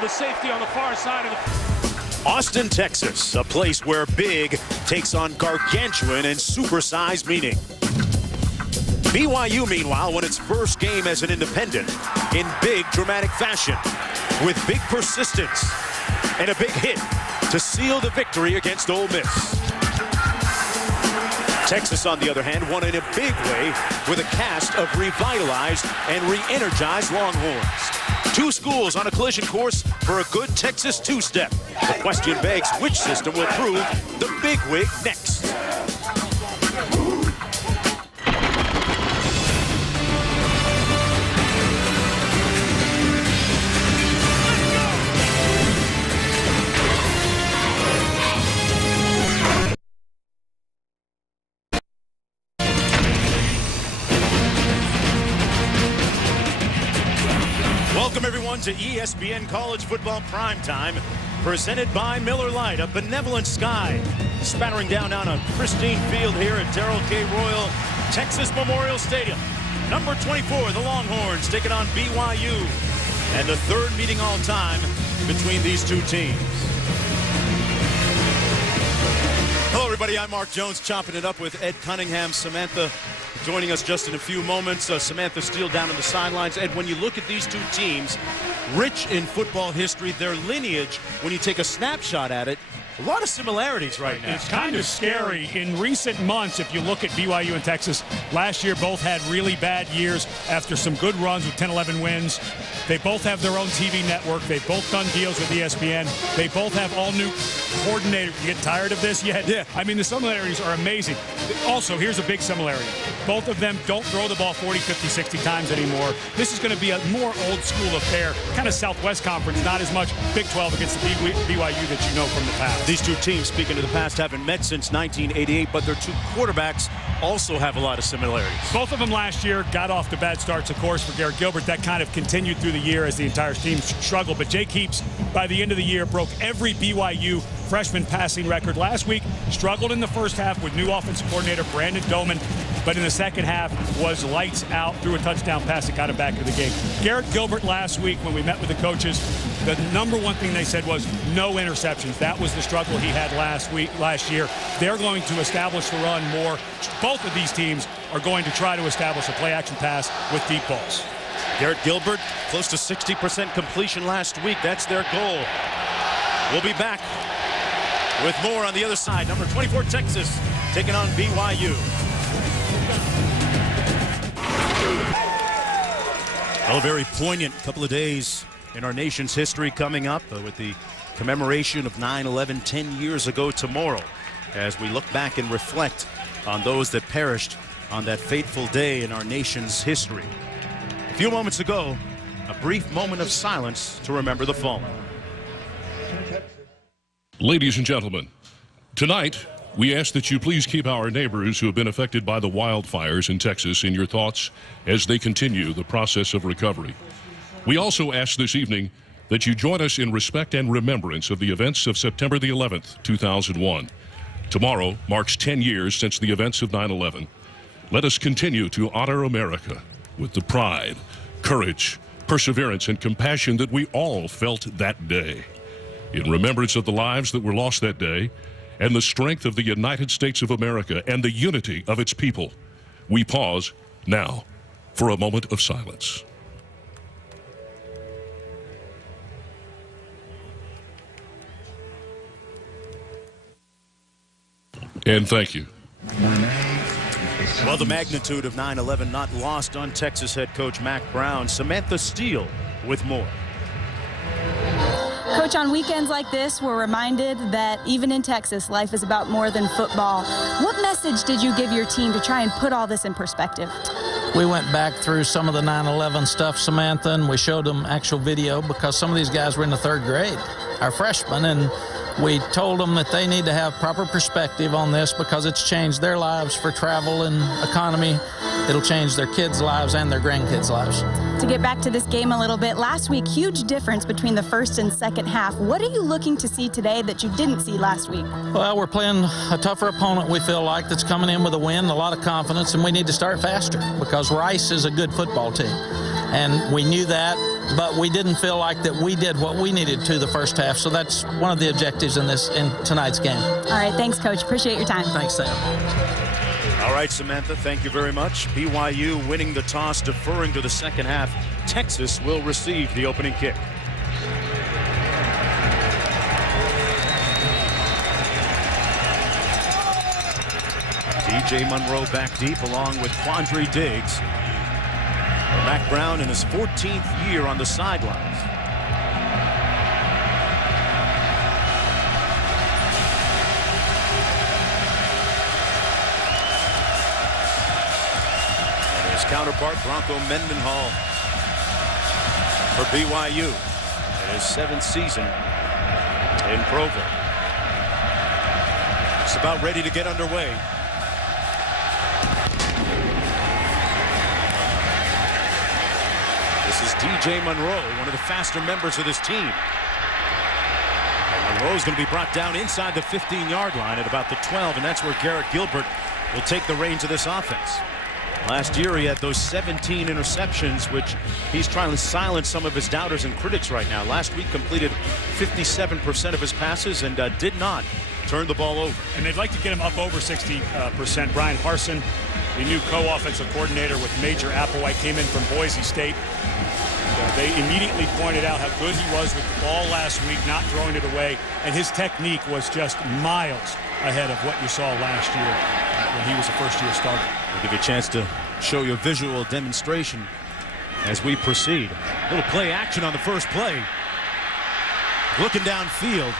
The safety on the far side of the... Austin, Texas, a place where big takes on gargantuan and supersized meaning. BYU, meanwhile, won its first game as an independent in big, dramatic fashion, with big persistence and a big hit to seal the victory against Ole Miss. Texas, on the other hand, won in a big way with a cast of revitalized and re-energized Longhorns. Two schools on a collision course for a good Texas two-step. The question begs, which system will prove the bigwig next? Welcome, everyone, to ESPN College Football Primetime, presented by Miller Lite, a benevolent sky spattering down on a pristine field here at Darrell K. Royal Texas Memorial Stadium. Number 24, the Longhorns, taking on BYU, and the third meeting all time between these two teams. Hello, everybody. I'm Mark Jones, chopping it up with Ed Cunningham. Samantha joining us just in a few moments. Samantha Steele down on the sidelines. Ed, when you look at these two teams, rich in football history, their lineage, when you take a snapshot at it, a lot of similarities right now. It's kind of scary. In recent months, if you look at BYU and Texas, last year both had really bad years after some good runs with 10-11 wins. They both have their own TV network. They've both done deals with ESPN. They both have all new coordinators. You get tired of this yet? Yeah. I mean, the similarities are amazing. Also, here's a big similarity. Both of them don't throw the ball 40, 50, 60 times anymore. This is going to be a more old school affair, kind of Southwest Conference, not as much Big 12 against the BYU that you know from the past. These two teams, speaking of the past, haven't met since 1988, but their two quarterbacks also have a lot of similarities. Both of them last year got off to bad starts, of course, for Garrett Gilbert. That kind of continued through the year as the entire team struggled. But Jake Heaps, by the end of the year, broke every BYU freshman passing record. Last week, struggled in the first half with new offensive coordinator Brandon Doman, but in the second half was lights out, threw a touchdown pass that got him back into the game. Garrett Gilbert last week, when we met with the coaches, the number one thing they said was no interceptions. That was the struggle he had last year. They're going to establish the run more. Both of these teams are going to try to establish a play-action pass with deep balls. Garrett Gilbert, close to 60% completion last week. That's their goal. We'll be back with more on the other side. Number 24, Texas, taking on BYU. Well, a very poignant couple of days in our nation's history coming up with the commemoration of 9/11 10 years ago tomorrow, as we look back and reflect on those that perished on that fateful day in our nation's history. A few moments ago, a brief moment of silence to remember the fallen. Ladies and gentlemen, tonight we ask that you please keep our neighbors who have been affected by the wildfires in Texas in your thoughts as they continue the process of recovery. We also ask this evening that you join us in respect and remembrance of the events of September the 11th, 2001. Tomorrow marks 10 years since the events of 9/11. Let us continue to honor America with the pride, courage, perseverance, and compassion that we all felt that day. In remembrance of the lives that were lost that day and the strength of the United States of America and the unity of its people, we pause now for a moment of silence. And thank you. Well, the magnitude of 9/11 not lost on Texas head coach Mack Brown. Samantha Steele with more. Coach, on weekends like this, we're reminded that even in Texas, life is about more than football. What message did you give your team to try and put all this in perspective? We went back through some of the 9/11 stuff, Samantha, and we showed them actual video because some of these guys were in the third grade, our freshmen, and we told them that they need to have proper perspective on this because it's changed their lives for travel and economy. It'll change their kids' lives and their grandkids' lives. To get back to this game a little bit, last week, huge difference between the first and second half. What are you looking to see today that you didn't see last week? Well, we're playing a tougher opponent, we feel like, that's coming in with a win, a lot of confidence, and we need to start faster because Rice is a good football team. and we knew that, but we didn't feel like that we did what we needed to the first half. So that's one of the objectives in tonight's game. All right, thanks, Coach. Appreciate your time. Thanks, Sam. All right, Samantha, thank you very much. BYU winning the toss, deferring to the second half. Texas will receive the opening kick. DJ Monroe back deep along with Quandre Diggs. Mac Brown in his 14th year on the sidelines. And his counterpart, Bronco Mendenhall, for BYU in his 7th season in Provo. It's about ready to get underway. This is DJ Monroe, one of the faster members of this team. And Monroe's going to be brought down inside the 15-yard line at about the 12, and that's where Garrett Gilbert will take the reins of this offense. Last year he had those 17 interceptions, which he's trying to silence some of his doubters and critics right now. Last week completed 57% of his passes and did not turn the ball over. And they'd like to get him up over 60%. Brian Harsin, the new co-offensive coordinator with Major Applewhite, came in from Boise State. They immediately pointed out how good he was with the ball last week, not throwing it away, and his technique was just miles ahead of what you saw last year when he was a first-year starter. We'll give you a chance to show you a visual demonstration as we proceed. A little play action on the first play. Looking downfield,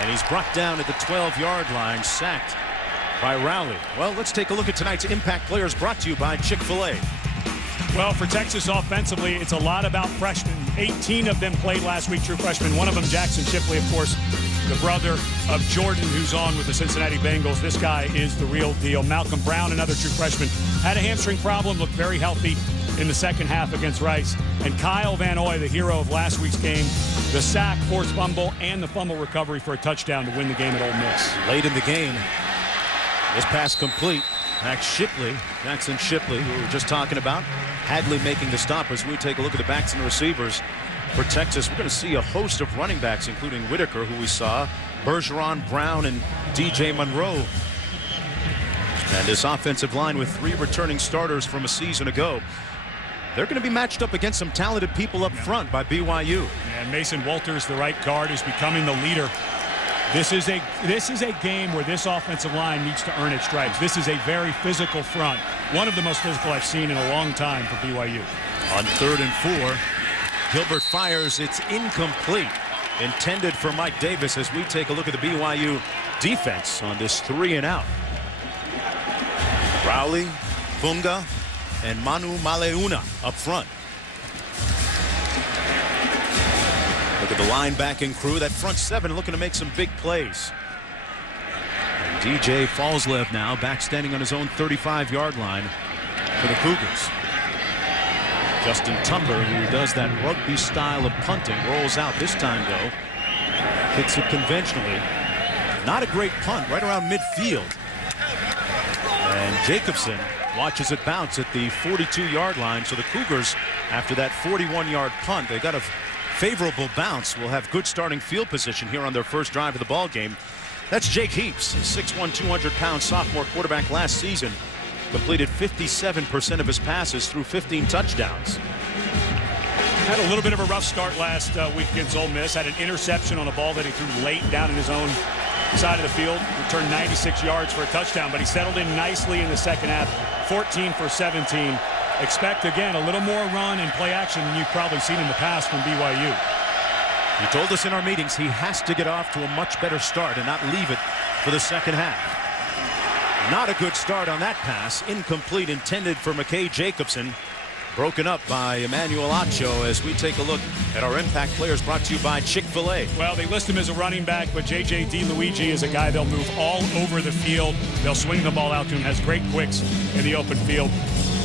and he's brought down at the 12-yard line, sacked by Rowley. Well, let's take a look at tonight's impact players, brought to you by Chick-fil-A. Well, for Texas offensively, it's a lot about freshmen. 18 of them played last week, true freshmen. One of them, Jackson Shipley, of course, the brother of Jordan, who's on with the Cincinnati Bengals. This guy is the real deal. Malcolm Brown, another true freshman, had a hamstring problem, looked very healthy in the second half against Rice. And Kyle Van Noy, the hero of last week's game, the sack, forced fumble, and the fumble recovery for a touchdown to win the game at Ole Miss. Late in the game, this pass complete. Jackson Shipley, who we were just talking about. Hadley making the stop. As we take a look at the backs and the receivers for Texas, we're going to see a host of running backs, including Whitaker, who we saw, Bergeron, Brown, and DJ Monroe. And this offensive line with 3 returning starters from a season ago. They're going to be matched up against some talented people up front by BYU. And Mason Walters, the right guard, is becoming the leader. This is a game where this offensive line needs to earn its stripes. This is a very physical front. One of the most physical I've seen in a long time for BYU. On 3rd and 4, Gilbert fires. It's incomplete. Intended for Mike Davis as we take a look at the BYU defense on this 3-and-out. Rowley, Funga, and Manu Maleuna up front. Look at the linebacking crew. That front 7 looking to make some big plays. And DJ Falslev now back standing on his own 35-yard line for the Cougars. Justin Tumber, who does that rugby style of punting, rolls out this time, though. Hits it conventionally. Not a great punt, right around midfield. And Jacobson watches it bounce at the 42-yard line. So the Cougars, after that 41-yard punt, they got a favorable bounce, will have good starting field position here on their first drive of the ball game. That's Jake Heaps, 6'1", 200-pound sophomore quarterback last season. Completed 57% of his passes through 15 touchdowns. Had a little bit of a rough start last week against Ole Miss. Had an interception on a ball that he threw late down in his own side of the field. Returned 96 yards for a touchdown, but he settled in nicely in the second half. 14 for 17. Expect, again, a little more run and play action than you've probably seen in the past from BYU. He told us in our meetings he has to get off to a much better start and not leave it for the second half. Not a good start on that pass. Incomplete, intended for McKay Jacobson. Broken up by Emmanuel Acho as we take a look at our impact players, brought to you by Chick-fil-A. Well, they list him as a running back, but J.J. DeLuigi is a guy they'll move all over the field. They'll swing the ball out to him, has great quicks in the open field.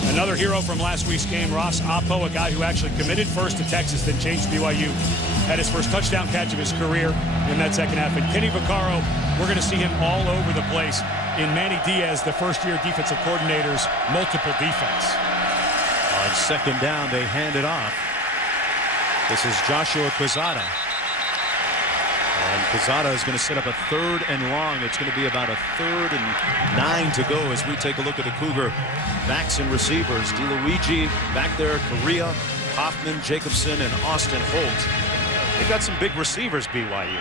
Another hero from last week's game, Ross Apo, a guy who actually committed first to Texas, then changed to BYU. Had his first touchdown catch of his career in that second half. And Kenny Vaccaro, we're going to see him all over the place in Manny Diaz, the first-year defensive coordinator's multiple defense. On On second down, they hand it off. This is Joshua Quezada. And Quezada is going to set up a 3rd and long. It's going to be about a 3rd and 9 to go as we take a look at the Cougar backs and receivers. DeLuigi back there, Correa, Hoffman, Jacobson, and Austin Holt. They've got some big receivers, BYU.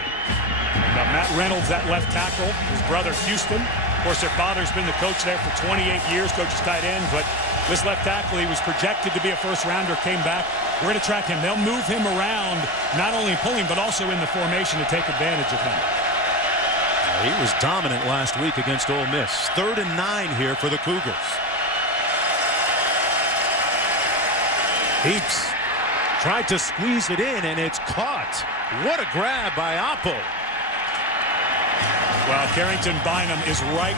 And Matt Reynolds, that left tackle, his brother Houston. Of course, their father's been the coach there for 28 years, coaches tight end, but this left tackle, he was projected to be a first-rounder, came back. We're going to track him. They'll move him around, not only pulling, but also in the formation to take advantage of him. He was dominant last week against Ole Miss. 3rd and 9 here for the Cougars. Heaps tried to squeeze it in, and it's caught. What a grab by Oppo. Well, Carrington Bynum is right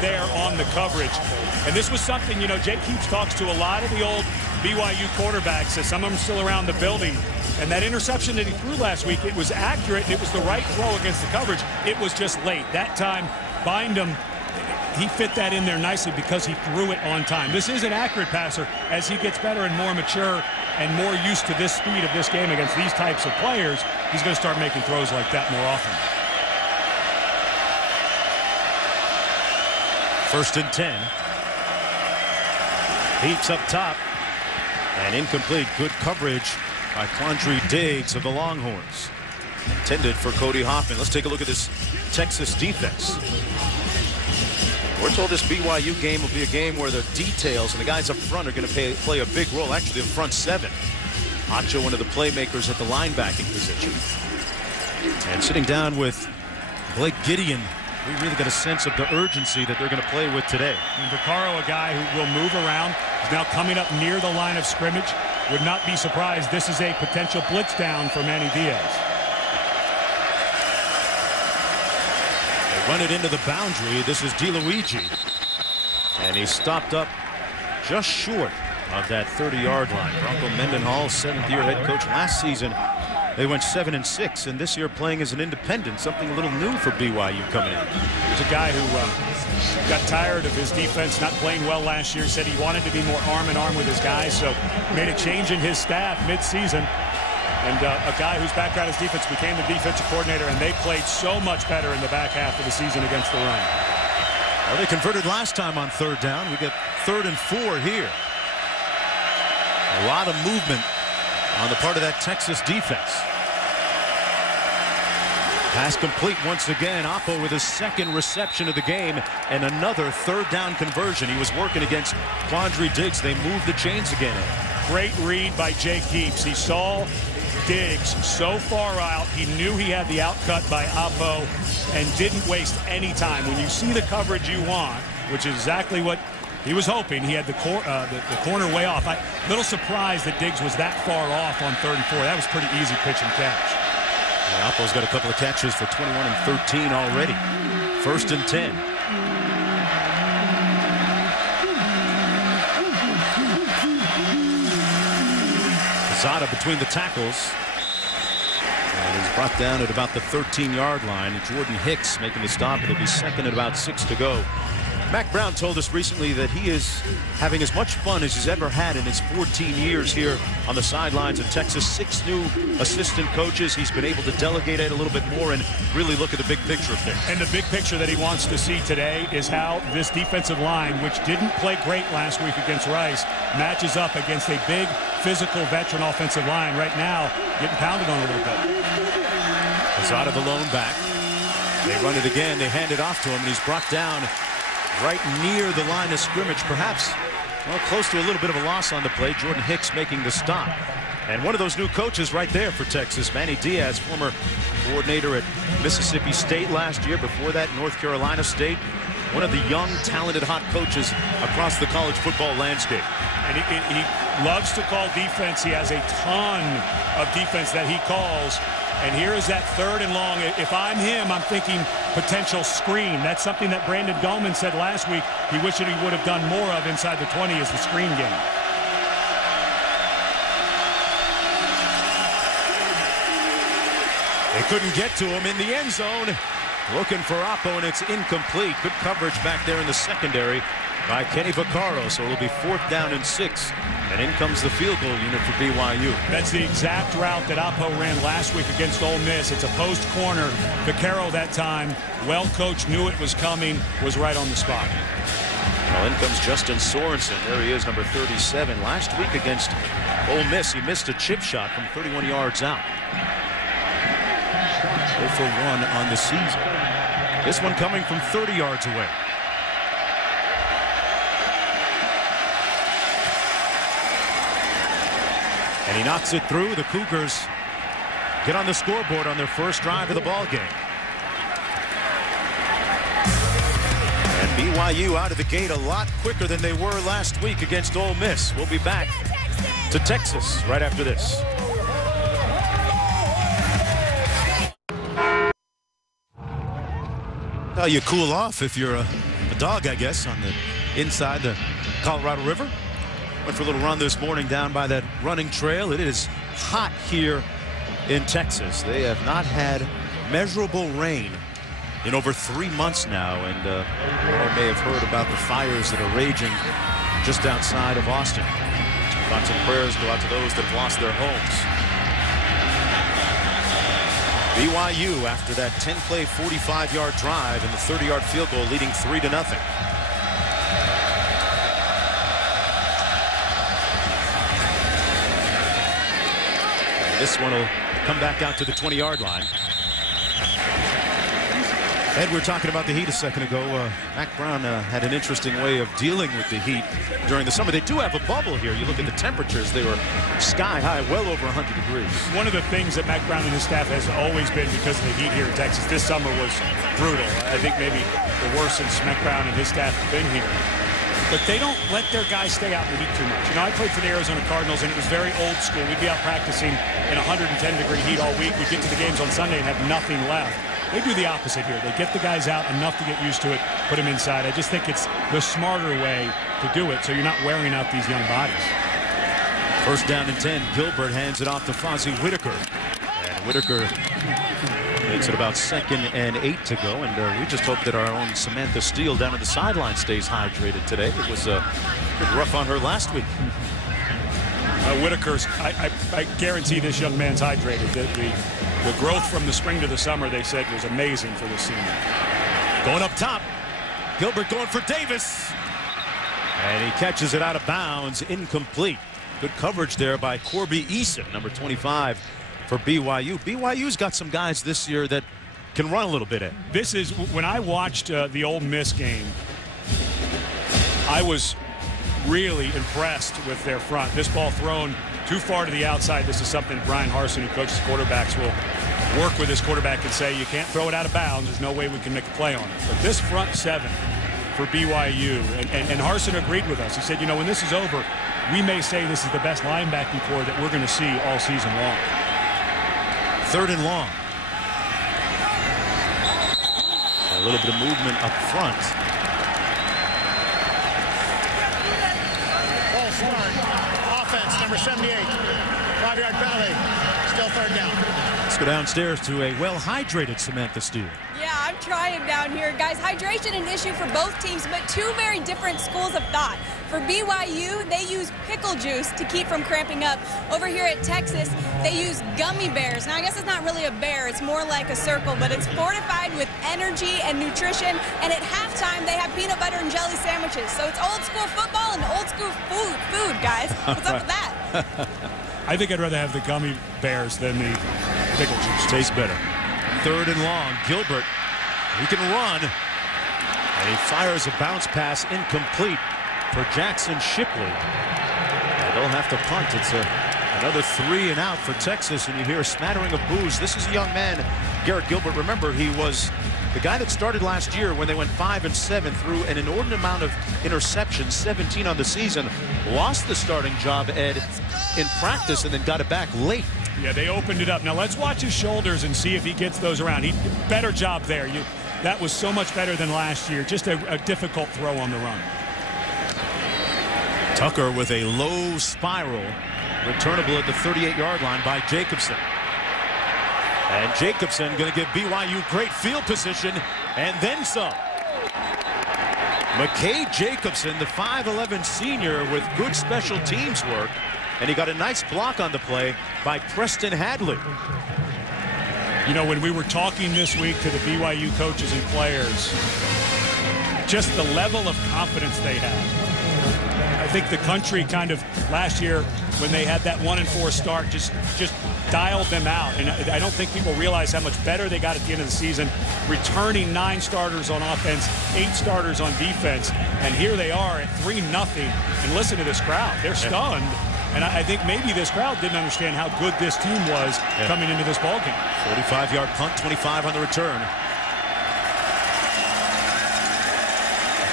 there on the coverage. And this was something, you know, Jake Heaps talks to a lot of the old BYU quarterbacks, as some of them still around the building. And that interception that he threw last week, it was accurate, and it was the right throw against the coverage. It was just late. That time, Bynum, he fit that in there nicely because he threw it on time. This is an accurate passer. As he gets better and more mature and more used to this speed of this game against these types of players, he's going to start making throws like that more often. 1st and 10. Heaps up top. And incomplete. Good coverage by Quandre Diggs of the Longhorns. Intended for Cody Hoffman. Let's take a look at this Texas defense. We're told this BYU game will be a game where the details and the guys up front are going to play a big role. Actually, the front 7. Acho, one of the playmakers at the linebacking position. And sitting down with Blake Gideon, we really got a sense of the urgency that they're going to play with today. And Vaccaro, a guy who will move around, is now coming up near the line of scrimmage. Would not be surprised this is a potential blitz down for Manny Diaz. They run it into the boundary. This is DeLuigi. And he stopped up just short of that 30-yard line. Bronco Mendenhall, 7th-year head coach. Last season, they went 7-6, and this year playing as an independent, something a little new for BYU coming in. There's a guy who got tired of his defense not playing well last year, said he wanted to be more arm-in-arm with his guys, so made a change in his staff mid-season. And a guy whose background is defense became the defensive coordinator, and they played so much better in the back half of the season against the run. Well, they converted last time on 3rd down. We get 3rd and 4 here. A lot of movement on the part of that Texas defense. Pass complete once again. Oppo with his 2nd reception of the game and another 3rd down conversion. He was working against Quandre Diggs. They moved the chains again. Great read by Jake Heaps. He saw Diggs so far out. He knew he had the outcut by Oppo and didn't waste any time. When you see the coverage you want, which is exactly what he was hoping, he had the corner way off. I'm a little surprised that Diggs was that far off on 3rd and 4. That was pretty easy pitch and catch. Yeah, Oppo's got a couple of catches for 21 and 13 already. 1st and 10. Quezada between the tackles. And he's brought down at about the 13-yard line. Jordan Hicks making the stop. It'll be 2nd at about 6 to go. Mac Brown told us recently that he is having as much fun as he's ever had in his 14 years here on the sidelines of Texas. 6 new assistant coaches. He's been able to delegate it a little bit more and really look at the big picture of things. And the big picture that he wants to see today is how this defensive line, which didn't play great last week against Rice, matches up against a big, physical, veteran offensive line right now, getting pounded on a little bit. Quezada the lone back. They run it again. They hand it off to him, and he's brought down right near the line of scrimmage, perhaps, well, close to a little bit of a loss on the play. Jordan Hicks making the stop. And one of those new coaches right there for Texas, Manny Diaz, former coordinator at Mississippi State last year. Before that, North Carolina State. One of the young, talented, hot coaches across the college football landscape. And he loves to call defense. He has a ton of defense that he calls. And here is that 3rd and long. If I'm him, I'm thinking potential screen. That's something that Brandon Dahlman said last week. He wished that he would have done more of inside the 20 is the screen game. They couldn't get to him in the end zone. Looking for Oppo, and it's incomplete. Good coverage back there in the secondary. by Kenny Vaccaro, so it'll be 4th down and 6. And in comes the field goal unit for BYU. That's the exact route that Oppo ran last week against Ole Miss. It's a post corner. Vaccaro that time, well coached, knew it was coming, was right on the spot. Well, in comes Justin Sorensen. There he is, number 37. Last week against Ole Miss, he missed a chip shot from 31 yards out. 0 for 1 on the season. This one coming from 30 yards away. And he knocks it through. The Cougars get on the scoreboard on their first drive of the ball game. And BYU out of the gate a lot quicker than they were last week against Ole Miss. We'll be back to Texas right after this. Well, you cool off if you're a dog, I guess, on the inside the Colorado River. Went for a little run this morning down by that running trail. It is hot here in Texas. They have not had measurable rain in over 3 months now, and you all may have heard about the fires that are raging just outside of Austin. Thoughts and prayers go out to those that have lost their homes. BYU, after that 10-play 45-yard drive and the 30-yard field goal, leading 3-0. This one will come back out to the 20-yard line. Ed, we were talking about the heat a second ago. Mack Brown had an interesting way of dealing with the heat during the summer. They do have a bubble here. You look at the temperatures. They were sky high, well over 100 degrees. One of the things that Mack Brown and his staff has always been, because of the heat here in Texas, this summer was brutal. I think maybe the worst since Mack Brown and his staff have been here. But they don't let their guys stay out in the heat too much. You know, I played for the Arizona Cardinals, and it was very old school. We'd be out practicing in 110-degree heat all week. We'd get to the games on Sunday and have nothing left. They do the opposite here. They get the guys out enough to get used to it, put them inside. I just think it's the smarter way to do it, so you're not wearing out these young bodies. First down and 10. Gilbert hands it off to Fozzie Whitaker. And Whitaker makes it about 2nd and 8 to go. And we just hope that our own Samantha Steele down at the sideline stays hydrated today. It was a bit rough on her last week. Whitaker's, I guarantee this young man's hydrated. The growth from the spring to the summer, they said, was amazing for this senior. Going up top. Gilbert going for Davis. And he catches it out of bounds. Incomplete. Good coverage there by Corby Eason, number 25 for BYU. BYU's got some guys this year that can run a little bit. This is, when I watched the Ole Miss game, I was really impressed with their front. This ball thrown too far to the outside. This is something Brian Harsin, who coaches quarterbacks, will work with his quarterback and say, you can't throw it out of bounds. There's no way we can make a play on it. But this front seven for BYU, and Harsin agreed with us. He said, you know, when this is over, we may say this is the best linebacking core that we're going to see all season long. 3rd and long. A little bit of movement up front. Ball start. Offense, number 78. 5-yard penalty. Still 3rd down. Let's go downstairs to a well-hydrated Samantha Steele. Yeah, I'm trying down here. Guys, hydration an issue for both teams, but two very different schools of thought. For BYU, they use pickle juice to keep from cramping up. Over here at Texas, they use gummy bears. Now, I guess it's not really a bear. It's more like a circle, but it's fortified with energy and nutrition. And at halftime, they have peanut butter and jelly sandwiches. So it's old school football and old school food, guys. What's up with that? I think I'd rather have the gummy bears than the pickle juice. Tastes better. 3rd and long. Gilbert, he can run. And he fires a bounce pass incomplete for Jackson Shipley. And they'll have to punt. It's another 3 and out for Texas, and you hear a smattering of boos. This is a young man, Garrett Gilbert. Remember, he was the guy that started last year when they went 5-7, threw an inordinate amount of interceptions, 17 on the season. Lost the starting job, Ed, in practice, and then got it back late. Yeah, they opened it up. Now let's watch his shoulders and see if he gets those around. Better job there. That was so much better than last year. Just a difficult throw on the run. Tucker with a low spiral, returnable at the 38-yard line by Jacobson. And Jacobson going to give BYU great field position and then some. McKay Jacobson, the 5'11 senior with good special teams work. And he got a nice block on the play by Preston Hadley. You know, when we were talking this week to the BYU coaches and players, just the level of confidence they have. I think the country kind of last year when they had that 1-4 start just dialed them out. And I don't think people realize how much better they got at the end of the season, returning 9 starters on offense, 8 starters on defense. And here they are at 3-0. And listen to this crowd. They're stunned. And I think maybe this crowd didn't understand how good this team was coming into this ballgame. 45-yard punt, 25 on the return.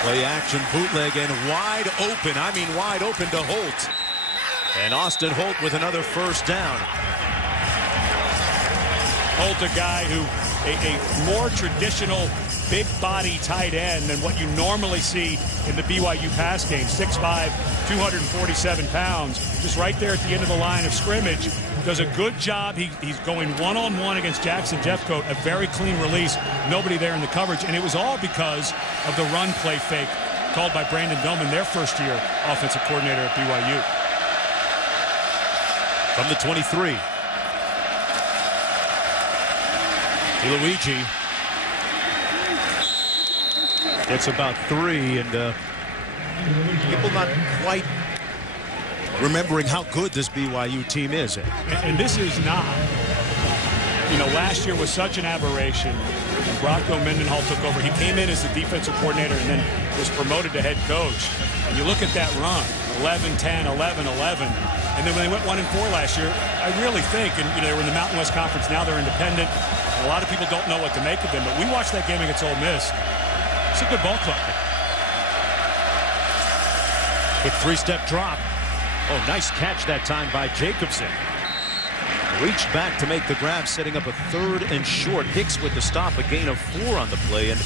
Play action bootleg and wide open. I mean wide open to Holt. And Austin Holt with another first down. Holt, a guy who a more traditional big body tight end than what you normally see in the BYU pass game. 6'5", 247 pounds. Just right there at the end of the line of scrimmage. Does a good job. He's going one-on-one against Jackson Jeffcoat. A very clean release. Nobody there in the coverage. And it was all because of the run play fake called by Brandon Doman, their first-year offensive coordinator at BYU. From the 23. Luigi gets about 3, and people not quite remembering how good this BYU team is. And this is not. You know, last year was such an aberration. Rocco Mendenhall took over. He came in as the defensive coordinator and then was promoted to head coach. And you look at that run, 11-10, 11-11. And then when they went 1-4 last year, I really think, and you know, they were in the Mountain West Conference, now they're independent. A lot of people don't know what to make of them, but we watched that game against Ole Miss. It's a good ball club. Quick 3-step drop. Oh, nice catch that time by Jacobson. Reached back to make the grab, setting up a 3rd and short. Hicks with the stop, a gain of 4 on the play. And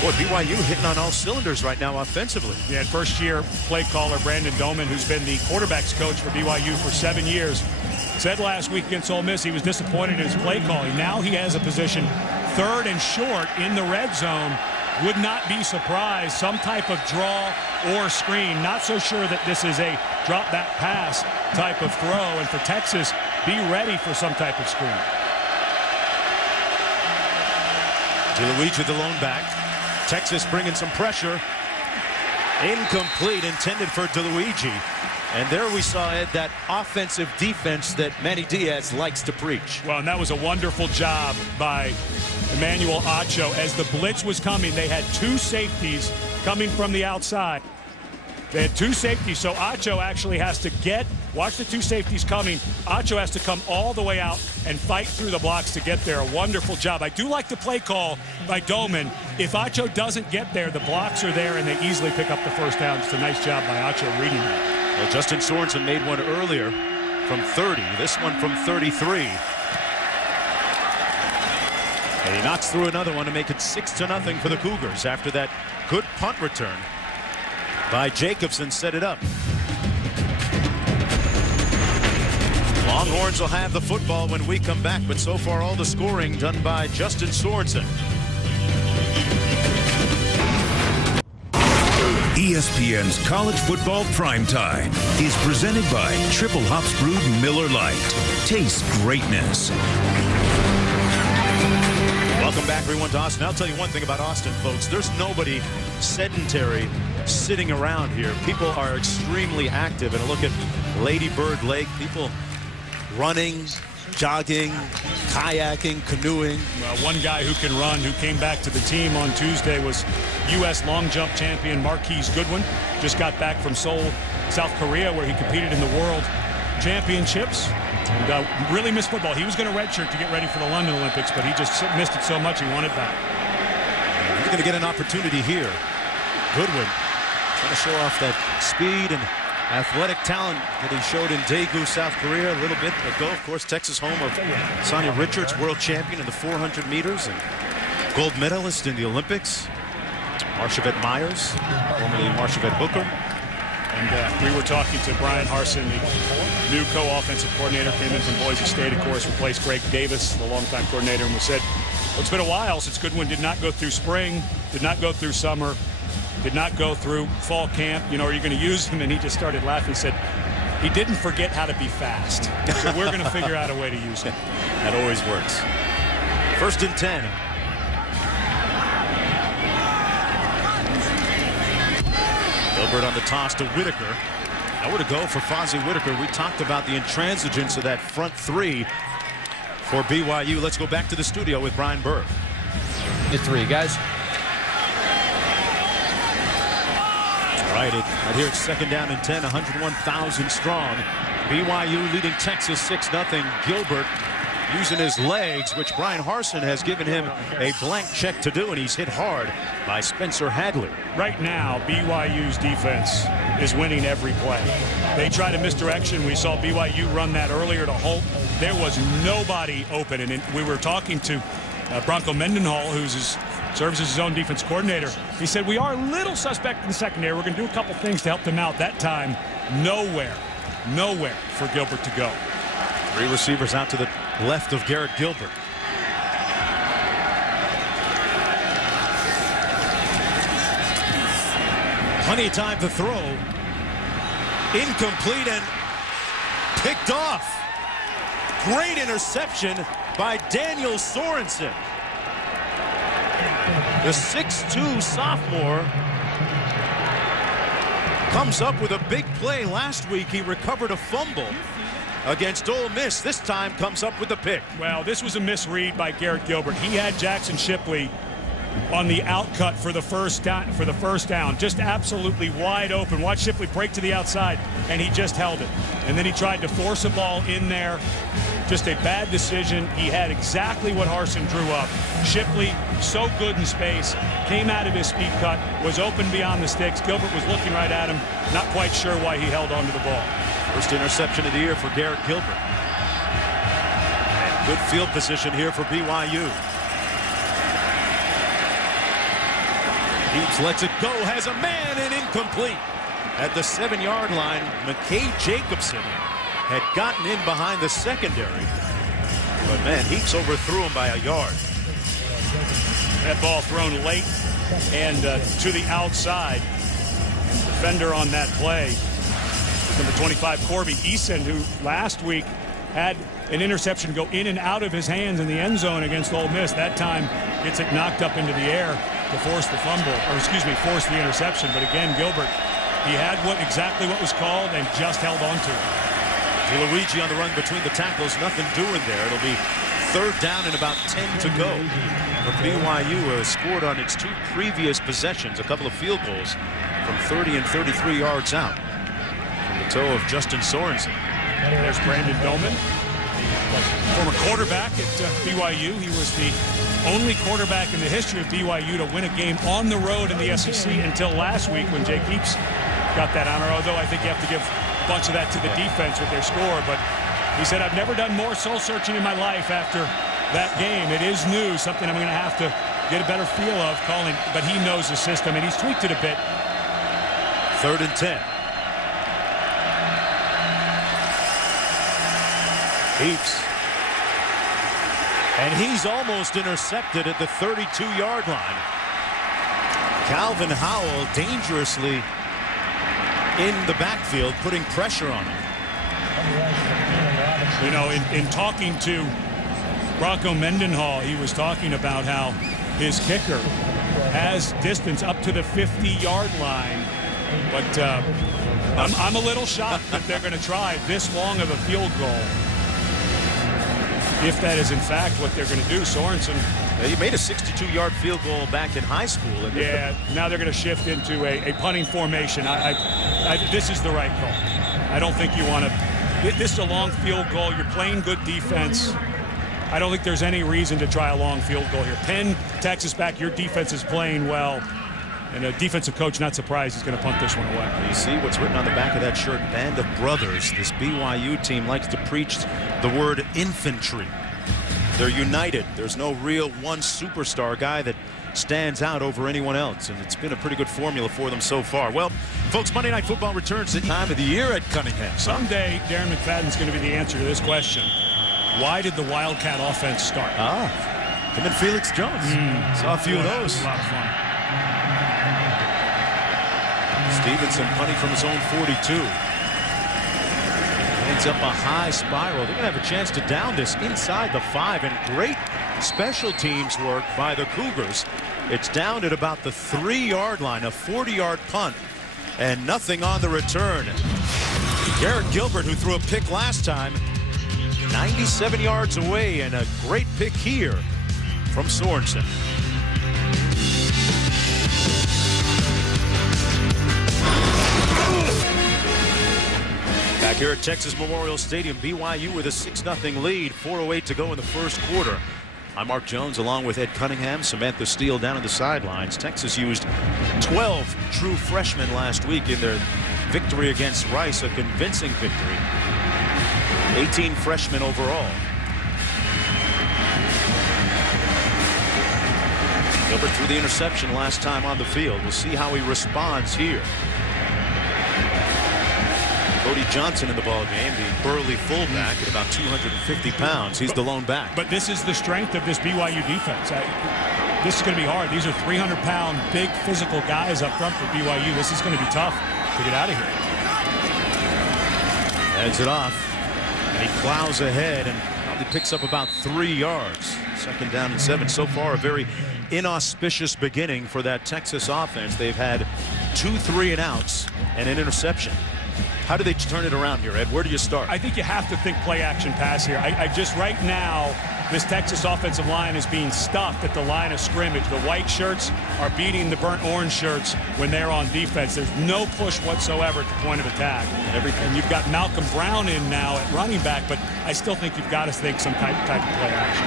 boy, BYU hitting on all cylinders right now offensively. Yeah, first-year play caller Brandon Doman, who's been the quarterbacks coach for BYU for 7 years, said last week against Ole Miss he was disappointed in his play calling. Now he has a position 3rd and short in the red zone. Would not be surprised. Some type of draw or screen. Not so sure that this is a drop-back pass type of throw. And for Texas, be ready for some type of screen. DeLuigi the lone back. Texas bringing some pressure. Incomplete, intended for DeLuigi. And there we saw, Ed, that offensive defense that Manny Diaz likes to preach. Well, and that was a wonderful job by Emmanuel Acho. As the blitz was coming, they had 2 safeties coming from the outside. They had 2 safeties, so Acho actually has to watch the 2 safeties coming. Acho has to come all the way out and fight through the blocks to get there. A wonderful job. I do like the play call by Doman. If Acho doesn't get there, the blocks are there, and they easily pick up the first down. It's a nice job by Acho reading that. Well, Justin Sorensen made one earlier from 30. This one from 33. And he knocks through another one to make it 6-0 for the Cougars after that good punt return by Jacobson set it up. Longhorns will have the football when we come back, but so far all the scoring done by Justin Sorensen. ESPN's College Football Primetime is presented by Triple Hops Brewed Miller Lite. Taste greatness. Welcome back, everyone, to Austin. I'll tell you one thing about Austin, folks. There's nobody sedentary sitting around here. People are extremely active. And look at Lady Bird Lake. People running, jogging, kayaking, canoeing. Well, one guy who can run, who came back to the team on Tuesday, was U.S. long jump champion Marquise Goodwin. Just got back from Seoul, South Korea, where he competed in the World Championships. And, really missed football. He was going to redshirt to get ready for the London Olympics, but he just missed it so much he wanted back. He's going to get an opportunity here. Goodwin trying to show off that speed and athletic talent that he showed in Daegu, South Korea a little bit ago. Of course, Texas, home of Sonia Richards, world champion in the 400 meters and gold medalist in the Olympics. Marshavette Myers, formerly Marshavette Hooker. And we were talking to Brian Harsin, the new co-offensive coordinator, came in from Boise State, of course, replaced Greg Davis, the longtime coordinator, and we said Well, it's been a while since Goodwin did not go through spring, did not go through summer, did not go through fall camp. You know, are you going to use him? And he just started laughing. He said he didn't forget how to be fast. So we're going to figure out a way to use him. That always works. 1st and 10. Gilbert on the toss to Whitaker. Nowhere to go for Fozzie Whitaker. We talked about the intransigence of that front three for BYU. Let's go back to the studio with Brian Burr. It's 3, guys. All right, right here it's 2nd down and 10, 101,000 strong. BYU leading Texas 6-0. Gilbert using his legs, which Brian Harsin has given him a blank check to do, and he's hit hard by Spencer Hadley. Right now, BYU's defense is winning every play. They tried a misdirection. We saw BYU run that earlier to Holt. There was nobody open, and we were talking to Bronco Mendenhall, serves as his own defense coordinator. He said, we are a little suspect in the secondary. We're going to do a couple things to help them out. That time, nowhere for Gilbert to go. 3 receivers out to the left of Garrett Gilbert. Plenty of time to throw. Incomplete and picked off. Great interception by Daniel Sorensen. The 6'2" sophomore comes up with a big play. Last week he recovered a fumble against Ole Miss. This time comes up with the pick. Well, this was a misread by Garrett Gilbert. He had Jackson Shipley on the outcut for the first down, just absolutely wide open. Watch Shipley break to the outside, and he just held it. And then he tried to force a ball in there. Just a bad decision. He had exactly what Harsin drew up. Shipley, so good in space, came out of his speed cut, was open beyond the sticks. Gilbert was looking right at him, not quite sure why he held onto the ball. First interception of the year for Garrett Gilbert. And good field position here for BYU. Heaps lets it go, has a man, and incomplete. At the 7-yard line, McKay Jacobson had gotten in behind the secondary. But man, Heaps overthrew him by a yard. That ball thrown late and to the outside. Defender on that play was number 25, Corby Eason, who last week had an interception go in and out of his hands in the end zone against Ole Miss. That time gets it knocked up into the air to force the fumble, or excuse me, force the interception. But again, Gilbert, he had exactly what was called and just held on to it. Luigi on the run between the tackles, nothing doing there. It'll be 3rd down and about 10 to go. But BYU has scored on its 2 previous possessions, a couple of field goals from 30 and 33 yards out. From the toe of Justin Sorensen. There's Brandon Doman, former quarterback at BYU. He was the only quarterback in the history of BYU to win a game on the road in the SEC until last week when Jake Heaps got that honor, although I think you have to give a bunch of that to the defense with their score. But he said, I've never done more soul searching in my life after that game. It is new, something I'm going to have to get a better feel of calling, but he knows the system and he's tweaked it a bit. 3rd and 10. Heaps. And he's almost intercepted at the 32-yard line. Calvin Howell dangerously in the backfield, putting pressure on him. You know, in talking to Bronco Mendenhall, he was talking about how his kicker has distance up to the 50-yard line. But I'm a little shocked that they're going to try this long of a field goal. If that is in fact what they're going to do. Sorensen, he made a 62-yard field goal back in high school. Yeah, now they're going to shift into a punting formation. This is the right call. I don't think you want to. This is a long field goal. You're playing good defense. I don't think there's any reason to try a long field goal here. Penn, Texas back. Your defense is playing well. And a defensive coach, not surprised, he's going to punt this one away. You see what's written on the back of that shirt? Band of Brothers. This BYU team likes to preach the word infantry. They're united. There's no real one superstar guy that stands out over anyone else, and it's been a pretty good formula for them so far. Well, folks, Monday Night Football returns at time of the year at Cunningham. Someday, Darren McFadden's going to be the answer to this question. Why did the Wildcat offense start? Him and Felix Jones. Saw a few of those. A lot of fun. Stevenson punting from his own 42. Ends up a high spiral. They're going to have a chance to down this inside the 5, and great special teams work by the Cougars. It's down at about the 3-yard line, a 40-yard punt, and nothing on the return. Garrett Gilbert, who threw a pick last time, 97 yards away, and a great pick here from Sorensen. Back here at Texas Memorial Stadium, BYU with a 6-0 lead, 4:08 to go in the first quarter. I'm Mark Jones along with Ed Cunningham, Samantha Steele down on the sidelines. Texas used 12 true freshmen last week in their victory against Rice, a convincing victory. 18 freshmen overall. Gilbert threw the interception last time on the field. We'll see how he responds here. Cody Johnson in the ball game, the burly fullback at about 250 pounds. He's the lone back. But this is the strength of this BYU defense. This is going to be hard. These are 300-pound, big physical guys up front for BYU. This is going to be tough to get out of here. Heads it off, and he plows ahead and probably picks up about 3 yards. 2nd down and 7. So far, a very inauspicious beginning for that Texas offense. They've had 2 3-and-outs and an interception. How do they turn it around here, Ed? Where do you start? I think you have to think play action pass here. I just right now, this Texas offensive line is being stuffed at the line of scrimmage. The white shirts are beating the burnt orange shirts when they're on defense. There's no push whatsoever at the point of attack. And you've got Malcolm Brown in now at running back, but I still think you've got to think some type of play action.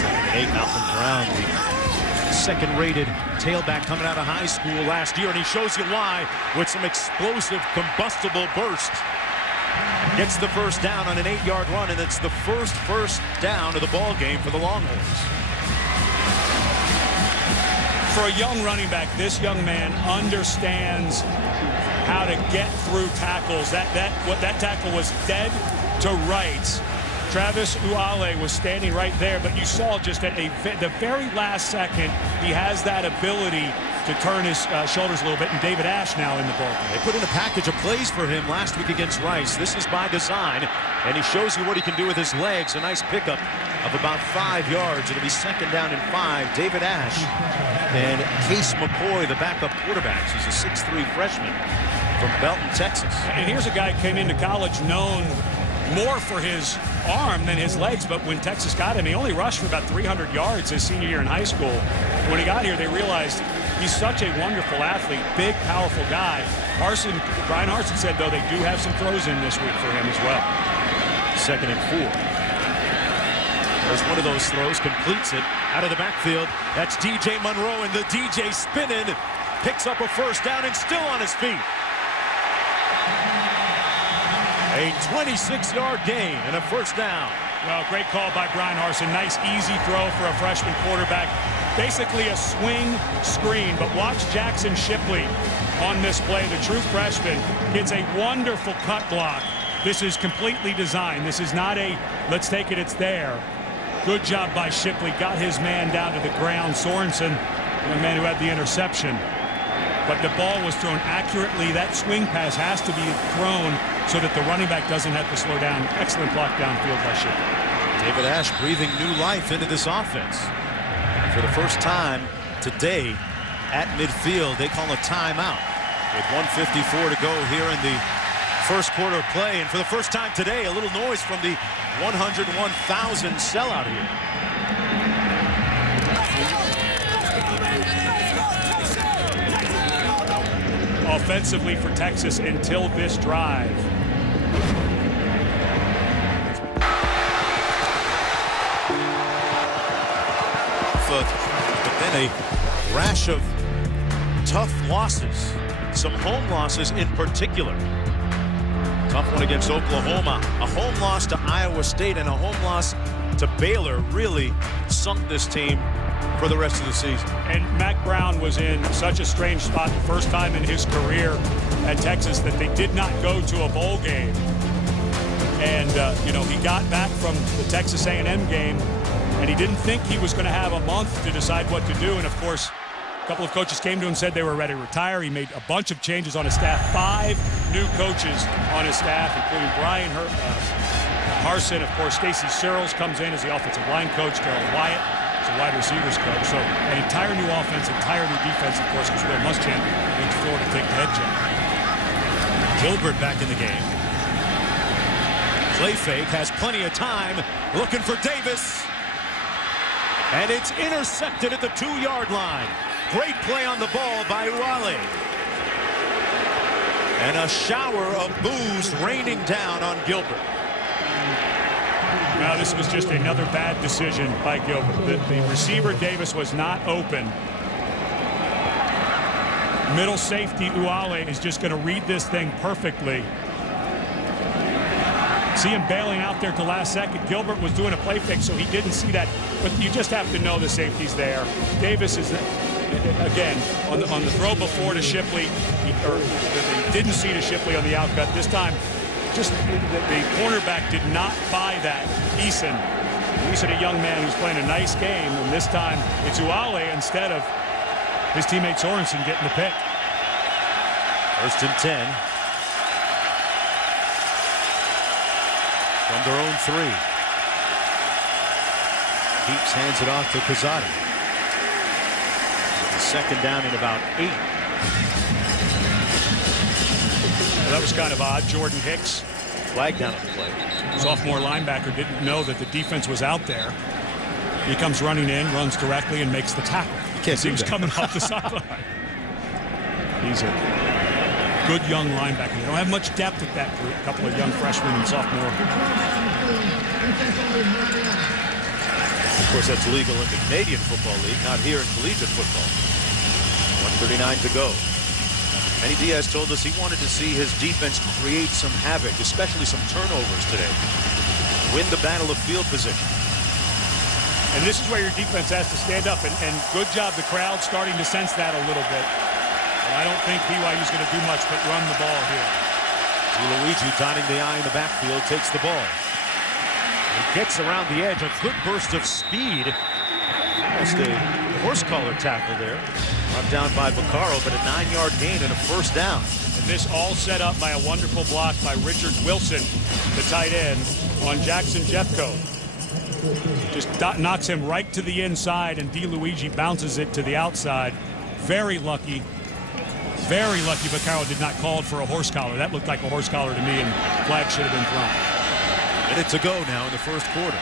2nd and 8, Malcolm Brown, the 2nd-rated tailback coming out of high school last year, and he shows you why with some explosive, combustible burst. Gets the first down on an 8-yard run, and it's the first down of the ball game for the Longhorns. For a young running back, this young man understands how to get through tackles. That tackle was dead to rights. Travis Uale was standing right there, but you saw just at the very last second, he has that ability to turn his shoulders a little bit, and David Ash now in the ball. They put in a package of plays for him last week against Rice. This is by design, and he shows you what he can do with his legs. A nice pickup of about 5 yards. It'll be 2nd down and 5. David Ash and Case McCoy, the backup quarterbacks. He's a 6'3" freshman from Belton, Texas. And here's a guy who came into college known more for his arm than his legs, but when Texas got him, he only rushed for about 300 yards his senior year in high school. When he got here, they realized he's such a wonderful athlete, big, powerful guy. Brian Harsin said, though, they do have some throws in this week for him as well. 2nd and 4. There's one of those throws, completes it out of the backfield. That's DJ Monroe, and the DJ spinning, picks up a first down and still on his feet. A 26-yard gain and a first down. Well, great call by Brian Harsin. Nice, easy throw for a freshman quarterback. Basically a swing screen, but watch Jackson Shipley on this play. The true freshman gets a wonderful cut block. This is completely designed. This is not a, let's take it, it's there. Good job by Shipley. Got his man down to the ground. Sorensen, the man who had the interception. But the ball was thrown accurately. That swing pass has to be thrown so that the running back doesn't have to slow down. Excellent block downfield by Shipley. David Ash breathing new life into this offense. For the first time today at midfield, they call a timeout with 1:54 to go here in the first quarter of play. And for the first time today, a little noise from the 101,000 sellout here. Offensively for Texas until this drive. But then a rash of tough losses, some home losses in particular. Tough one against Oklahoma, a home loss to Iowa State, and a home loss to Baylor really sunk this team for the rest of the season. And Mack Brown was in such a strange spot the first time in his career at Texas that they did not go to a bowl game. And, you know, he got back from the Texas A&M game and he didn't think he was going to have a month to decide what to do. And, of course, a couple of coaches came to him and said they were ready to retire. He made a bunch of changes on his staff, 5 new coaches on his staff, including Brian Harsin. Of course, Stacy Searles comes in as the offensive line coach. Darrell Wyatt is a wide receivers coach. So an entire new offense, entire new defense, of course, because Will Muschamp went to Florida to take the head job. Gilbert back in the game. Play fake, has plenty of time, looking for Davis. And it's intercepted at the 2-yard line. Great play on the ball by Uale. And a shower of boos raining down on Gilbert. Now, this was just another bad decision by Gilbert. The receiver, Davis, was not open. Middle safety, Uale, is just going to read this thing perfectly. See him bailing out there at the last second. Gilbert was doing a play fake, so he didn't see that. But you just have to know the safety's there. Davis is, again, on the throw before to Shipley, he didn't see to Shipley on the outcut. This time, just the cornerback did not buy that. Eason, a young man who's playing a nice game, and this time it's Uale instead of his teammate Sorensen getting the pick. 1st and 10. From their own 3. Keeps hands it off to Kazadi. Second down in about 8. Well, that was kind of odd. Jordan Hicks, flag down on the play. Sophomore linebacker, didn't know that the defense was out there. He comes running in, runs directly, and makes the tackle. He was coming off the sideline. He's a good young linebacker. They don't have much depth at that group. A couple of young freshmen and sophomore. Of course, that's legal in the Canadian Football League, not here in collegiate football. 1:39 to go. Manny Diaz told us he wanted to see his defense create some havoc, especially some turnovers today. Win the battle of field position. And this is where your defense has to stand up. And good job, the crowd starting to sense that a little bit. And I don't think BYU's going to do much but run the ball here. Luigi dotting the I in the backfield, takes the ball. He gets around the edge, a good burst of speed. Almost a horse collar tackle there. Brought down by Vaccaro, but a 9-yard gain and a 1st down. And this all set up by a wonderful block by Richard Wilson, the tight end, on Jackson Jeffco. Just knocks him right to the inside, and DeLuigi bounces it to the outside. Very lucky. Very lucky Vaccaro did not call for a horse collar. That looked like a horse collar to me, and flag should have been thrown. Minute to go now in the 1st quarter.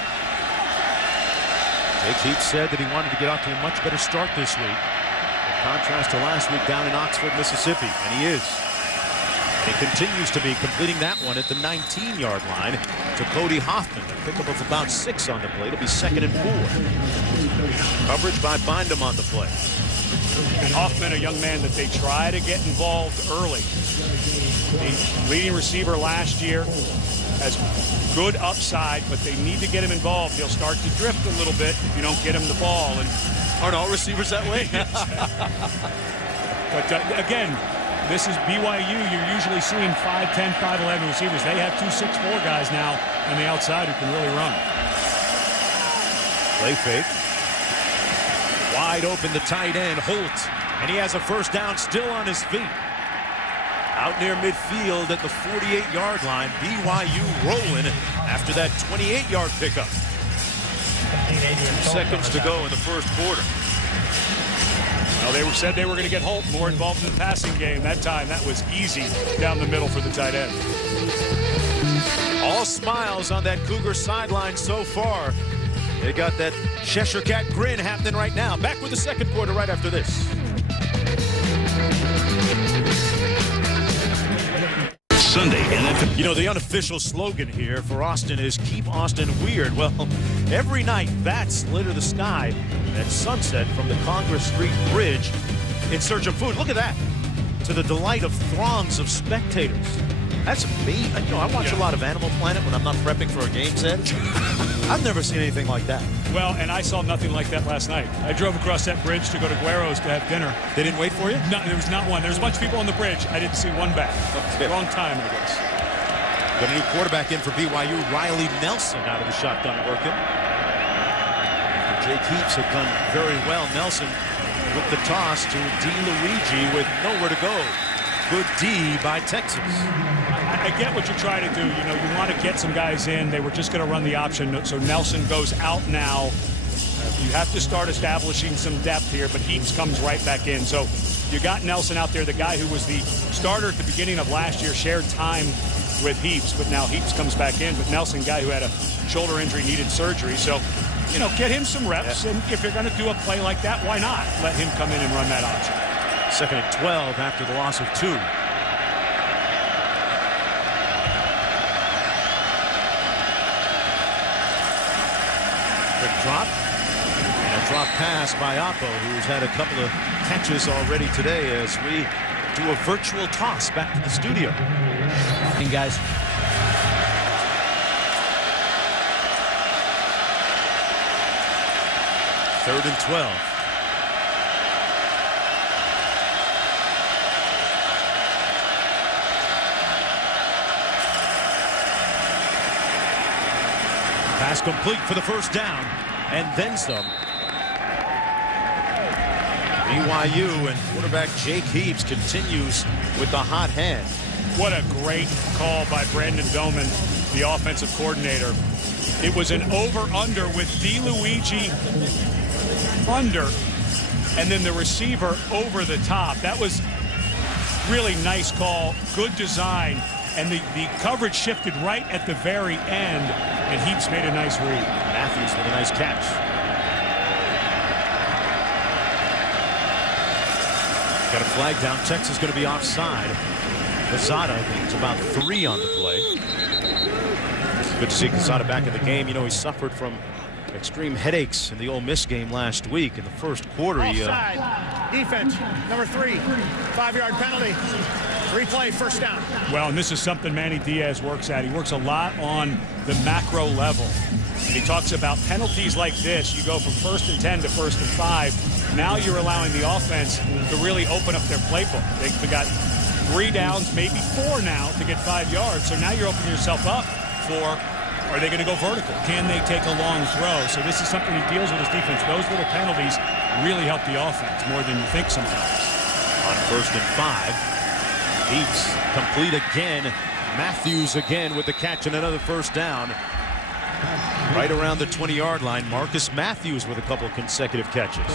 Jake Heath said that he wanted to get off to a much better start this week. In contrast to last week down in Oxford, Mississippi, and he is. And he continues to be completing that one at the 19-yard line to Cody Hoffman. A pickup of about 6 on the play. It'll be 2nd and 4. Coverage by Bindum on the play. And Hoffman, a young man that they try to get involved early. The leading receiver last year has good upside, but they need to get him involved. He'll start to drift a little bit if you don't get him the ball. And aren't all receivers that way? But again, this is BYU. You're usually seeing 5'10", 5'11" receivers. They have 2 6'4" guys now on the outside who can really run. Play fake. Wide open, the tight end, Holt. And he has a 1st down still on his feet. Out near midfield at the 48-yard line. BYU rolling after that 28-yard pickup. 2 seconds to go in the 1st quarter. Well, they said they were going to get Holt more involved in the passing game. That time, that was easy down the middle for the tight end. All smiles on that Cougar sideline so far. They got that Cheshire Cat grin happening right now. Back with the 2nd quarter right after this. Sunday NFL. You know, the unofficial slogan here for Austin is keep Austin weird. Well, every night bats litter the sky at sunset from the Congress Street Bridge in search of food. Look at that. To the delight of throngs of spectators. That's me. You know, I watch a lot of Animal Planet when I'm not prepping for a game set. I've never seen anything like that. Well, and I saw nothing like that last night. I drove across that bridge to go to Guero's to have dinner. They didn't wait for you? No, there was not one. There was a bunch of people on the bridge. I didn't see one back. Okay. Wrong time, I guess. Got a new quarterback in for BYU, Riley Nelson, out of the shotgun working. Jake Heaps had done very well. Nelson with the toss to DeLuigi with nowhere to go. Good D by Texas. I get what you're trying to do. You know, you want to get some guys in. They were just going to run the option. So Nelson goes out now. You have to start establishing some depth here, but Heaps comes right back in. So you got Nelson out there, the guy who was the starter at the beginning of last year, shared time with Heaps, but now Heaps comes back in. But Nelson, guy who had a shoulder injury, needed surgery. So, you know, get him some reps. Yeah. And if you're going to do a play like that, why not let him come in and run that option? 2nd and 12 after the loss of 2. Quick drop. And a drop pass by Oppo, who's had a couple of catches already today as we do a virtual toss back to the studio. Hey, guys. Third and 12. Pass complete for the first down, and then some. BYU and quarterback Jake Heaps continues with the hot hand. What a great call by Brandon Doman, the offensive coordinator. It was an over-under with DeLuigi under, and then the receiver over the top. That was really nice call, good design, and the coverage shifted right at the very end, and Heaps made a nice read. Matthews with a nice catch. Got a flag down. Texas going to be offside. Quezada needs about 3 on the play. Good to see Quezada back in the game. You know, he suffered from extreme headaches in the Ole Miss game last week. In the first quarter, offside. Defense, number 3, 5-yard penalty. Replay, first down. Well, and this is something Manny Diaz works at. He works a lot on the macro level. And he talks about penalties like this. You go from 1st and 10 to 1st and 5. Now you're allowing the offense to really open up their playbook. They got 3 downs, maybe 4 now to get 5 yards. So now you're opening yourself up for, are they going to go vertical? Can they take a long throw? So this is something he deals with his defense. Those little penalties really help the offense more than you think sometimes. On 1st and 5. Heaps complete again. Matthews again with the catch and another first down. Right around the 20-yard line. Marcus Matthews with a couple of consecutive catches.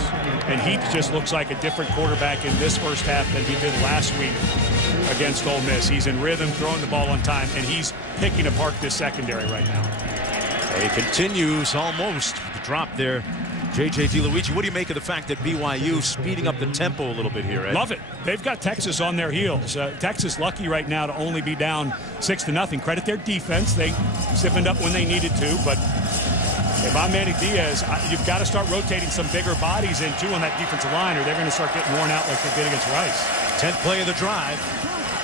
And Heaps just looks like a different quarterback in this first half than he did last week against Ole Miss. He's in rhythm, throwing the ball on time, and he's picking apart this secondary right now. He continues almost with the drop there. J.J. DeLuigi, what do you make of the fact that BYU speeding up the tempo a little bit here, Ed? Love it. They've got Texas on their heels. Texas lucky right now to only be down 6-0. Credit their defense. They stiffened up when they needed to, but if I'm Manny Diaz, you've got to start rotating some bigger bodies in, too, on that defensive line, or they're going to start getting worn out like they did against Rice. 10th play of the drive.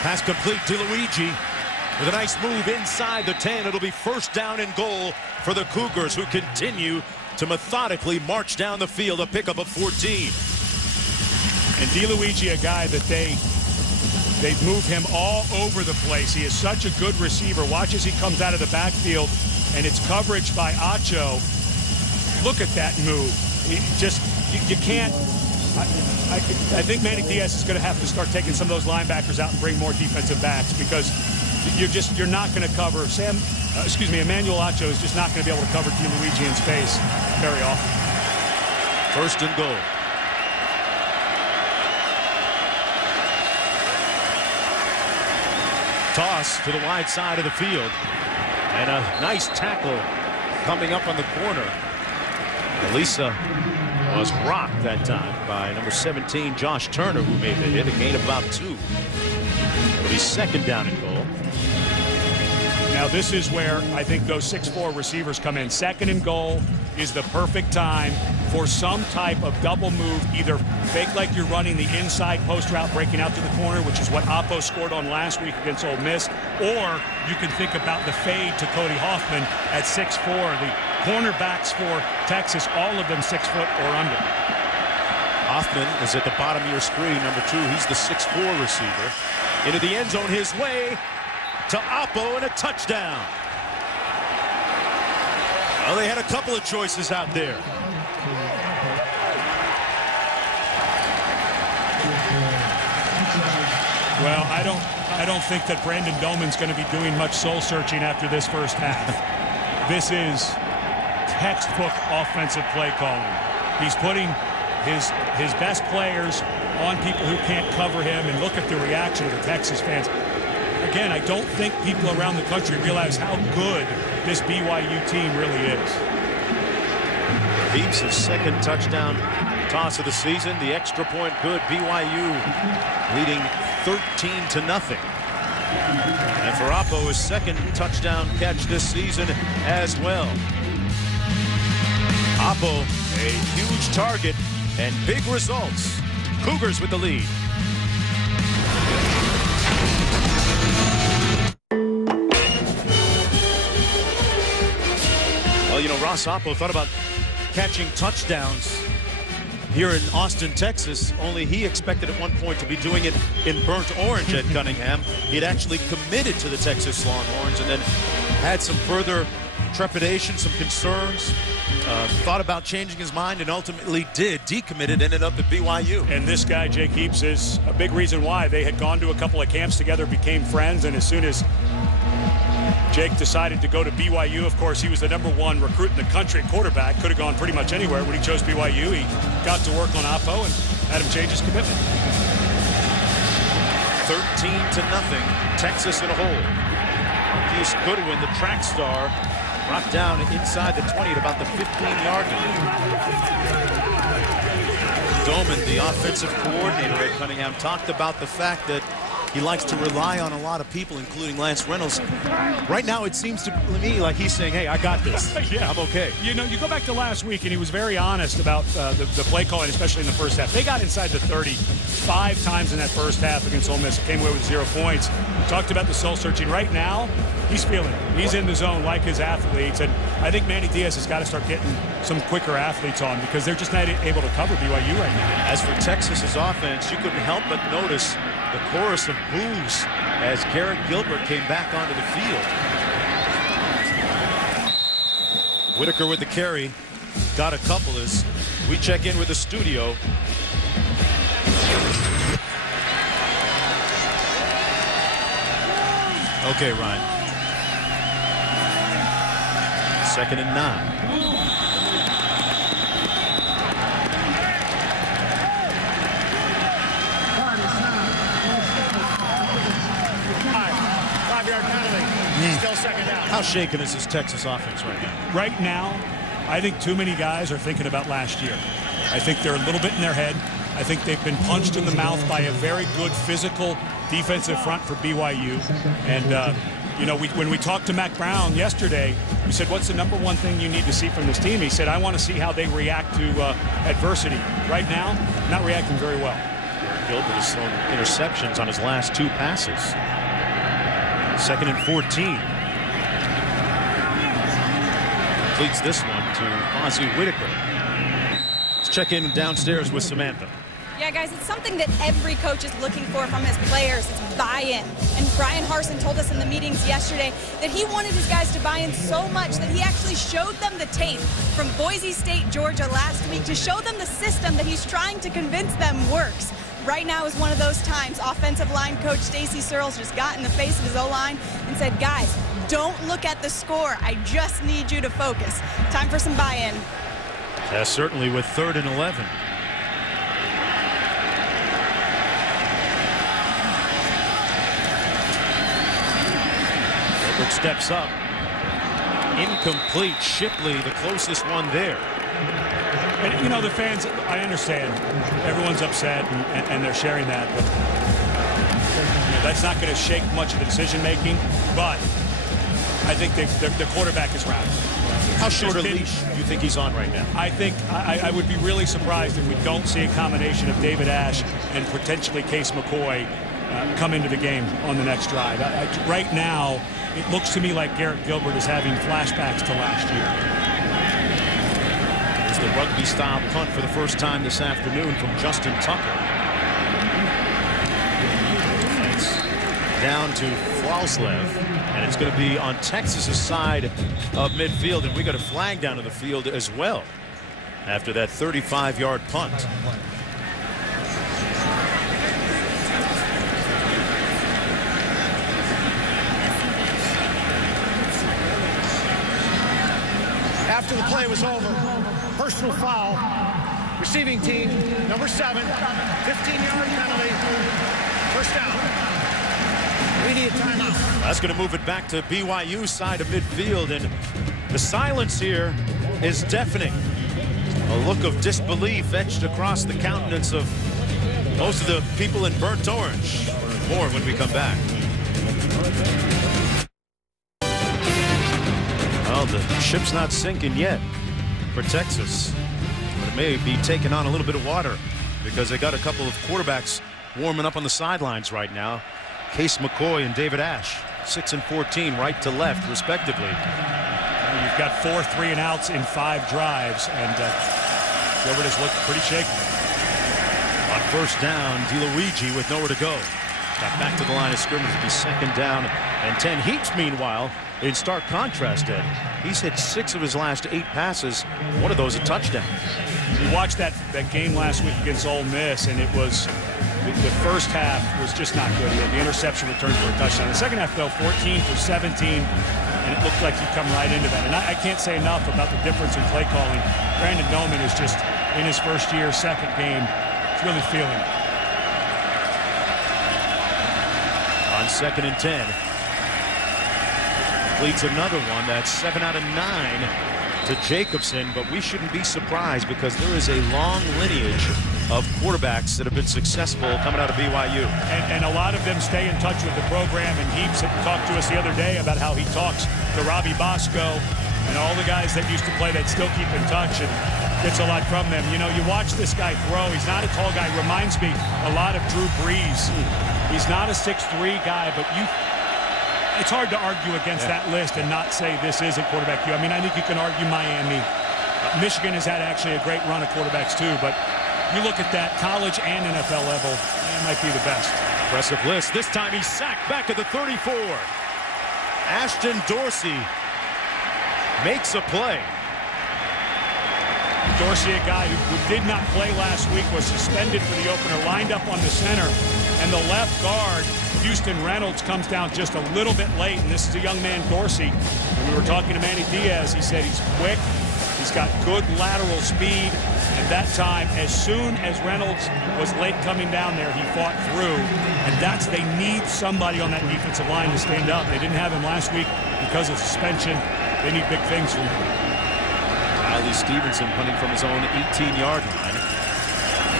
Pass complete. DeLuigi with a nice move inside the 10. It'll be first down and goal for the Cougars, who continue to methodically march down the field, a pickup of 14. And DeLuigi, a guy that they move him all over the place. He is such a good receiver. Watch as he comes out of the backfield, and it's coverage by Acho. Look at that move. You can't. I think Manny Diaz is going to have to start taking some of those linebackers out and bring more defensive backs, because you're not going to cover Emmanuel Acho is just not going to be able to cover DeLuigi in space very often. First and goal. Toss to the wide side of the field, and a nice tackle coming up on the corner. Elisa was rocked that time by number 17, Josh Turner, who made the hit. A gain of about 2. It'll be second down and goal. Now this is where I think those 6'4" receivers come in. Second and goal is the perfect time for some type of double move, either fake like you're running the inside post route, breaking out to the corner, which is what Oppo scored on last week against Ole Miss, or you can think about the fade to Cody Hoffman at 6'4". The cornerbacks for Texas, all of them 6 foot or under. Hoffman is at the bottom of your screen, number 2. He's the 6'4" receiver. Into the end zone his way to Oppo, and a touchdown. Well, they had a couple of choices out there. Well, I don't think that Brandon Doman's going to be doing much soul searching after this first half. This is textbook offensive play calling. He's putting his best players on people who can't cover him, and look at the reaction of the Texas fans. Again, I don't think people around the country realize how good this BYU team really is. Heaps' his second touchdown toss of the season. The extra point good. BYU leading 13-0. And for Oppo, his second touchdown catch this season as well. Oppo, a huge target and big results. Cougars with the lead. Well, you know, Ross Oppo thought about catching touchdowns here in Austin, Texas, only he expected at one point to be doing it in Burnt Orange at Cunningham. He had actually committed to the Texas Longhorns and then had some further trepidation, some concerns, thought about changing his mind, and ultimately did. Decommitted, ended up at BYU. And this guy, Jake Heaps, is a big reason why. They had gone to a couple of camps together, became friends, and as soon as Jake decided to go to BYU, of course, he was the #1 recruit in the country at quarterback. Could have gone pretty much anywhere. When he chose BYU, he got to work on Oppo and had him change his commitment. 13-0, Texas in a hole. Marquise Goodwin, the track star, brought down inside the 20 at about the 15-yard line. Doman, the offensive coordinator at Cunningham, talked about the fact that he likes to rely on a lot of people, including Lance Reynolds. Right now, it seems to me like he's saying, hey, I got this. Yeah, I'm okay. You know, you go back to last week, and he was very honest about the play calling, especially in the first half. They got inside the 30 5 times in that first half against Ole Miss. Came away with 0 points. Talked about the soul searching. Right now, he's feeling it. He's in the zone like his athletes. And I think Manny Diaz has got to start getting some quicker athletes on because they're just not able to cover BYU right now. As for Texas's offense, you couldn't help but notice the chorus of boos as Garrett Gilbert came back onto the field. Whitaker with the carry. Got a couple as we check in with the studio. Okay, Ryan. 2nd and 9. Still 2nd down. How shaken is this Texas offense right now? Right now, I think too many guys are thinking about last year. I think they're a little bit in their head. I think they've been punched in the mouth by a very good physical defensive front for BYU. And, you know, when we talked to Mac Brown yesterday, we said, what's the #1 thing you need to see from this team? He said, I want to see how they react to adversity. Right now, not reacting very well. Gilbert has thrown interceptions on his last 2 passes. 2nd and 14. Completes this one to Ozzie Whitaker. Let's check in downstairs with Samantha. Yeah, guys, it's something that every coach is looking for from his players. It's buy-in. And Brian Harsin told us in the meetings yesterday that he wanted his guys to buy in so much that he actually showed them the tape from Boise State, Georgia last week to show them the system that he's trying to convince them works. Right now is one of those times. Offensive line coach Stacy Searles just got in the face of his O-line and said, guys, don't look at the score. I just need you to focus. Time for some buy-in. Yeah, certainly with 3rd and 11. Gilbert steps up. Incomplete. Shipley, the closest one there. And, you know, the fans, I understand. Everyone's upset, and they're sharing that. But you know, that's not going to shake much of the decision-making. But I think the quarterback is rattled. How short a leash do you think he's on right now? I think I would be really surprised if we don't see a combination of David Ash and potentially Case McCoy come into the game on the next drive. Right now, it looks to me like Garrett Gilbert is having flashbacks to last year. There's the rugby-style punt for the first time this afternoon from Justin Tucker. It's down to Floslev, and it's going to be on Texas's side of midfield, and we got a flag down to the field as well after that 35-yard punt. after the play was over. Personal foul. Receiving team, number 7, 15-yard penalty. First down. We need a timeout. That's going to move it back to BYU side of midfield, and the silence here is deafening. A look of disbelief etched across the countenance of most of the people in burnt orange. More when we come back. Well, the ship's not sinking yet for Texas, but it may be taking on a little bit of water because they got a couple of quarterbacks warming up on the sidelines right now. Case McCoy and David Ash, 6 and 14, right to left, respectively. You've got 4 3-and-outs in 5 drives, and Gilbert has looked pretty shaky. On first down, DeLuigi with nowhere to go. Got back to the line of scrimmage to be 2nd down and 10. Heaps, meanwhile, in stark contrast, Ed. He's hit 6 of his last 8 passes. One of those a touchdown. We watched that game last week against Ole Miss, and it was the first half was just not good. He had the interception return for a touchdown. The second half, though, 14 for 17, and it looked like he'd come right into that. And I can't say enough about the difference in play calling. Brandon Doman is just, in his first year, second game, he's really feeling it. On 2nd and 10. Leads another one. That's 7 out of 9 to Jacobson, but we shouldn't be surprised because there is a long lineage of quarterbacks that have been successful coming out of BYU. And a lot of them stay in touch with the program, and Heaps talked to us the other day about how he talks to Robbie Bosco and all the guys that used to play that still keep in touch and gets a lot from them. You know, you watch this guy throw. He's not a tall guy. Reminds me a lot of Drew Brees. He's not a 6'3" guy, but it's hard to argue against that list and not say this isn't quarterback U. I mean, I think you can argue Miami. Michigan has had actually a great run of quarterbacks too, but you look at that college and NFL level, it might be the best. Impressive list. This time he's sacked back at the 34. Ashton Dorsey makes a play. Dorsey, a guy who did not play last week, was suspended for the opener, lined up on the center, and the left guard, Houston Reynolds, comes down just a little bit late, and this is a young man, Dorsey. When we were talking to Manny Diaz, he said he's quick, he's got good lateral speed. At that time, as soon as Reynolds was late coming down there, he fought through, and they need somebody on that defensive line to stand up. They didn't have him last week because of suspension. They need big things from him. Riley Stevenson punting from his own 18-yard line.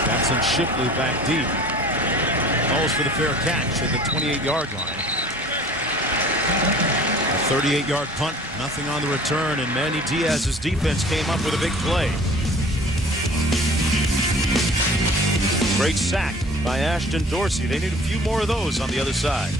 Jackson Shipley back deep. Calls for the fair catch at the 28-yard line. A 38-yard punt, nothing on the return, and Manny Diaz's defense came up with a big play. Great sack by Ashton Dorsey. They need a few more of those on the other side.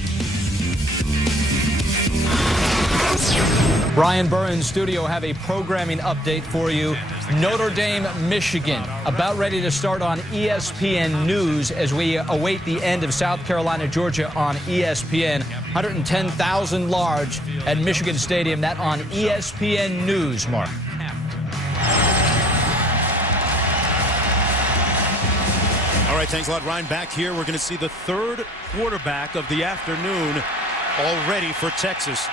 Brian Burr in studio. Have a programming update for you. Notre Dame, Michigan, about ready to start on ESPN News as we await the end of South Carolina, Georgia on ESPN. 110,000 large at Michigan Stadium. That on ESPN News, Mark. All right, thanks a lot, Ryan. Back here, we're going to see the 3rd quarterback of the afternoon already for Texas.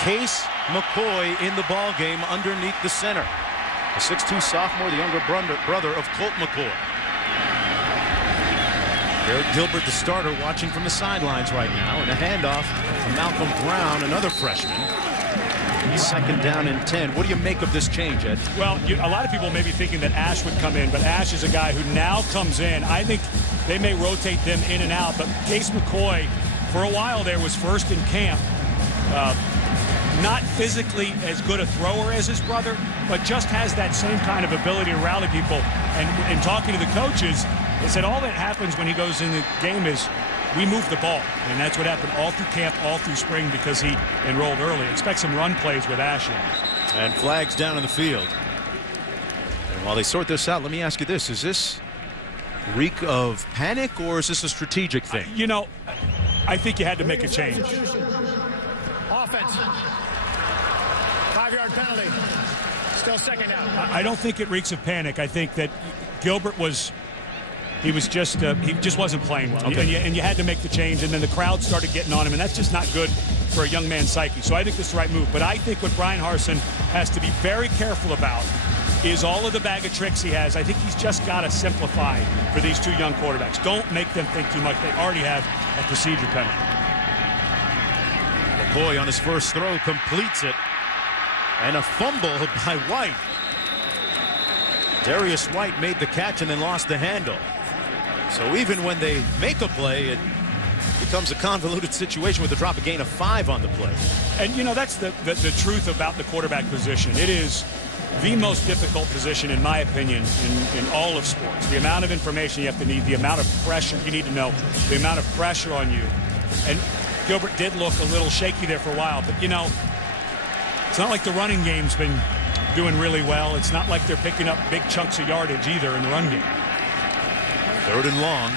Case McCoy in the ball game underneath the center. A 6'2" sophomore, the younger brother of Colt McCoy. Garrett Gilbert, the starter, watching from the sidelines right now, and a handoff to Malcolm Brown, another freshman. 2nd down and 10. What do you make of this change, Ed? Well, a lot of people may be thinking that Ash would come in, but Ash is a guy who now comes in. I think they may rotate them in and out, but Case McCoy, for a while there, was first in camp. Not physically as good a thrower as his brother, but just has that same kind of ability to rally people. And in talking to the coaches, they said all that happens when he goes in the game is we move the ball. And that's what happened all through camp, all through spring, because he enrolled early. Expect some run plays with Ash in. And flags down in the field. And while they sort this out, let me ask you this. Is this reek of panic, or is this a strategic thing? You know, I think you had to make a change. Offense. 5-yard penalty. Still 2nd down. I don't think it reeks of panic. I think that Gilbert he just wasn't playing well. Okay. And you had to make the change, and then the crowd started getting on him, and that's just not good for a young man's psyche. So I think this is the right move. But I think what Brian Harsin has to be very careful about is all of the bag of tricks he has. I think he's just got to simplify for these two young quarterbacks. Don't make them think too much. They already have a procedure penalty. McCoy on his first throw completes it. And a fumble by White. Darius White made the catch and then lost the handle. So even when they make a play, it becomes a convoluted situation with a drop, a gain of 5 on the play. And, you know, that's the truth about the quarterback position. It is the most difficult position, in my opinion, in all of sports. The amount of information you have to need, the amount of pressure you need to know, the amount of pressure on you. And Gilbert did look a little shaky there for a while, but, you know, it's not like the running game's been doing really well. It's not like they're picking up big chunks of yardage either in the run game. 3rd and long.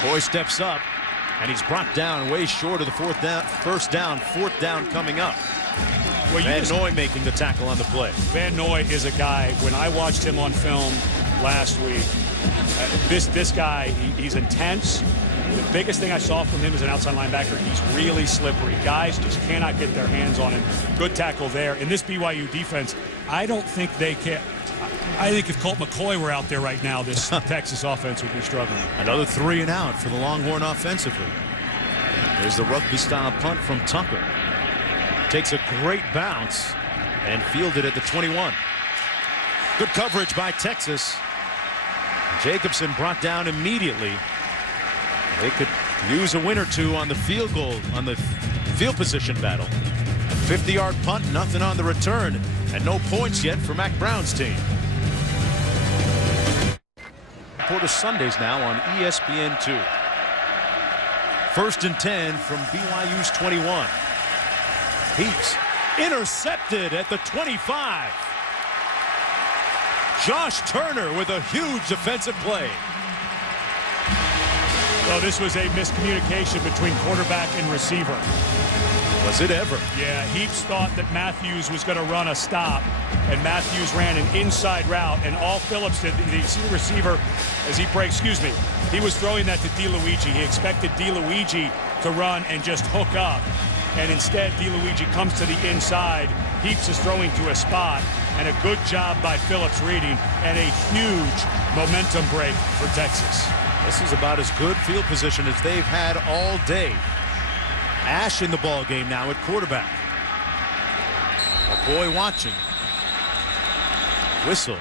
McCoy steps up, and he's brought down way short of the first down. 4th down coming up. Well, Van Noy making the tackle on the play. Van Noy is a guy, when I watched him on film last week, this guy, he's intense. The biggest thing I saw from him as an outside linebacker, he's really slippery. Guys just cannot get their hands on him. Good tackle there. In this BYU defense, I don't think they can. I think if Colt McCoy were out there right now, this Texas offense would be struggling. Another 3 and out for the Longhorn offensively. There's the rugby-style punt from Tucker. Takes a great bounce and fielded at the 21. Good coverage by Texas. Jacobson brought down immediately. They could use a win or two on the field goal, on the field position battle. 50-yard punt, nothing on the return, and no points yet for Mac Brown's team. Reporter Sundays now on ESPN2. 1st and 10 from BYU's 21. Heaps intercepted at the 25. Josh Turner with a huge defensive play. Well, this was a miscommunication between quarterback and receiver. Was it ever? Yeah, Heaps thought that Matthews was going to run a stop, and Matthews ran an inside route, and all Phillips did, the receiver, as he breaks, he was throwing that to DeLuigi. He expected DeLuigi to run and just hook up, and instead DeLuigi comes to the inside. Heaps is throwing to a spot, and a good job by Phillips reading, and a huge momentum break for Texas. This is about as good field position as they've had all day. Ash in the ball game now at quarterback. McCoy watching. Whistle.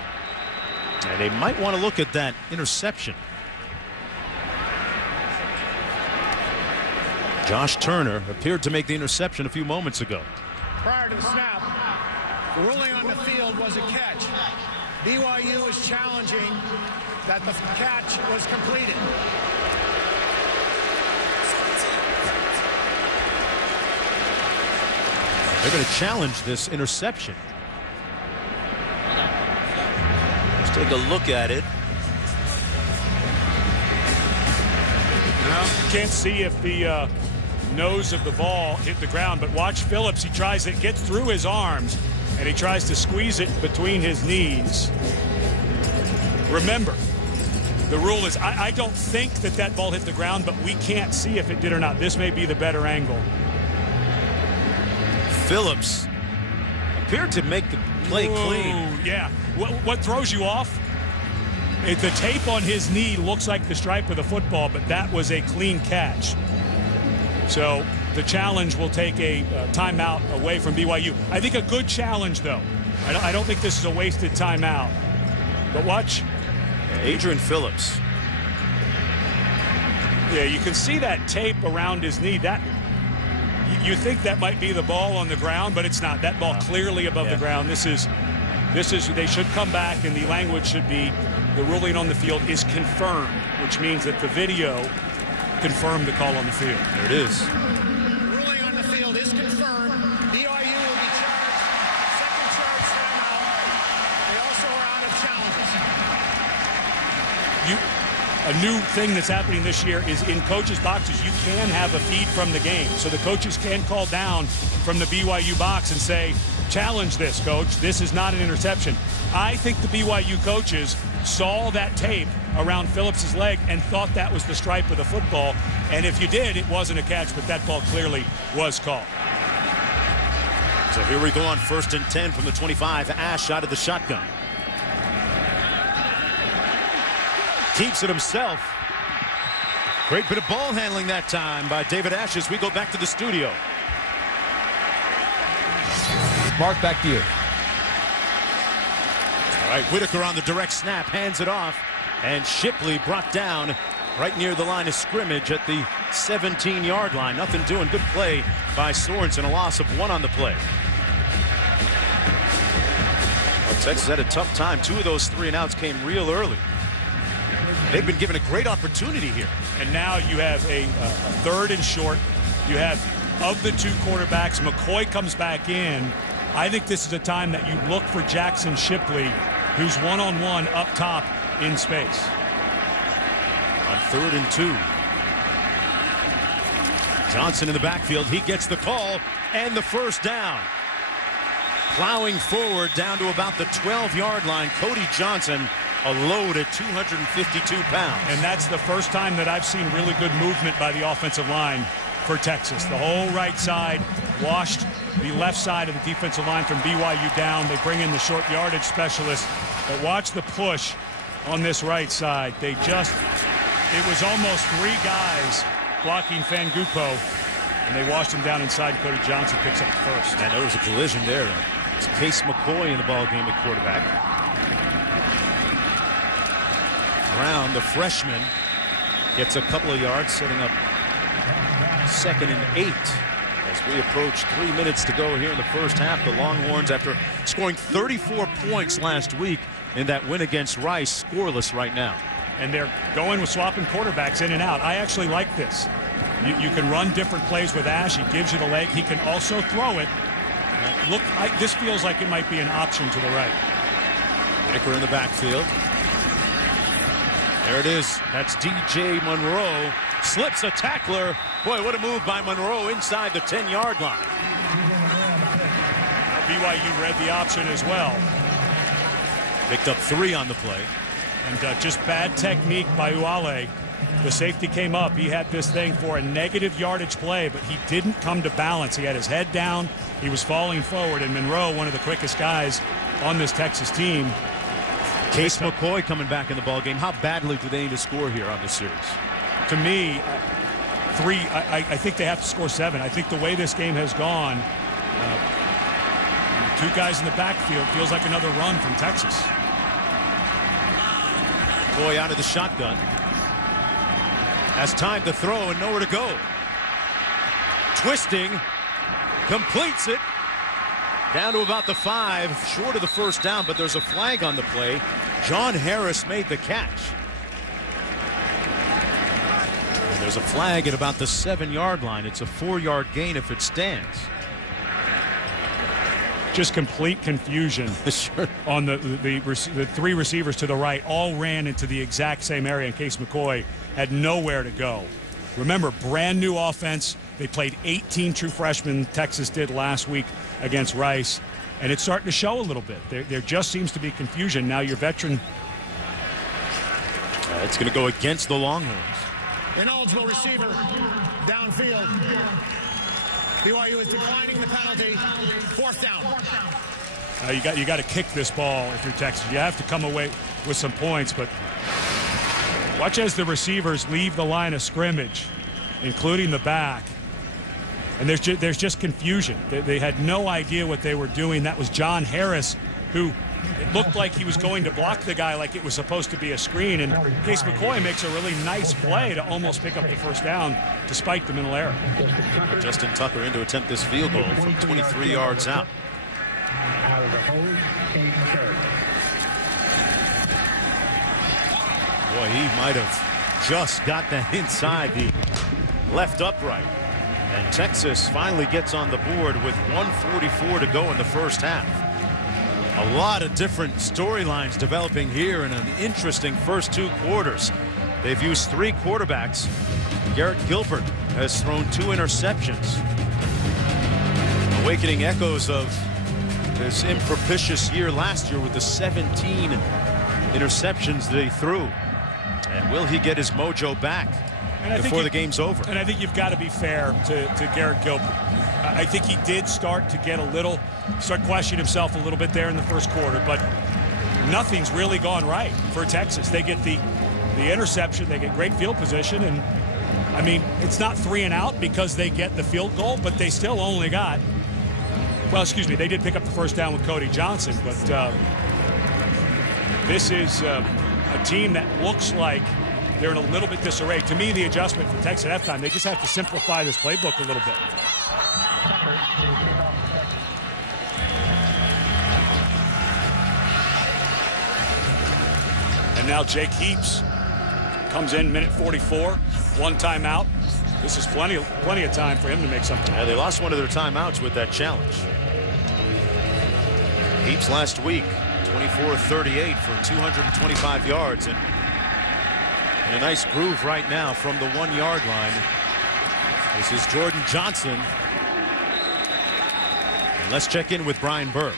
And they might want to look at that interception. Josh Turner appeared to make the interception a few moments ago. Prior to the snap, the ruling on the field was a catch. BYU is challenging that the catch was completed. They're going to challenge this interception. Let's take a look at it. Now, can't see if the nose of the ball hit the ground, but watch Phillips. He tries it, gets through his arms, and he tries to squeeze it between his knees. Remember, the rule is I don't think that ball hit the ground, but we can't see if it did or not. This may be the better angle. Phillips appeared to make the play clean. Yeah. What throws you off? The tape on his knee looks like the stripe of the football, but that was a clean catch. So the challenge will take a timeout away from BYU. I think a good challenge, though. I don't think this is a wasted timeout. But watch. Adrian Phillips. Yeah, you can see that tape around his knee. That you think that might be the ball on the ground, but it's not. That ball clearly above the ground. This is they should come back, and the language should be the ruling on the field is confirmed, which means that the video confirmed the call on the field. There it is. Ruling on the field is confirmed. BYU will be charged. Second charge timeout. They also are out of challenges. A new thing that's happening this year is in coaches' boxes, you can have a feed from the game. So the coaches can call down from the BYU box and say, challenge this, coach. This is not an interception. I think the BYU coaches saw that tape around Phillips's leg and thought that was the stripe of the football. And if you did, it wasn't a catch, but that ball clearly was called. So here we go on 1st and 10 from the 25. Ash out of the shotgun. Keeps it himself. Great bit of ball handling that time by David Ash as we go back to the studio. Mark, back to you. All right, Whitaker on the direct snap, hands it off, and Shipley brought down right near the line of scrimmage at the 17-yard line. Nothing doing. Good play by Sorensen, a loss of 1 on the play. Well, Texas had a tough time. 2 of those 3 and outs came real early. They've been given a great opportunity here. And now you have a 3rd and short. You have, of the 2 quarterbacks, McCoy comes back in. I think this is a time that you look for Jackson Shipley, who's one-on-one up top in space. On 3rd and 2. Johnson in the backfield. He gets the call and the first down. Plowing forward down to about the 12-yard line. Cody Johnson, a load at 252 pounds. And that's the first time that I've seen really good movement by the offensive line for Texas. The whole right side washed the left side of the defensive line from BYU down. They bring in the short yardage specialist. But watch the push on this right side. It was almost 3 guys blocking Fangupo, and they washed him down inside. Cody Johnson picks up the first. And there was a collision there. It's Case McCoy in the ball game at quarterback. Brown, the freshman, gets a couple of yards, setting up 2nd and 8 as we approach 3 minutes to go here in the first half. The Longhorns, after scoring 34 points last week in that win against Rice, scoreless right now. And they're going with swapping quarterbacks in and out. I actually like this. You can run different plays with Ash. He gives you the leg. He can also throw it. This feels like it might be an option to the right. Whitaker in the backfield. There it is. That's DJ Monroe. Slips a tackler. Boy, what a move by Monroe inside the 10-yard line. BYU read the option as well. Picked up 3 on the play. And just bad technique by Uale. The safety came up. He had this thing for a negative yardage play, but he didn't come to balance. He had his head down. He was falling forward. And Monroe, one of the quickest guys on this Texas team. Case McCoy coming back in the ballgame. How badly do they need to score here on this series? To me, 3. I think they have to score 7. I think the way this game has gone, 2 guys in the backfield feels like another run from Texas. McCoy out of the shotgun. Has time to throw and nowhere to go. Twisting. Completes it. Down to about the 5, short of the first down, but there's a flag on the play. John Harris made the catch. And there's a flag at about the 7-yard line. It's a 4-yard gain if it stands. Just complete confusion. Sure. On the 3 receivers to the right all ran into the exact same area, and Case McCoy had nowhere to go. Remember, brand new offense. They played 18 true freshmen. Texas did last week against Rice, and it's starting to show a little bit. There just seems to be confusion. Now your veteran. It's going to go against the Longhorns. Ineligible receiver downfield. BYU is declining the penalty. 4th down. You got to kick this ball if you're Texas. You have to come away with some points, but watch as the receivers leave the line of scrimmage, including the back. And there's just confusion. They had no idea what they were doing. That was John Harris, who it looked like he was going to block the guy like it was supposed to be a screen. And Case McCoy makes a really nice play to almost pick up the first down despite the mental error. Justin Tucker in to attempt this field goal from 23 yards out. Boy, he might have just got that inside the left upright. And Texas finally gets on the board with 1:44 to go in the first half. A lot of different storylines developing here in an interesting first 2 quarters. They've used 3 quarterbacks. Garrett Gilbert has thrown 2 interceptions. Awakening echoes of his impropitious year last year with the 17 interceptions that he threw. And will he get his mojo back before the game's over? And I think you've got to be fair to Garrett Gilbert. I think he did start to get start questioning himself a little bit there in the first quarter, but nothing's really gone right for Texas. They get the interception, they get great field position, and I mean, it's not 3 and out because they get the field goal, but they still only got, well, excuse me, they did pick up the first down with Cody Johnson, but this is a team that looks like they're in a little bit disarray. To me, the adjustment for Texas at halftime, they just have to simplify this playbook a little bit. And now Jake Heaps comes in, minute 44, 1 timeout. This is plenty of time for him to make something. Yeah, they lost one of their timeouts with that challenge. Heaps last week, 24-38 for 225 yards, and in a nice groove right now from the 1-yard line. This is Jordan Johnson. And let's check in with Brian Burr.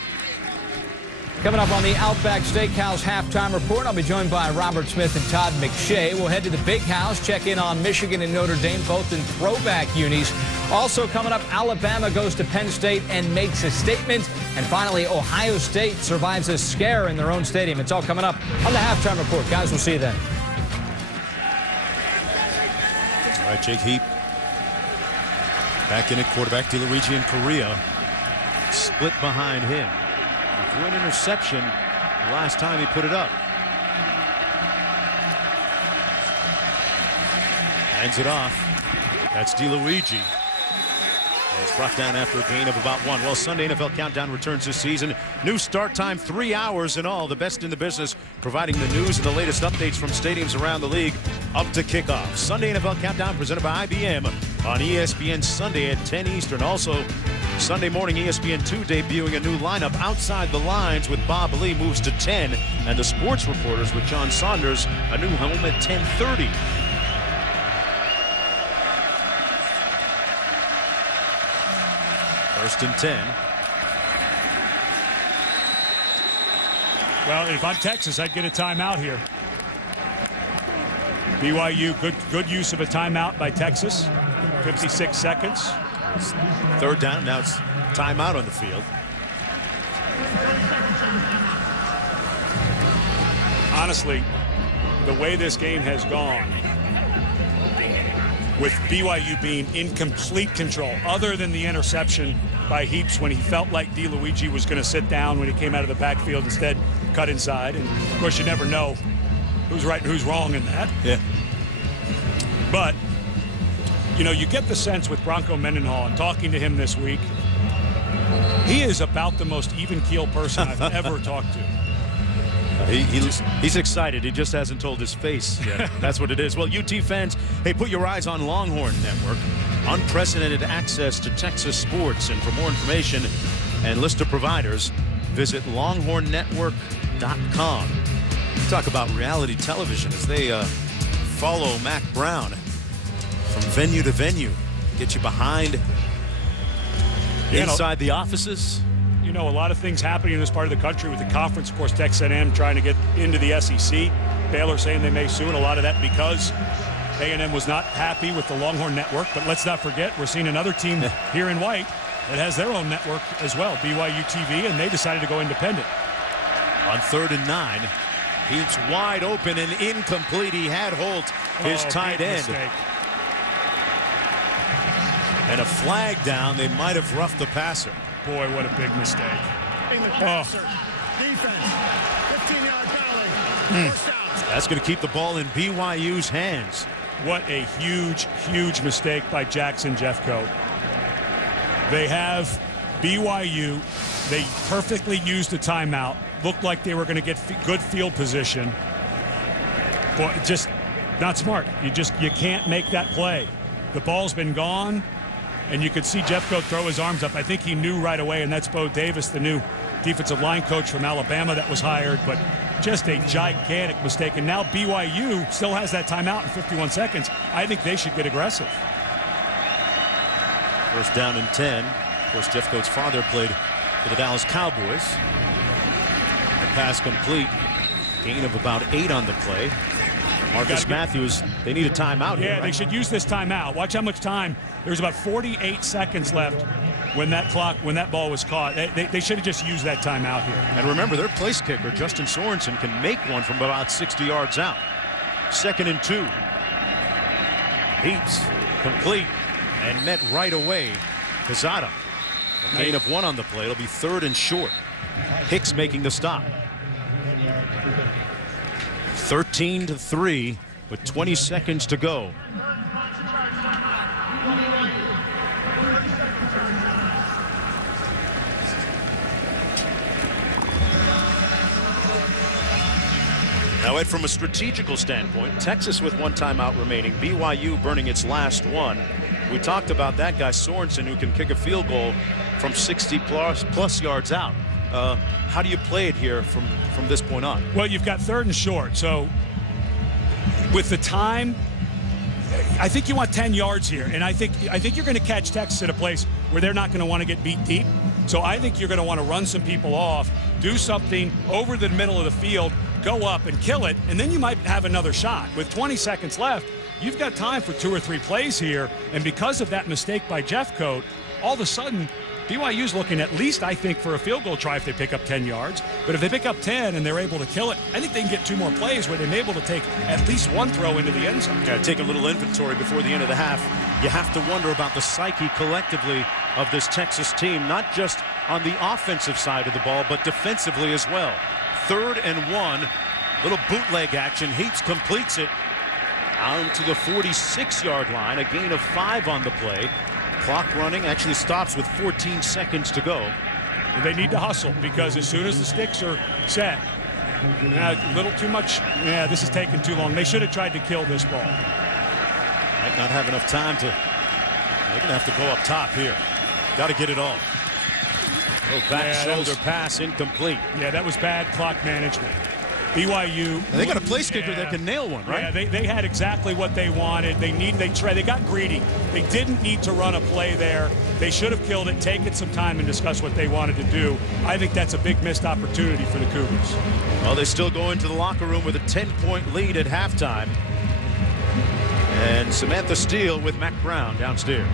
Coming up on the Outback Steakhouse halftime report, I'll be joined by Robert Smith and Todd McShay. We'll head to the Big House, check in on Michigan and Notre Dame, both in throwback unis. Also coming up, Alabama goes to Penn State and makes a statement. And finally, Ohio State survives a scare in their own stadium. It's all coming up on the halftime report. Guys, we'll see you then. All right, Jake Heap back in at quarterback. DeLuigi and Correa split behind him. He threw an interception last time he put it up. Hands it off. That's DeLuigi. It's brought down after a gain of about 1. Well, Sunday NFL Countdown returns this season. New start time, 3 hours in all. The best in the business, providing the news and the latest updates from stadiums around the league up to kickoff. Sunday NFL Countdown presented by IBM on ESPN Sunday at 10 Eastern. Also, Sunday morning, ESPN2 debuting a new lineup. Outside the Lines with Bob Lee moves to 10. And the Sports Reporters with John Saunders, a new home at 10:30. First and 10. Well, if I'm Texas, I'd get a timeout here. BYU, good use of a timeout by Texas. 56 seconds. Third down. Now it's timeout on the field. Honestly, the way this game has gone, with BYU being in complete control, other than the interception by Heaps when he felt like DeLuigi was going to sit down when he came out of the backfield, instead cut inside. And of course, you never know who's right and who's wrong in that. Yeah. But, you know, you get the sense with Bronco Mendenhall, and talking to him this week, he is about the most even-keeled person I've ever talked to. He's excited. He just hasn't told his face yet. That's what it is. Well, UT fans, hey, put your eyes on Longhorn Network. Unprecedented access to Texas sports. And for more information and list of providers, visit longhornnetwork.com. Talk about reality television as they follow Mac Brown from venue to venue. Get you behind, inside the offices. You know, a lot of things happening in this part of the country with the conference. Of course, Texas A&M trying to get into the SEC. Baylor saying they may soon. A lot of that because A&M was not happy with the Longhorn Network. But let's not forget, we're seeing another team here in white that has their own network as well, BYU TV, and they decided to go independent. On 3rd and 9, Heaps wide open and incomplete. He had Holt, his tight end. Mistake. And a flag down. They might have roughed the passer. Boy, what a big mistake. Defense, 15-yard penalty. First down. That's going to keep the ball in BYU's hands. What a huge, huge mistake by Jackson Jeffcoat. They have BYU. They perfectly used the timeout. Looked like they were going to get good field position. Boy, just not smart. You can't make that play. The ball's been gone. And you could see Jeffcoat throw his arms up. I think he knew right away, and that's Bo Davis, the new defensive line coach from Alabama that was hired. But just a gigantic mistake. And now BYU still has that timeout in 51 seconds. I think they should get aggressive. First down and 10. Of course, Jeffcoat's father played for the Dallas Cowboys. The pass complete. Gain of about 8 on the play. Marcus Matthews, they need a timeout here. Yeah, they should use this timeout. Watch how much time. There's about 48 seconds left when that ball was caught. They should have just used that timeout here. And remember, their place kicker, Justin Sorensen, can make one from about 60 yards out. 2nd and 2. Heaps complete and met right away. Quezada. A gain of 1 on the play. It'll be 3rd and short. Hicks making the stop. 13-3 with 20 seconds to go. Now, Ed, from a strategical standpoint, Texas with 1 timeout remaining, BYU burning its last one. We talked about that guy, Sorensen, who can kick a field goal from 60 plus yards out. How do you play it here from this point on? Well, you've got 3rd and short. So with the time, I think you want 10 yards here. And I think you're going to catch Texas at a place where they're not going to want to get beat deep. So I think you're going to want to run some people off, do something over the middle of the field, go up and kill it, and then you might have another shot. With 20 seconds left, you've got time for 2 or 3 plays here. And because of that mistake by Jeffcoat, all of a sudden, BYU's looking at least, I think, for a field goal try if they pick up 10 yards. But if they pick up 10 and they're able to kill it, I think they can get 2 more plays where they're able to take at least 1 throw into the end zone. Yeah, take a little inventory before the end of the half. You have to wonder about the psyche collectively of this Texas team, not just on the offensive side of the ball, but defensively as well. 3rd and 1, little bootleg action. Heaps completes it out to the 46-yard line, a gain of 5 on the play. Clock running, actually stops with 14 seconds to go. They need to hustle because as soon as the sticks are set, a little too much. Yeah, this is taking too long. They should have tried to kill this ball. Might not have enough time to. They're going to have to go up top here. Got to get it all. Little back shoulder pass incomplete. Yeah, that was bad clock management. BYU. And they got a place kicker that can nail one, right? Yeah, they had exactly what they wanted. They got greedy. They didn't need to run a play there. They should have killed it, taken some time, and discussed what they wanted to do. I think that's a big missed opportunity for the Cougars. Well, they still go into the locker room with a 10-point lead at halftime. And Samantha Steele with Mac Brown downstairs.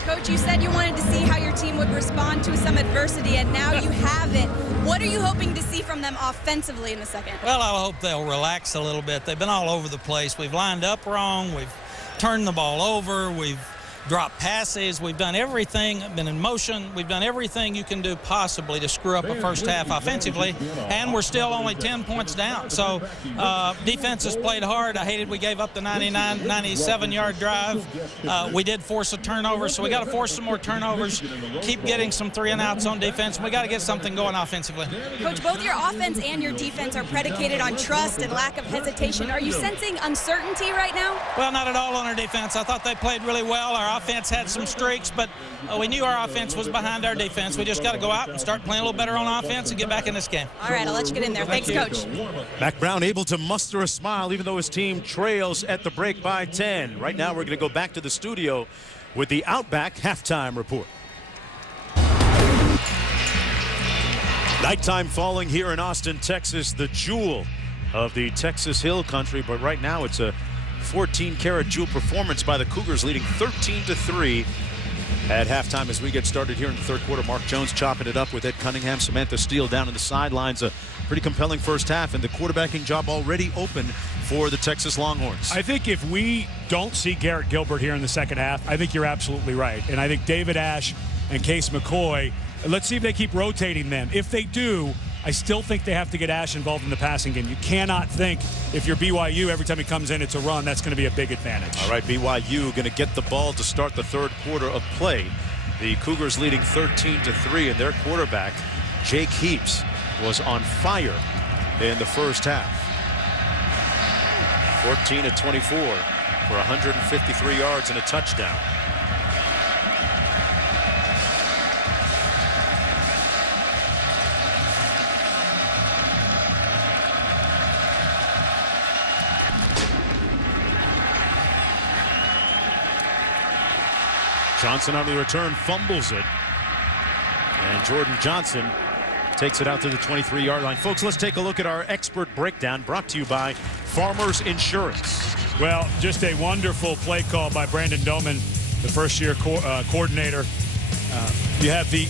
Coach, you said you wanted to see how your team would respond to some adversity, and now you have it. What are you hoping to see from them offensively in the second? Well, I hope they'll relax a little bit. They've been all over the place. We've lined up wrong. We've turned the ball over. We've dropped passes. We've done everything, been in motion. We've done everything you can do possibly to screw up a first half offensively, and we're still only 10 points down. So defense has played hard. I hated we gave up the 97-yard drive. We did force a turnover, so we got to force some more turnovers, keep getting some 3-and-outs on defense. We got to get something going offensively. Coach, both your offense and your defense are predicated on trust and lack of hesitation. Are you sensing uncertainty right now? Well, not at all on our defense. I thought they played really well. Our offense had some streaks, but we knew our offense was behind our defense. We just got to go out and start playing a little better on offense and get back in this game. All right, I'll let you get in there. Thanks, Coach. Mac Brown able to muster a smile even though his team trails at the break by 10. Right now we're going to go back to the studio with the Outback halftime report. Nighttime falling here in Austin, Texas, the jewel of the Texas Hill Country, but right now it's a 14-karat jewel performance by the Cougars, leading 13-3 at halftime. As we get started here in the third quarter, Mark Jones chopping it up with Ed Cunningham, Samantha Steele down in the sidelines. A pretty compelling first half, and the quarterbacking job already open for the Texas Longhorns. I think if we don't see Garrett Gilbert here in the second half, I think you're absolutely right. And I think David Ash and Case McCoy, let's see if they keep rotating them. If they do, I still think they have to get Ash involved in the passing game. You cannot think if you're BYU, every time he comes in, it's a run. That's going to be a big advantage. All right, BYU going to get the ball to start the third quarter of play. The Cougars leading 13-3, and their quarterback, Jake Heaps, was on fire in the first half. 14-24 for 153 yards and a touchdown. Johnson on the return fumbles it. And Jordan Johnson takes it out to the 23-yard line. Folks, let's take a look at our expert breakdown brought to you by Farmers Insurance. Well, just a wonderful play call by Brandon Doman, the first-year coordinator. You have the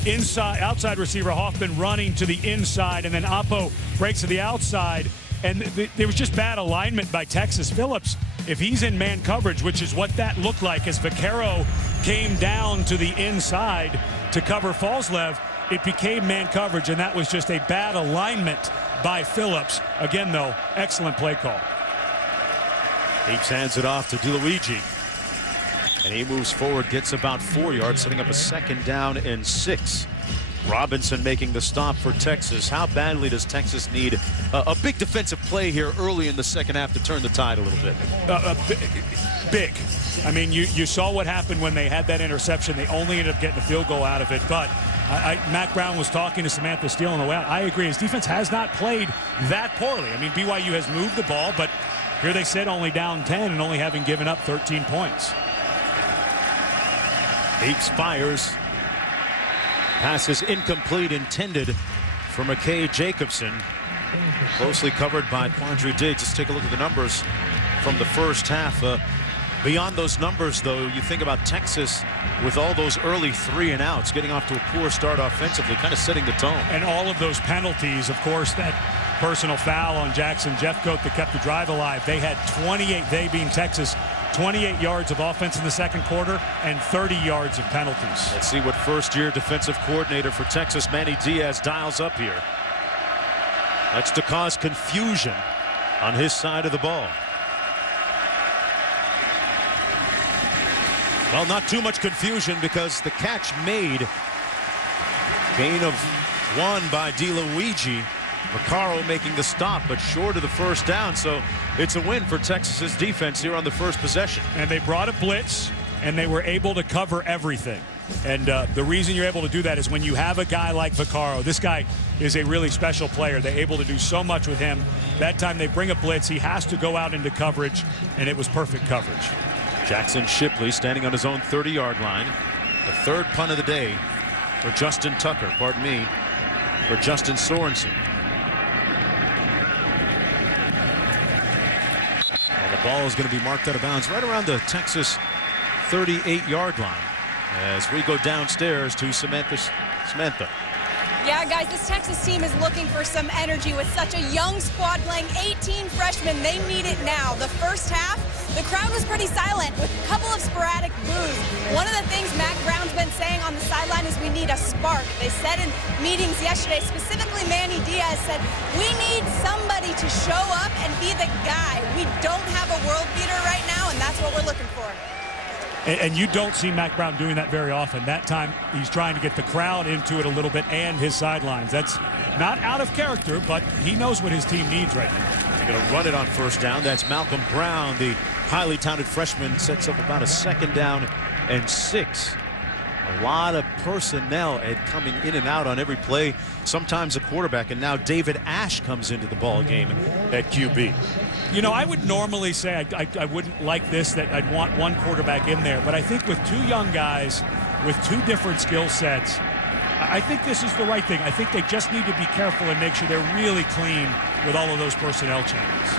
outside receiver Hoffman running to the inside, and then Oppo breaks to the outside. And there was just bad alignment by Texas. Phillips, if he's in man coverage, which is what that looked like as Vaccaro came down to the inside to cover Falslev, it became man coverage, and that was just a bad alignment by Phillips. Again, though, excellent play call. Heaps hands it off to DeLuigi. And he moves forward, gets about 4 yards, setting up a 2nd down and 6. Robinson making the stop for Texas. How badly does Texas need a big defensive play here early in the second half to turn the tide a little bit? Big. I mean, you saw what happened when they had that interception. They only ended up getting a field goal out of it. But Mac Brown was talking to Samantha Steele on the way out. I agree. His defense has not played that poorly. I mean, BYU has moved the ball, but here they sit only down 10 and only having given up 13 points. Heaps fires. Pass is incomplete, intended for McKay Jacobson. Closely covered by Quandre Diggs. Let's take a look at the numbers from the first half. Beyond those numbers, though, you think about Texas with all those early 3-and-outs, getting off to a poor start offensively, kind of setting the tone. And all of those penalties, of course, that personal foul on Jackson Jeffcoat that kept the drive alive. They had 28, they being Texas, 28 yards of offense in the second quarter and 30 yards of penalties. Let's see what first-year defensive coordinator for Texas, Manny Diaz, dials up here. That's to cause confusion on his side of the ball. Well, not too much confusion because the catch made. Gain of 1 by DeLuigi. Vaccaro making the stop, but short of the first down, so it's a win for Texas's defense here on the first possession. And they brought a blitz, and they were able to cover everything. And the reason you're able to do that is when you have a guy like Vaccaro. This guy is a really special player. They're able to do so much with him. That time they bring a blitz, he has to go out into coverage, and it was perfect coverage. Jackson Shipley standing on his own 30-yard line. The third punt of the day for Justin Tucker, pardon me, for Justin Sorensen. And the ball is going to be marked out of bounds right around the Texas 38-yard line as we go downstairs to Samantha. Yeah, guys, this Texas team is looking for some energy with such a young squad playing 18 freshmen. They need it now. The first half, the crowd was pretty silent with a couple of sporadic boos. One of the things Mac Brown's been saying on the sideline is we need a spark. They said in meetings yesterday, specifically Manny Diaz said, we need somebody to show up and be the guy. We don't have a world beater right now, and that's what we're looking for. And you don't see Mac Brown doing that very often. That time he's trying to get the crowd into it a little bit and his sidelines. That's not out of character, but he knows what his team needs right now. They're going to run it on first down. That's Malcolm Brown, the highly talented freshman, sets up about a 2nd down and 6. A lot of personnel coming in and out on every play. Sometimes a quarterback, and now David Ash comes into the ball game at QB. You know, I would normally say I wouldn't like this, that I'd want one quarterback in there. But I think with 2 young guys with 2 different skill sets, I think this is the right thing. I think they just need to be careful and make sure they're really clean with all of those personnel changes.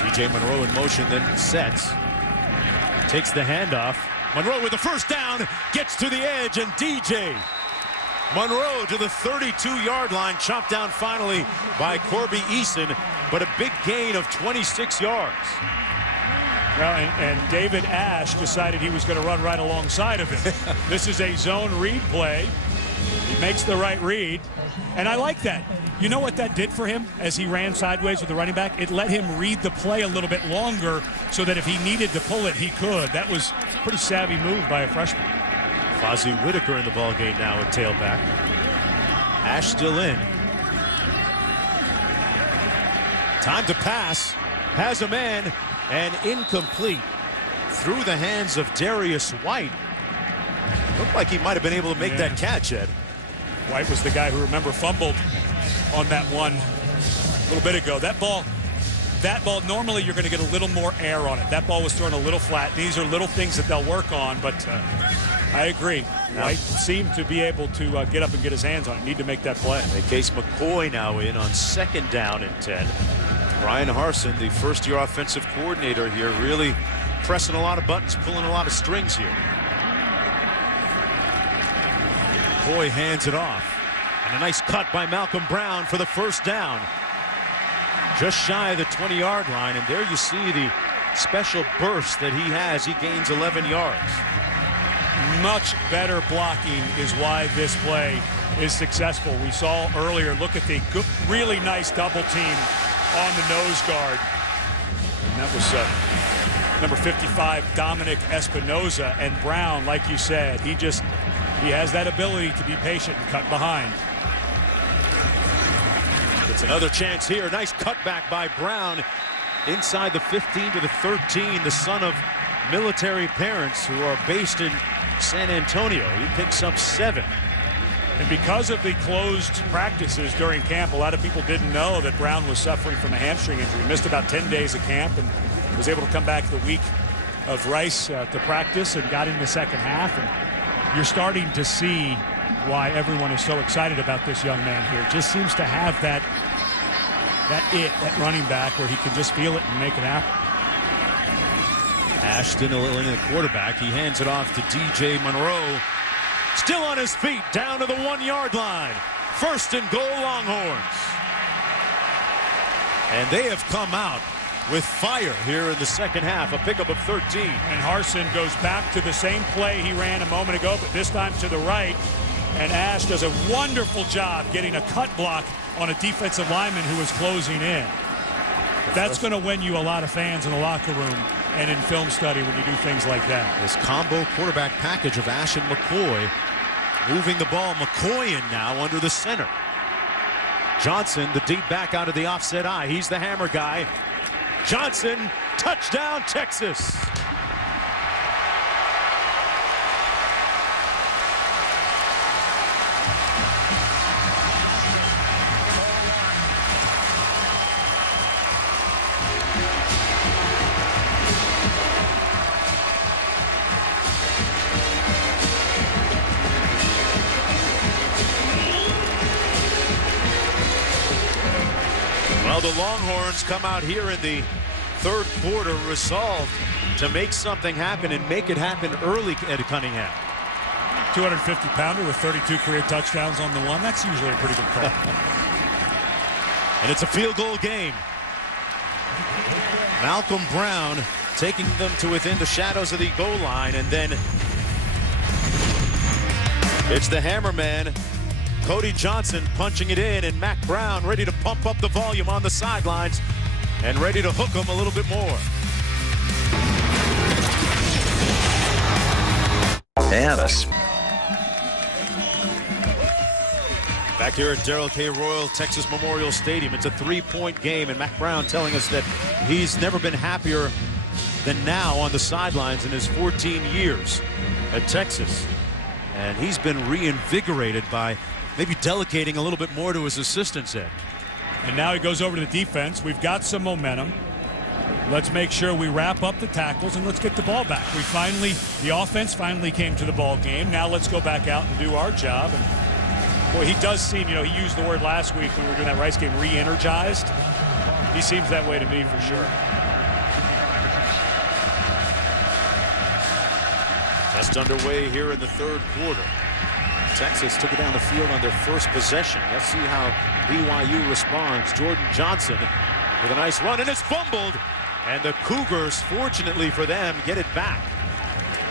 DJ Monroe in motion, then sets. Takes the handoff. Monroe with the first down, gets to the edge, and DJ Monroe to the 32-yard line, chopped down finally by Corby Eason, but a big gain of 26 yards. Well, and David Ash decided he was going to run right alongside of him. This is a zone read play. He makes the right read, and I like that. You know what that did for him as he ran sideways with the running back? It let him read the play a little bit longer so that if he needed to pull it, he could. That was a pretty savvy move by a freshman. Fozzie Whitaker in the ballgame now at tailback. Ash still in. Time to pass. Has a man, and incomplete. Through the hands of Darius White. Looked like he might have been able to make that catch, Ed. White was the guy who, remember, fumbled on that one a little bit ago. That ball, normally you're going to get a little more air on it. That ball was thrown a little flat. These are little things that they'll work on, but I agree. White seemed to be able to get up and get his hands on it. Need to make that play. Case McCoy now in on 2nd down and 10. Brian Harsin, the first-year offensive coordinator here, really pressing a lot of buttons, pulling a lot of strings here. McCoy hands it off. And a nice cut by Malcolm Brown for the 1st down. Just shy of the 20-yard line, and there you see the special burst that he has. He gains 11 yards. Much better blocking is why this play is successful. We saw earlier, look at the really nice double team on the nose guard. And that was number 55, Dominic Espinoza. And Brown, like you said, he has that ability to be patient and cut behind. It's another chance here. Nice cutback by Brown inside the 15 to the 13. The son of military parents who are based in San Antonio. He picks up 7. And because of the closed practices during camp, a lot of people didn't know that Brown was suffering from a hamstring injury. He missed about 10 days of camp and was able to come back the week of Rice to practice and got in the second half. And you're starting to see why everyone is so excited about this young man here. Just seems to have that running back where he can just feel it and make it happen. Ashton a little into the quarterback. He hands it off to DJ Monroe. Still on his feet, down to the 1-yard line. 1st and goal, Longhorns. And they have come out with fire here in the second half. A pickup of 13. And Harsin goes back to the same play he ran a moment ago, but this time to the right. And Ash does a wonderful job getting a cut block on a defensive lineman who was closing in. That's going to win you a lot of fans in the locker room and in film study when you do things like that. This combo quarterback package of Ash and McCoy moving the ball. McCoy in now under the center. Johnson, the deep back out of the offset eye. He's the hammer guy. Johnson, touchdown, Texas. Well, the Longhorns come out here in the 3rd quarter resolved to make something happen and make it happen early at Cunningham. 250-pounder with 32 career touchdowns on the one. That's usually a pretty good call. And it's a field goal game. Malcolm Brown taking them to within the shadows of the goal line, and then it's the hammerman, Cody Johnson, punching it in, and Mac Brown ready to pump up the volume on the sidelines and ready to hook them a little bit more. Dallas. Back here at Darrell K. Royal Texas Memorial Stadium, it's a 3-point game, and Mac Brown telling us that he's never been happier than now on the sidelines in his 14 years at Texas. And he's been reinvigorated by maybe delegating a little bit more to his assistants end. And now he goes over to the defense. We've got some momentum. Let's make sure we wrap up the tackles and let's get the ball back. The offense finally came to the ball game. Now let's go back out and do our job. And boy, he does seem, he used the word last week when we were doing that Rice game, re-energized. He seems that way to me for sure. Just underway here in the 3rd quarter. Texas took it down the field on their first possession. Let's see how BYU responds. Jordan Johnson with a nice run, and it's fumbled. And the Cougars, fortunately for them, get it back.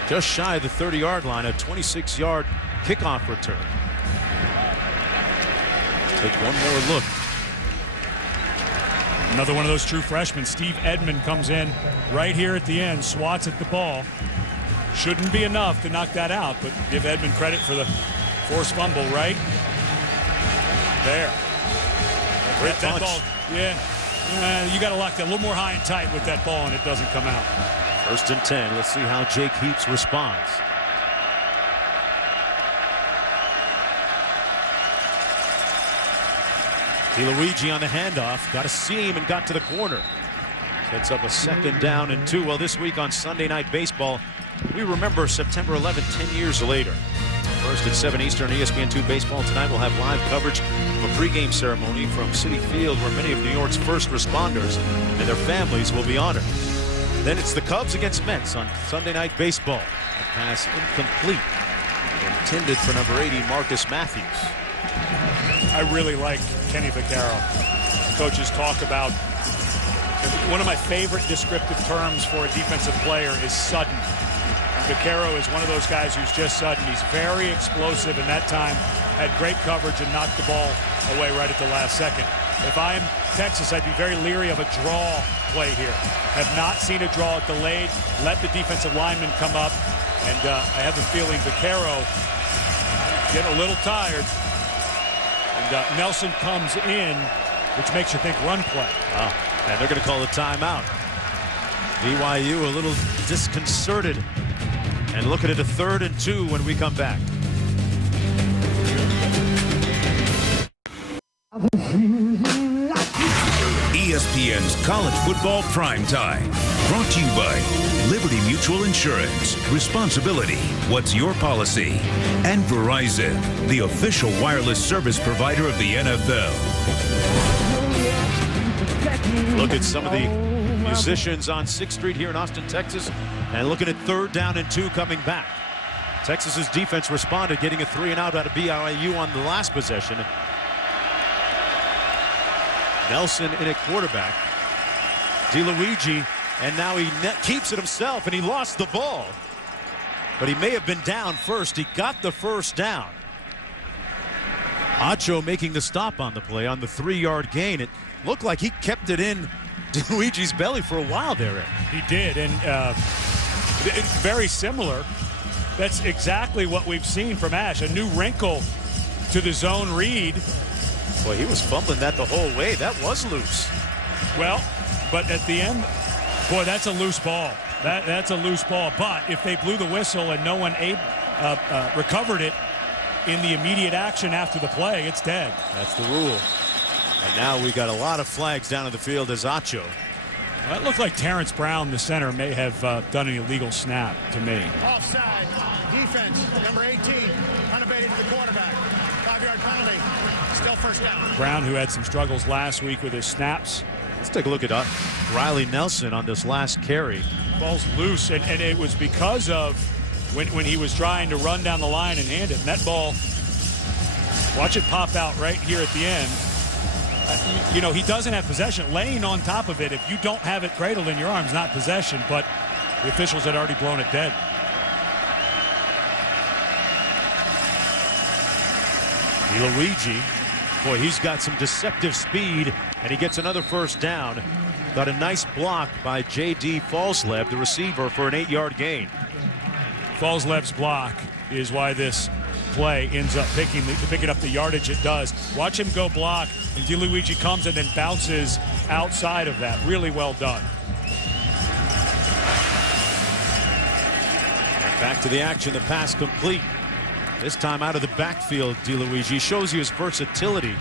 Just shy of the 30-yard line, a 26-yard kickoff return. Take one more look. Another one of those true freshmen. Steve Edmond comes in right here at the end, swats at the ball. Shouldn't be enough to knock that out, but give Edmond credit for the forced fumble right there. Great that ball, yeah. You got to lock that a little more high and tight with that ball, and it doesn't come out. 1st and 10. Let's see how Jake Heaps responds. DeLuigi on the handoff, got a seam and got to the corner. Sets up a 2nd down and 2. Well, this week on Sunday Night Baseball, we remember September 11th, 10 years later. First at 7 Eastern, ESPN2 Baseball tonight will have live coverage of a pregame ceremony from Citi Field where many of New York's first responders and their families will be honored. Then it's the Cubs against Mets on Sunday Night Baseball. A pass incomplete, intended for number 80, Marcus Matthews. I really like Kenny Vaccaro. Coaches talk about one of my favorite descriptive terms for a defensive player is sudden. Vaccaro is one of those guys who's just sudden. He's very explosive, and that time had great coverage and knocked the ball away right at the last second. If I'm Texas, I'd be very leery of a draw play here. Have not seen a draw delayed. Let the defensive lineman come up, and I have a feeling Vaccaro getting a little tired. And Nelson comes in, which makes you think run play. Oh, and they're going to call the timeout. BYU a little disconcerted. And looking at a 3rd and 2 when we come back. ESPN's College Football Primetime. Brought to you by Liberty Mutual Insurance. Responsibility. What's your policy? And Verizon, the official wireless service provider of the NFL. Look at some of the musicians on 6th Street here in Austin, Texas. And looking at 3rd down and 2 coming back. Texas's defense responded, getting a 3-and-out out of BYU on the last possession. Nelson in at quarterback. DeLuigi, and now he keeps it himself, and he lost the ball. But he may have been down first. He got the first down. Acho making the stop on the play on the 3-yard gain. It looked like he kept it in DeLuigi's belly for a while there. He did, and very similar. That's exactly what we've seen from Ash. A new wrinkle to the zone read. Boy, he was fumbling that the whole way. That was loose. Well, but at the end, boy, that's a loose ball. That's a loose ball. But if they blew the whistle and no one recovered it in the immediate action after the play, it's dead. That's the rule. And now we got a lot of flags down in the field as Acho. Well, it looked like Terrence Brown, the center, may have done an illegal snap to me. Offside. Defense. Number 18. Unabated to the quarterback. 5-yard penalty. Still first down. Brown, who had some struggles last week with his snaps. Let's take a look at Riley Nelson on this last carry. Ball's loose, and it was because of when he was trying to run down the line and hand it. And that ball, watch it pop out right here at the end. You know, he doesn't have possession. Laying on top of it, if you don't have it cradled in your arms, not possession, but the officials had already blown it dead. DeLuigi, boy, he's got some deceptive speed, and he gets another first down. Got a nice block by J.D. Falslev, the receiver, for an 8-yard gain. Falslev's block is why this play ends up picking up the yardage it does. Watch him go block, and DeLuigi comes and then bounces outside of that. Really well done. And back to the action, the pass complete. This time out of the backfield, DeLuigi shows you his versatility,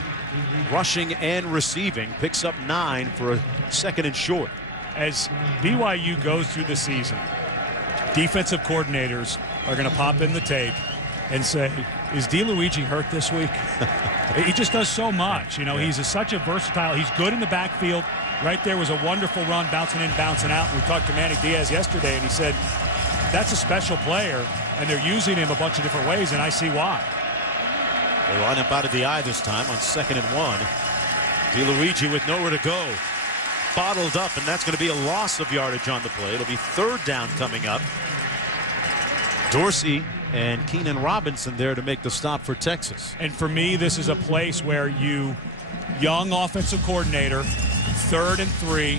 rushing and receiving. Picks up 9 for a 2nd and short. As BYU goes through the season, defensive coordinators are going to pop in the tape and say, is DeLuigi hurt this week? He just does so much. You know, he's such a versatile. He's good in the backfield. Right there was a wonderful run, bouncing in, bouncing out. And we talked to Manny Diaz yesterday, and he said, that's a special player, and they're using him a bunch of different ways, and I see why. They line up out of the eye this time on 2nd and 1. DeLuigi with nowhere to go. Bottled up, and that's going to be a loss of yardage on the play. It'll be 3rd down coming up. Dorsey and Keenan Robinson there to make the stop for Texas. And for me, this is a place where young offensive coordinator, 3rd and 3. I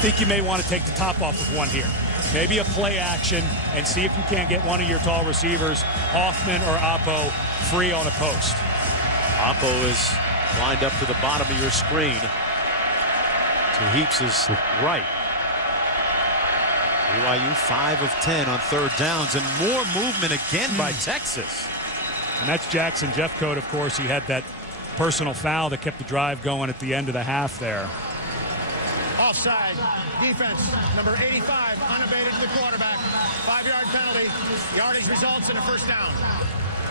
think you may want to take the top off of one here. Maybe a play action and see if you can't get one of your tall receivers, Hoffman or Oppo, free on a post. Oppo is lined up to the bottom of your screen. To Heaps' right. BYU 5 of 10 on 3rd downs, and more movement again by Texas. And that's Jackson Jeffcoat, of course. He had that personal foul that kept the drive going at the end of the half there. Offside. Defense, number 85, unabated to the quarterback. 5-yard penalty. Yardage results in a first down.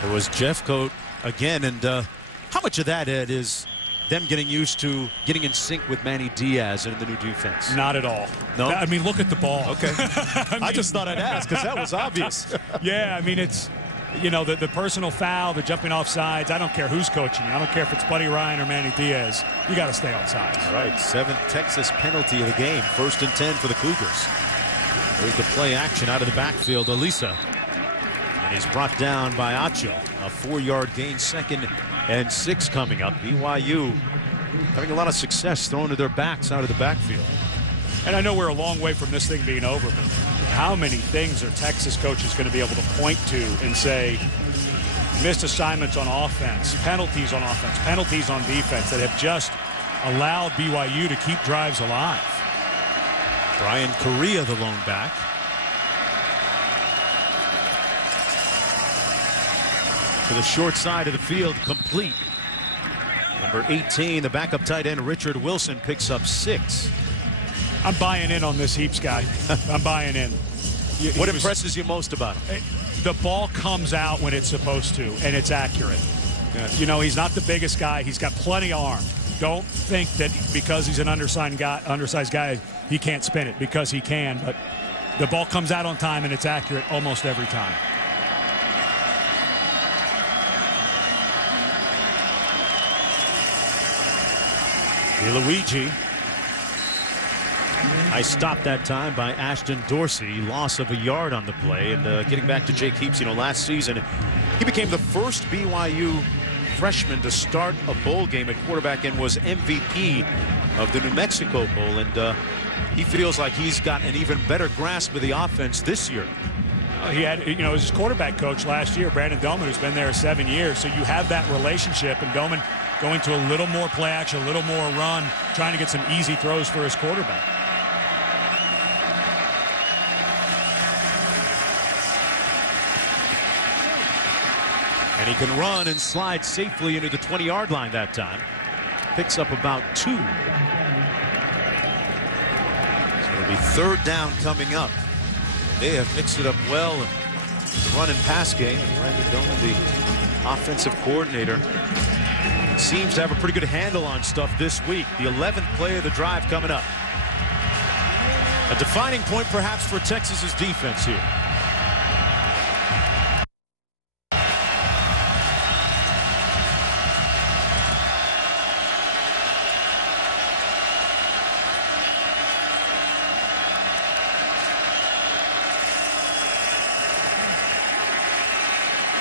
It was Jeffcoat again, and how much of that, Ed, is them getting used to getting in sync with Manny Diaz and the new defense? Not at all. No? I mean, look at the ball. Okay. I mean, just thought I'd ask because that was obvious. Yeah, I mean, it's, you know, the personal foul, the jumping off sides. I don't care who's coaching you. I don't care if it's Buddy Ryan or Manny Diaz. You got to stay on sides. All right, 7th Texas penalty of the game. 1st and 10 for the Cougars. There's the play action out of the backfield. Elisa. And he's brought down by Acho. A 4-yard gain, 2nd and 6 coming up. BYU having a lot of success throwing to their backs out of the backfield. And I know we're a long way from this thing being over, but how many things are Texas coaches going to be able to point to and say, missed assignments on offense, penalties on offense, penalties on defense that have just allowed BYU to keep drives alive? Brian Correa, the lone back. To the short side of the field, complete. Number 18, the backup tight end, Richard Wilson, picks up 6. I'm buying in on this Heaps guy. I'm buying in. What impresses you most about him? The ball comes out when it's supposed to, and it's accurate. Yes. You know, he's not the biggest guy. He's got plenty of arm. Don't think that because he's an undersized guy, he can't spin it, because he can. But the ball comes out on time, and it's accurate almost every time. Luigi. Nice stop that time by Ashton Dorsey. Loss of a yard on the play. And getting back to Jake Heaps, you know, last season he became the first BYU freshman to start a bowl game at quarterback and was MVP of the New Mexico Bowl. And he feels like he's got an even better grasp of the offense this year. He had, you know, his quarterback coach last year, Brandon Doman, who's been there 7 years. So you have that relationship, and Doman going to a little more play action, a little more run, trying to get some easy throws for his quarterback. And he can run and slide safely into the 20-yard line that time. Picks up about 2. So it'll be 3rd down coming up. They have mixed it up well in the run and pass game. And Brandon Doman, the offensive coordinator, seems to have a pretty good handle on stuff this week. The 11th play of the drive coming up. A defining point perhaps for Texas's defense here.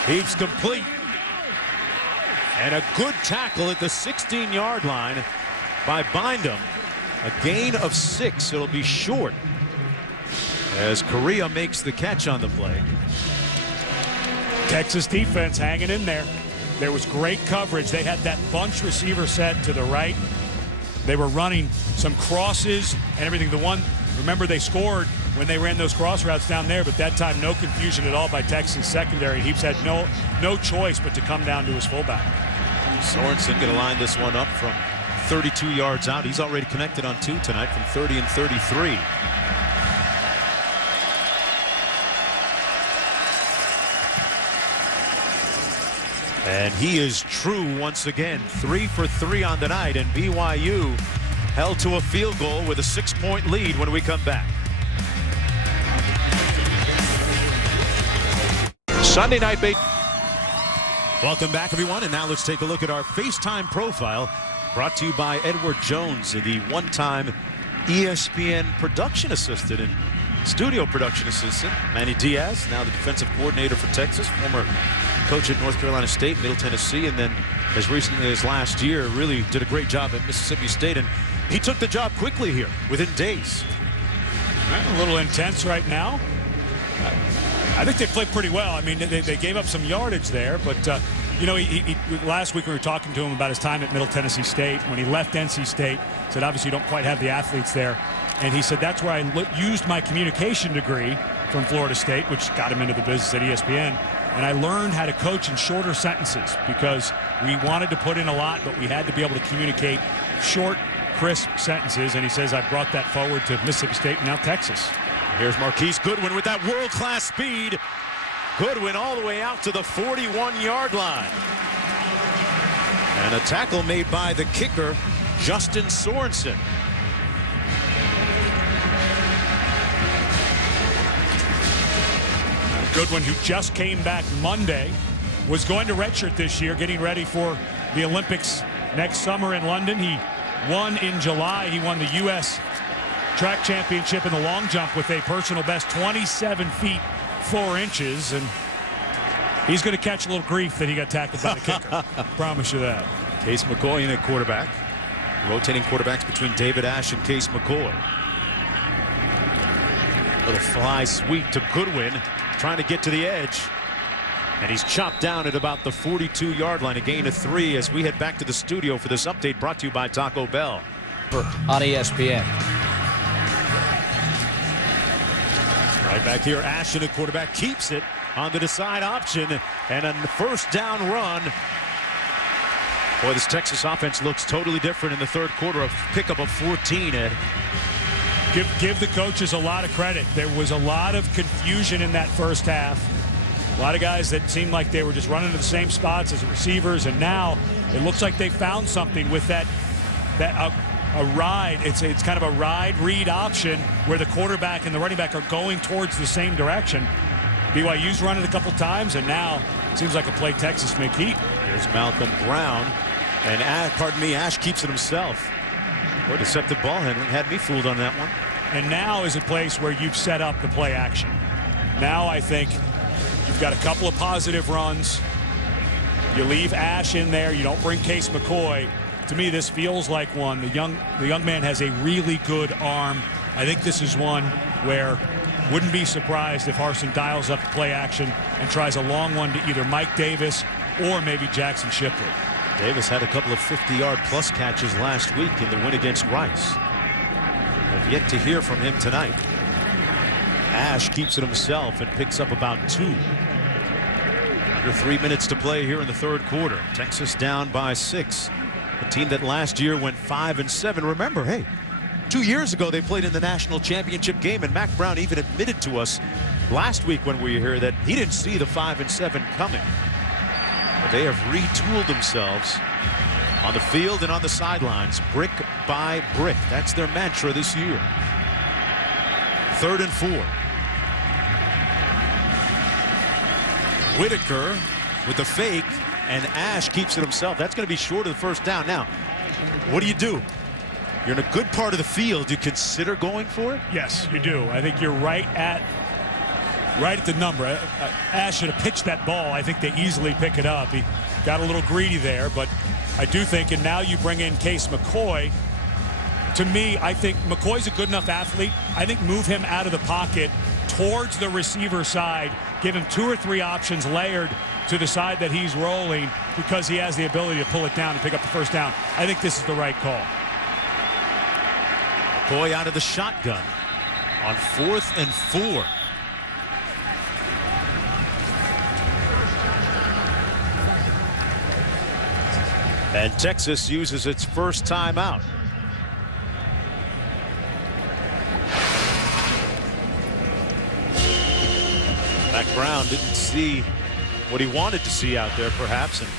Heaps complete. And a good tackle at the 16-yard line by Bindum. A gain of 6. It'll be short as Correa makes the catch on the play. Texas defense hanging in there. There was great coverage. They had that bunch receiver set to the right. They were running some crosses and everything. The one, remember, they scored when they ran those cross routes down there, but that time no confusion at all by Texas secondary. Heaps had no choice but to come down to his fullback. Sorensen going to line this one up from 32 yards out. He's already connected on 2 tonight from 30 and 33. And he is true once again. 3 for 3 on the night, and BYU held to a field goal with a 6-point lead when we come back. Sunday night, baby. Welcome back, everyone, and now let's take a look at our FaceTime profile, brought to you by Edward Jones, the one-time ESPN production assistant and studio production assistant. Manny Diaz, now the defensive coordinator for Texas, former coach at North Carolina State, Middle Tennessee, and then as recently as last year really did a great job at Mississippi State, and he took the job quickly here within days. A little intense right now. I think they played pretty well. I mean, they gave up some yardage there, but you know, last week we were talking to him about his time at Middle Tennessee State. When he left NC State, said obviously you don't quite have the athletes there, and he said that's where I used my communication degree from Florida State, which got him into the business at ESPN, and I learned how to coach in shorter sentences because we wanted to put in a lot, but we had to be able to communicate short crisp sentences, and he says, I brought that forward to Mississippi State and now Texas. Here's Marquise Goodwin with that world-class speed. Goodwin all the way out to the 41-yard line. And a tackle made by the kicker, Justin Sorensen. Goodwin, who just came back Monday, was going to redshirt this year, getting ready for the Olympics next summer in London. He won in July. He won the U.S. track championship in the long jump with a personal best 27 feet 4 inches, and he's going to catch a little grief that he got tackled by the kicker. Promise you that. Case McCoy in at quarterback. Rotating quarterbacks between David Ash and Case McCoy. Little fly sweep to Goodwin, trying to get to the edge. And he's chopped down at about the 42-yard line, a gain of 3 as we head back to the studio for this update brought to you by Taco Bell. On ESPN. Right back here, Ash, and a quarterback, keeps it on the decide option, and a first down run. Boy, this Texas offense looks totally different in the third quarter. A pickup of 14, Ed. Give the coaches a lot of credit. There was a lot of confusion in that first half. A lot of guys that seemed like they were just running to the same spots as the receivers, and now it looks like they found something with a ride. It's kind of a ride read option where the quarterback and the running back are going towards the same direction. BYU's run it a couple times, and now it seems like a play Texas may keep. Here's Malcolm Brown, and Ash keeps it himself. Boy, deceptive ball handling had me fooled on that one. And now is a place where you've set up the play action. Now I think you've got a couple of positive runs. You leave Ash in there. You don't bring Case McCoy. To me, this feels like one. The young man has a really good arm. I think this is one where wouldn't be surprised if Harsin dials up the play action and tries a long one to either Mike Davis or maybe Jackson Shipley. Davis had a couple of 50-yard plus catches last week in the win against Rice. I've yet to hear from him tonight. Ash keeps it himself and picks up about 2. Under 3 minutes to play here in the third quarter. Texas down by 6. A team that last year went 5-7. Remember, hey, 2 years ago they played in the national championship game, and Mac Brown even admitted to us last week when we were here that he didn't see the 5-7 coming. But they have retooled themselves on the field and on the sidelines, brick by brick. That's their mantra this year. 3rd and 4. Whitaker with the fake, and Ash keeps it himself. That's going to be short of the first down. Now, what do? You're in a good part of the field. Do you consider going for it? Yes, you do. I think you're right at the number. Ash should have pitched that ball. I think they easily pick it up. He got a little greedy there, but I do think, and now you bring in Case McCoy. To me, I think McCoy's a good enough athlete. I think move him out of the pocket towards the receiver side. Give him 2 or 3 options layered to the side that he's rolling, because he has the ability to pull it down and pick up the first down. I think this is the right call. McCoy out of the shotgun on 4th and 4. And Texas uses its first timeout. Mac Brown didn't see what he wanted to see out there, perhaps, and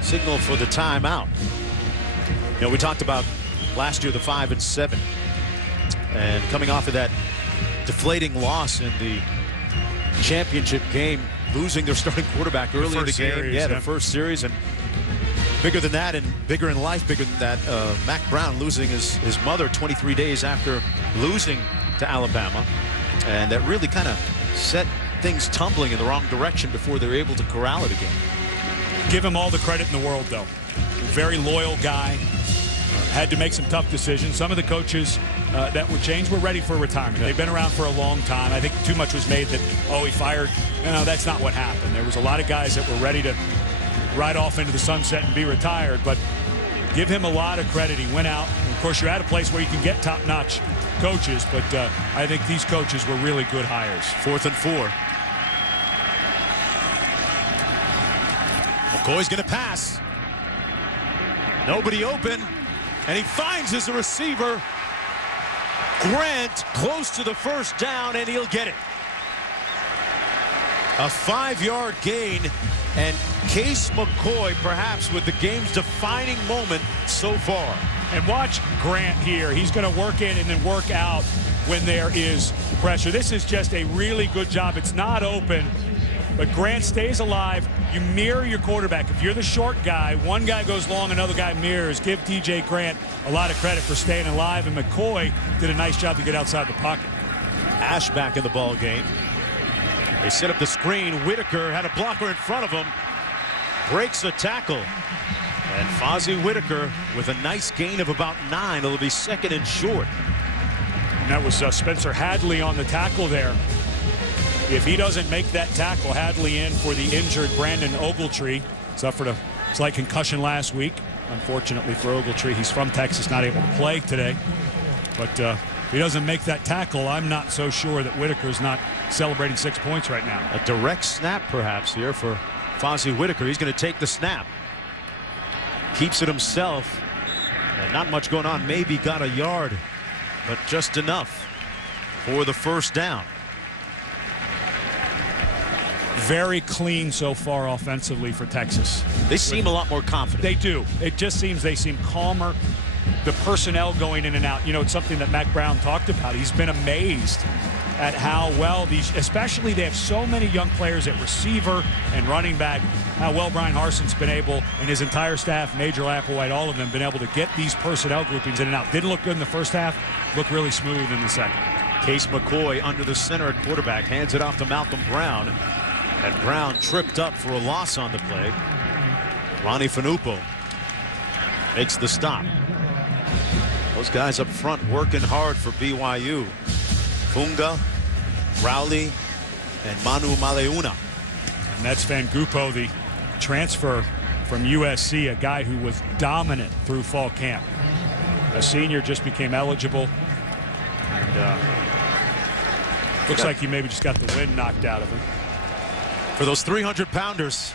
signaled for the timeout. You know, we talked about last year the 5-7, and coming off of that deflating loss in the championship game, losing their starting quarterback early in the game. Series, the first series, and bigger than that, and bigger in life, bigger than that, Mac Brown losing his mother 23 days after losing to Alabama, and that really kind of set things tumbling in the wrong direction before they were able to corral it again. Give him all the credit in the world, though. Very loyal guy. Had to make some tough decisions. Some of the coaches that were changed were ready for retirement. They've been around for a long time. I think too much was made that, oh, he fired. No, that's not what happened. There was a lot of guys that were ready to ride off into the sunset and be retired, but give him a lot of credit. He went out. And of course, you're at a place where you can get top-notch coaches, but I think these coaches were really good hires. 4th and 4. McCoy's going to pass. Nobody open. And he finds his receiver. Grant close to the first down, and he'll get it. A 5-yard gain, and Case McCoy perhaps with the game's defining moment so far. And watch Grant here. He's going to work in and then work out when there is pressure. This is just a really good job. It's not open, but Grant stays alive. You mirror your quarterback. If you're the short guy, one guy goes long, another guy mirrors. Give DJ Grant a lot of credit for staying alive, and McCoy did a nice job to get outside the pocket. Ash back in the ball game. They set up the screen. Whitaker had a blocker in front of him. Breaks a tackle. And Fozzie Whitaker with a nice gain of about 9. It'll be second and short. And that was Spencer Hadley on the tackle there. If he doesn't make that tackle, Hadley in for the injured Brandon Ogletree. Suffered a slight concussion last week. Unfortunately for Ogletree, he's from Texas, not able to play today. But if he doesn't make that tackle, I'm not so sure that Whitaker's not celebrating 6 points right now. A direct snap perhaps here for Fozzie Whitaker. He's going to take the snap. Keeps it himself. And not much going on. Maybe got a yard, but just enough for the first down. Very clean so far offensively for Texas. They seem a lot more confident. They do. It just seems they seem calmer. The personnel going in and out. You know, it's something that Mac Brown talked about. He's been amazed at how well these, especially they have so many young players at receiver and running back, how well Brian Harson's been able, and his entire staff, Major Applewhite, all of them, been able to get these personnel groupings in and out. Didn't look good in the first half, looked really smooth in the second. Case McCoy under the center at quarterback, hands it off to Malcolm Brown. And Brown tripped up for a loss on the play. Ronnie Fanupo makes the stop. Those guys up front working hard for BYU. Funga, Rowley, and Manu Maleuna. And that's Van Gupo, the transfer from USC, a guy who was dominant through fall camp. A senior, just became eligible. And looks like he maybe just got the wind knocked out of him. For those 300-pounders,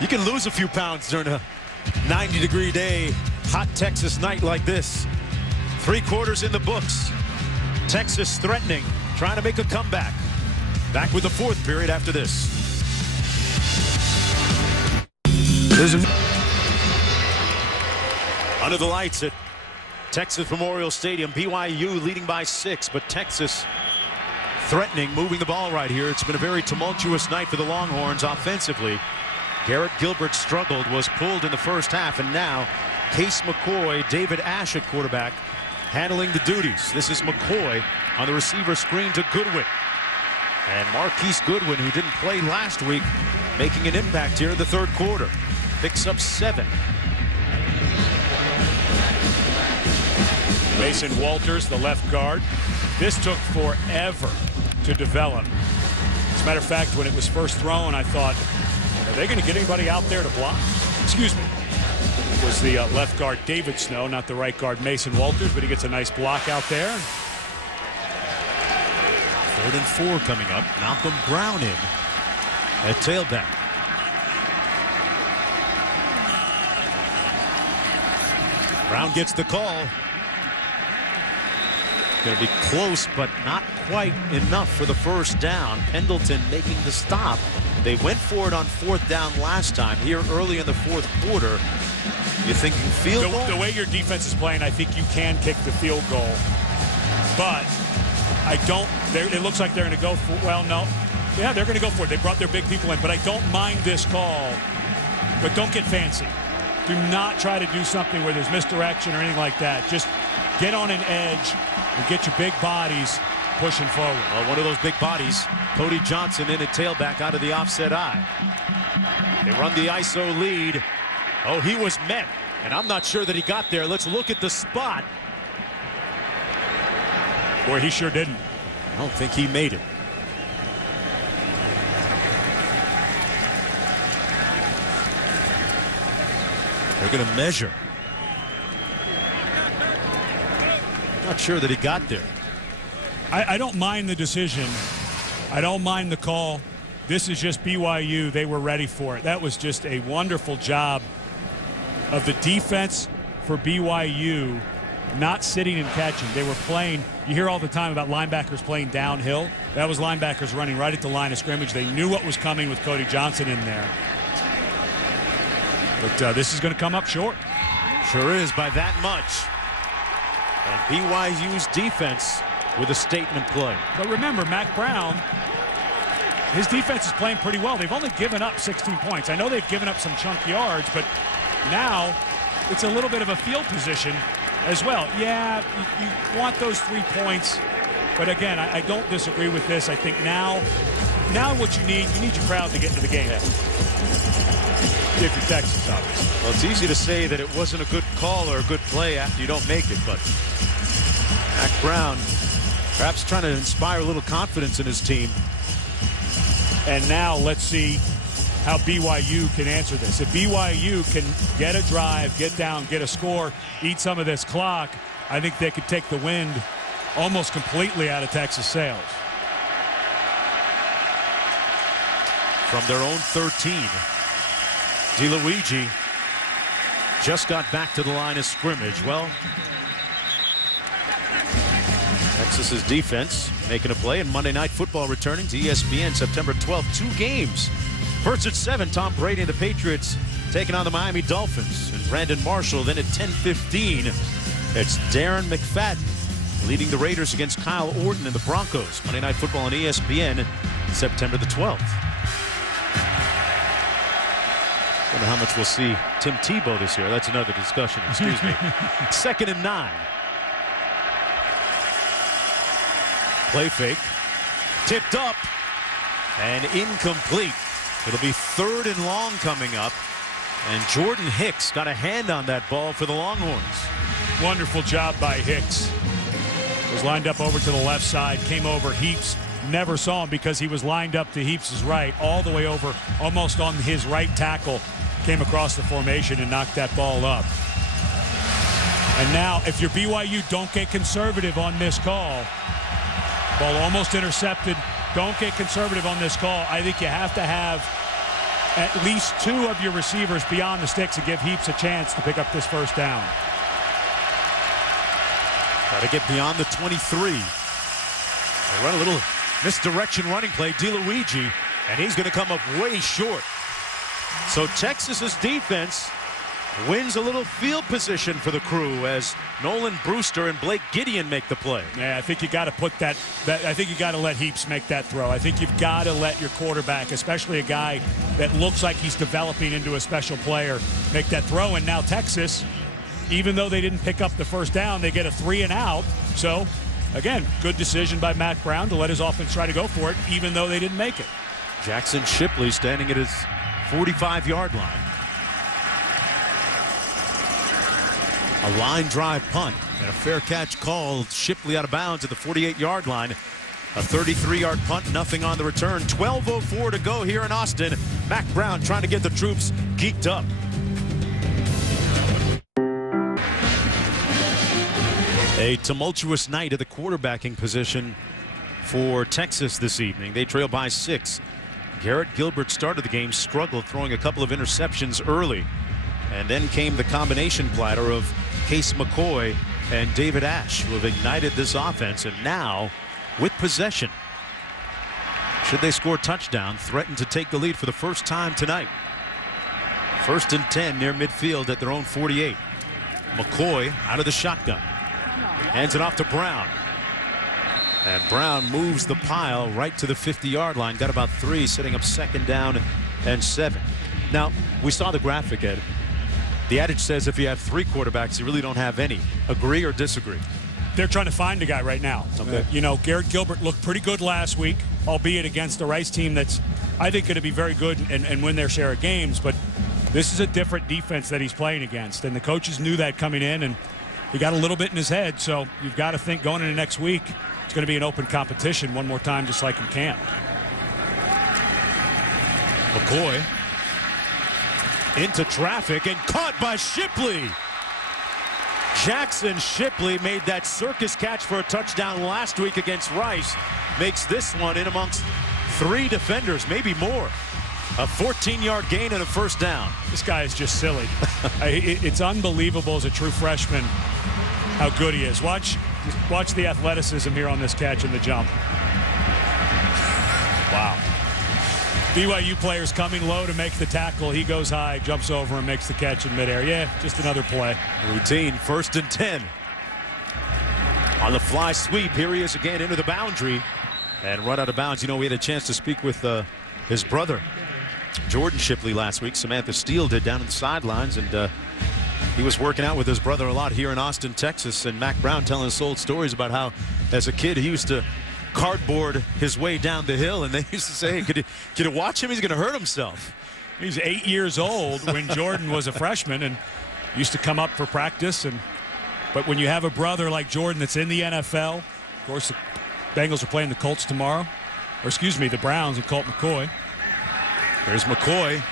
you can lose a few pounds during a 90-degree day, hot Texas night like this. 3 quarters in the books. Texas threatening, trying to make a comeback. Back with the 4th period after this. Under the lights at Texas Memorial Stadium, BYU leading by 6, but Texas threatening, moving the ball right here. It's been a very tumultuous night for the Longhorns offensively. Garrett Gilbert struggled, was pulled in the first half, and now Case McCoy, David Ash at quarterback, handling the duties. This is McCoy on the receiver screen to Goodwin. And Marquise Goodwin, who didn't play last week, making an impact here in the 3rd quarter. Picks up 7. Mason Walters, the left guard. This took forever to develop. As a matter of fact, when it was first thrown, I thought, are they going to get anybody out there to block? Excuse me. It was the left guard David Snow, not the right guard Mason Walters, but he gets a nice block out there. 3rd and 4 coming up. Malcolm Brown in at tailback. Brown gets the call. Going to be close, but not quite enough for the first down. Pendleton making the stop. They went for it on 4th down last time. Here early in the 4th quarter, you thinking field goal? The way your defense is playing, I think you can kick the field goal. But I don't. It looks like they're going to go for. Well, no. Yeah, they're going to go for it. They brought their big people in, but I don't mind this call. But don't get fancy. Do not try to do something where there's misdirection or anything like that. Just get on an edge and get your big bodies pushing forward. Well, one of those big bodies, Cody Johnson in at tailback out of the offset eye. They run the ISO lead. Oh, he was met, and I'm not sure that he got there. Let's look at the spot. Boy, he sure didn't. I don't think he made it. They're going to measure. Not sure that he got there. I don't mind the decision. I don't mind the call. This is just BYU. They were ready for it. That was just a wonderful job of the defense for BYU not sitting and catching. They were playing. You hear all the time about linebackers playing downhill. That was linebackers running right at the line of scrimmage. They knew what was coming with Cody Johnson in there. But this is going to come up short. Sure is, by that much. And BYU's defense with a statement play. But remember, Mac Brown, his defense is playing pretty well. They've only given up 16 points. I know they've given up some chunk yards, but now it's a little bit of a field position as well. Yeah, you want those 3 points. But again, I don't disagree with this. I think now what you need your crowd to get into the game. If you're Texas, obviously. Well, it's easy to say that it wasn't a good call or a good play after you don't make it, but Mac Brown perhaps trying to inspire a little confidence in his team. And now let's see how BYU can answer this. If BYU can get a drive, get down, get a score, eat some of this clock, I think they could take the wind almost completely out of Texas sails. From their own 13, DeLuigi just got back to the line of scrimmage. Well, Texas's defense making a play, and Monday Night Football returning to ESPN September 12th. 2 games. First at 7, Tom Brady and the Patriots taking on the Miami Dolphins. And Brandon Marshall. Then at 10:15, it's Darren McFadden leading the Raiders against Kyle Orton and the Broncos. Monday Night Football on ESPN September the 12th. Wonder how much we'll see Tim Tebow this year. That's another discussion. Excuse me. 2nd and 9. Play fake. Tipped up. And incomplete. It'll be 3rd and long coming up. And Jordan Hicks got a hand on that ball for the Longhorns. Wonderful job by Hicks. Was lined up over to the left side. Came over. Heaps never saw him because he was lined up to Heaps' right. All the way over. Almost on his right tackle. Came across the formation and knocked that ball up. And now, if you're BYU, don't get conservative on this call. Ball almost intercepted. Don't get conservative on this call. I think you have to have at least 2 of your receivers beyond the sticks to give Heaps a chance to pick up this first down. Got to get beyond the 23. They run a little misdirection running play, DeLuigi, and he's going to come up way short. So Texas's defense wins a little field position for the Crew as Nolan Brewster and Blake Gideon make the play. Yeah, I think you got to put that I think you got to let Heaps make that throw. I think you've got to let your quarterback, especially a guy that looks like he's developing into a special player, make that throw. And now Texas, even though they didn't pick up the first down, they get a 3 and out. So again, good decision by Mac Brown to let his offense try to go for it, even though they didn't make it. Jackson Shipley standing at his 45-yard line. A line drive punt and a fair catch called. Shipley out of bounds at the 48-yard line. A 33-yard punt, nothing on the return. 12:04 to go here in Austin. Mac Brown trying to get the troops geeked up. A tumultuous night at the quarterbacking position for Texas this evening. They trail by 6. Garrett Gilbert started the game, struggled, throwing a couple of interceptions early. And then came the combination platter of Case McCoy and David Ash, who have ignited this offense. And now, with possession, should they score a touchdown, threaten to take the lead for the first time tonight. 1st and 10 near midfield at their own 48. McCoy out of the shotgun. Hands it off to Brown. And Brown moves the pile right to the 50-yard line. Got about 3, setting up 2nd down and 7. Now, we saw the graphic, Ed. The adage says if you have 3 quarterbacks, you really don't have any. Agree or disagree? They're trying to find a guy right now. Okay. You know, Garrett Gilbert looked pretty good last week, albeit against the Rice team that's, I think, going to be very good and win their share of games. But this is a different defense that he's playing against. And the coaches knew that coming in, and he got a little bit in his head. So you've got to think going into next week, it's going to be an open competition one more time, just like in camp. McCoy into traffic and caught by Shipley. Jackson Shipley made that circus catch for a touchdown last week against Rice. Makes this one in amongst 3 defenders, maybe more. A 14-yard gain and a first down. This guy is just silly. It's unbelievable as a true freshman how good he is. Watch the athleticism here on this catch and the jump. Wow. BYU players coming low to make the tackle. He goes high, jumps over, and makes the catch in midair. Yeah, just another play. Routine, 1st and 10. On the fly sweep, here he is again into the boundary and run out of bounds. You know, we had a chance to speak with his brother, Jordan Shipley, last week. Samantha Steele did down on the sidelines, and he was working out with his brother a lot here in Austin, Texas. And Mac Brown telling us old stories about how, as a kid, he used to cardboard his way down the hill, and they used to say, hey, could you watch him? He's going to hurt himself. He's 8 years old when Jordan was a freshman and used to come up for practice. But when you have a brother like Jordan that's in the NFL, of course, the Bengals are playing the Colts tomorrow. Or excuse me, the Browns and Colt McCoy. There's McCoy,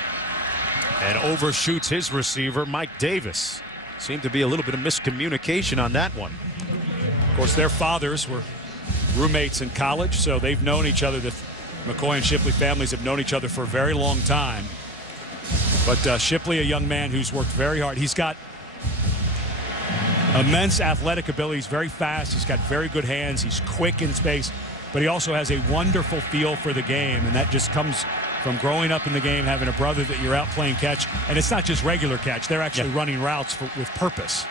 and overshoots his receiver, Mike Davis. Seemed to be a little bit of miscommunication on that one. Of course, their fathers were roommates in college, so they've known each other. The McCoy and Shipley families have known each other for a very long time. But Shipley, a young man who's worked very hard. He's got immense athletic ability. He's very fast. He's got very good hands. He's quick in space. But he also has a wonderful feel for the game, and that just comes from growing up in the game, having a brother that you're out playing catch. And it's not just regular catch. They're actually running routes with purpose.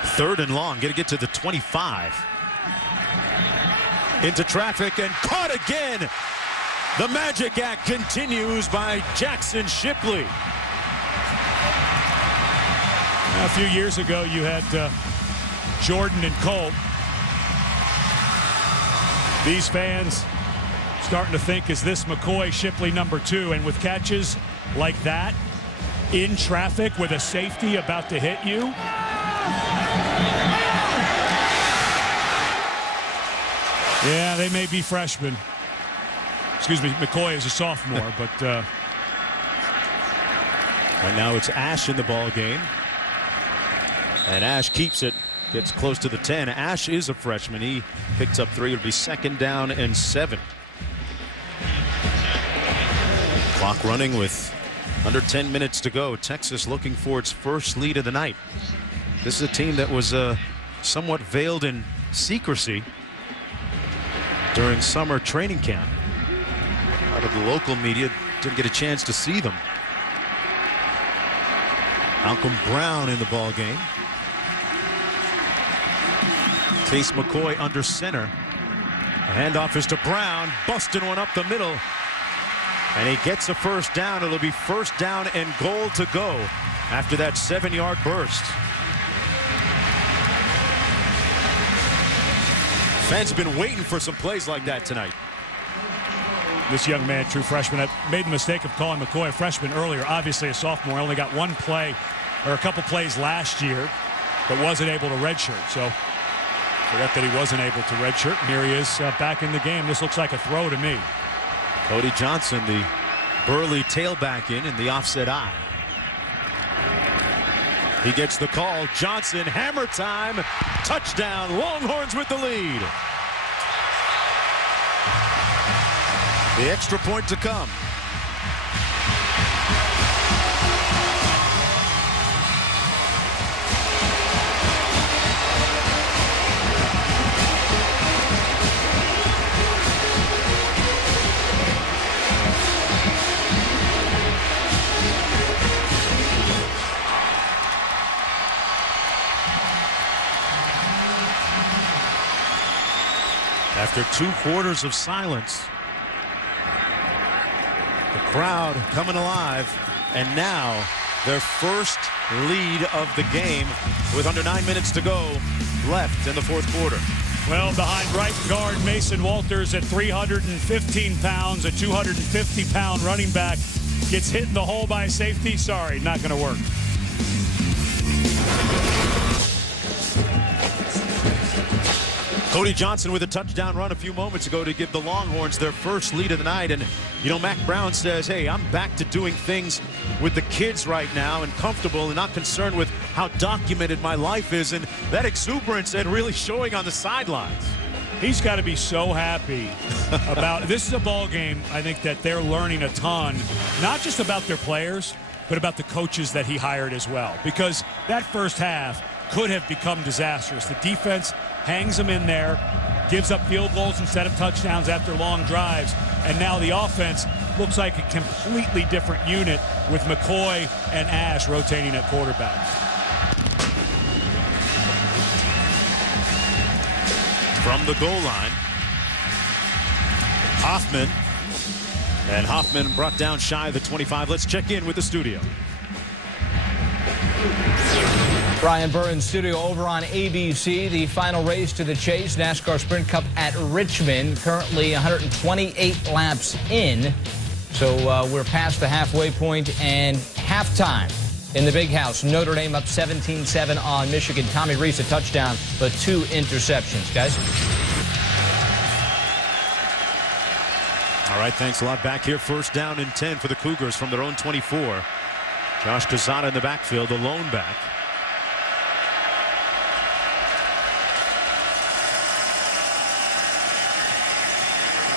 3rd and long. Got to get to the 25. Into traffic and caught again. The magic act continues by Jackson Shipley. Now, a few years ago, you had Jordan and Colt. These fans starting to think, is this McCoy Shipley #2? And with catches like that in traffic with a safety about to hit you, yeah, they may be freshmen. Excuse me, McCoy is a sophomore, but right now it's Ash in the ball game. And Ash keeps it, gets close to the 10. Ash is a freshman. He picks up 3. It'll be 2nd down and 7. Clock running with under 10 minutes to go. Texas looking for its first lead of the night. This is a team that was somewhat veiled in secrecy during summer training camp. Out of the local media, didn't get a chance to see them. Malcolm Brown in the ball game. Case McCoy under center. The handoff is to Brown, busting one up the middle. And he gets a first down. It'll be 1st down and goal to go after that 7-yard burst. Fans have been waiting for some plays like that tonight. This young man, true freshman, I made the mistake of calling McCoy a freshman earlier. Obviously a sophomore, only got one play or a couple plays last year, but wasn't able to redshirt. So forgot that he wasn't able to redshirt. And here he is back in the game. This looks like a throw to me. Cody Johnson, the burly tailback in the offset eye. He gets the call. Johnson, hammer time, touchdown. Longhorns with the lead. The extra point to come. After 2 quarters of silence, the crowd coming alive, and now their first lead of the game with under 9 minutes to go left in the 4th quarter. Well, behind right guard Mason Walters at 315 pounds, a 250-pound running back gets hit in the hole by a safety. Sorry, not going to work. Cody Johnson with a touchdown run a few moments ago to give the Longhorns their first lead of the night. And, you know, Mac Brown says, hey, I'm back to doing things with the kids right now and comfortable and not concerned with how documented my life is. And that exuberance and really showing on the sidelines. He's got to be so happy about this. Is a ball game, I think, that they're learning a ton, not just about their players, but about the coaches that he hired as well. Because that first half could have become disastrous. The defense hangs them in there, gives up field goals instead of touchdowns after long drives, and now the offense looks like a completely different unit with McCoy and Ash rotating at quarterback. From the goal line, Hoffman. And Hoffman brought down shy of the 25. Let's check in with the studio. Brian Burr in studio over on ABC. The final race to the Chase NASCAR Sprint Cup at Richmond. Currently 128 laps in. So we're past the halfway point and halftime in the big house. Notre Dame up 17-7 on Michigan. Tommy Rees a touchdown, but 2 interceptions, guys. All right, thanks a lot. Back here, first down and 10 for the Cougars from their own 24. Josh Quezada in the backfield, the lone back.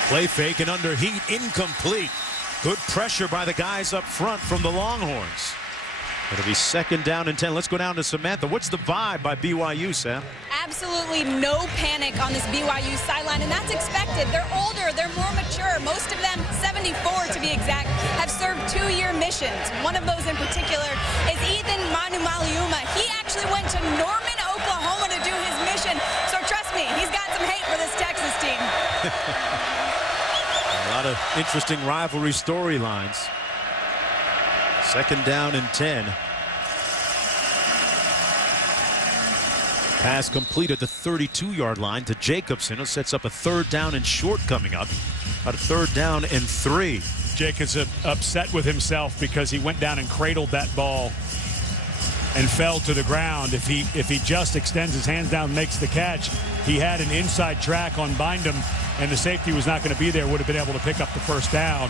Play fake and under heat, incomplete. Good pressure by the guys up front from the Longhorns. It'll be second down and 10. Let's go down to Samantha. What's the vibe by BYU, Sam? Absolutely no panic on this BYU sideline, and that's expected. They're older, they're more mature. Most of them, 74 to be exact, have served 2-year missions. One of those in particular is Ethan Manumaliuma. He actually went to Norman, Oklahoma to do his mission. So trust me, he's got some hate for this Texas team. A lot of interesting rivalry storylines. Second down and 10. Pass complete at the 32-yard line to Jacobson, who sets up a third down and short coming up. About a third down and 3. Jacobs upset with himself because he went down and cradled that ball and fell to the ground. If he just extends his hands down and makes the catch, he had an inside track on Bindum, and the safety was not going to be there, would have been able to pick up the first down.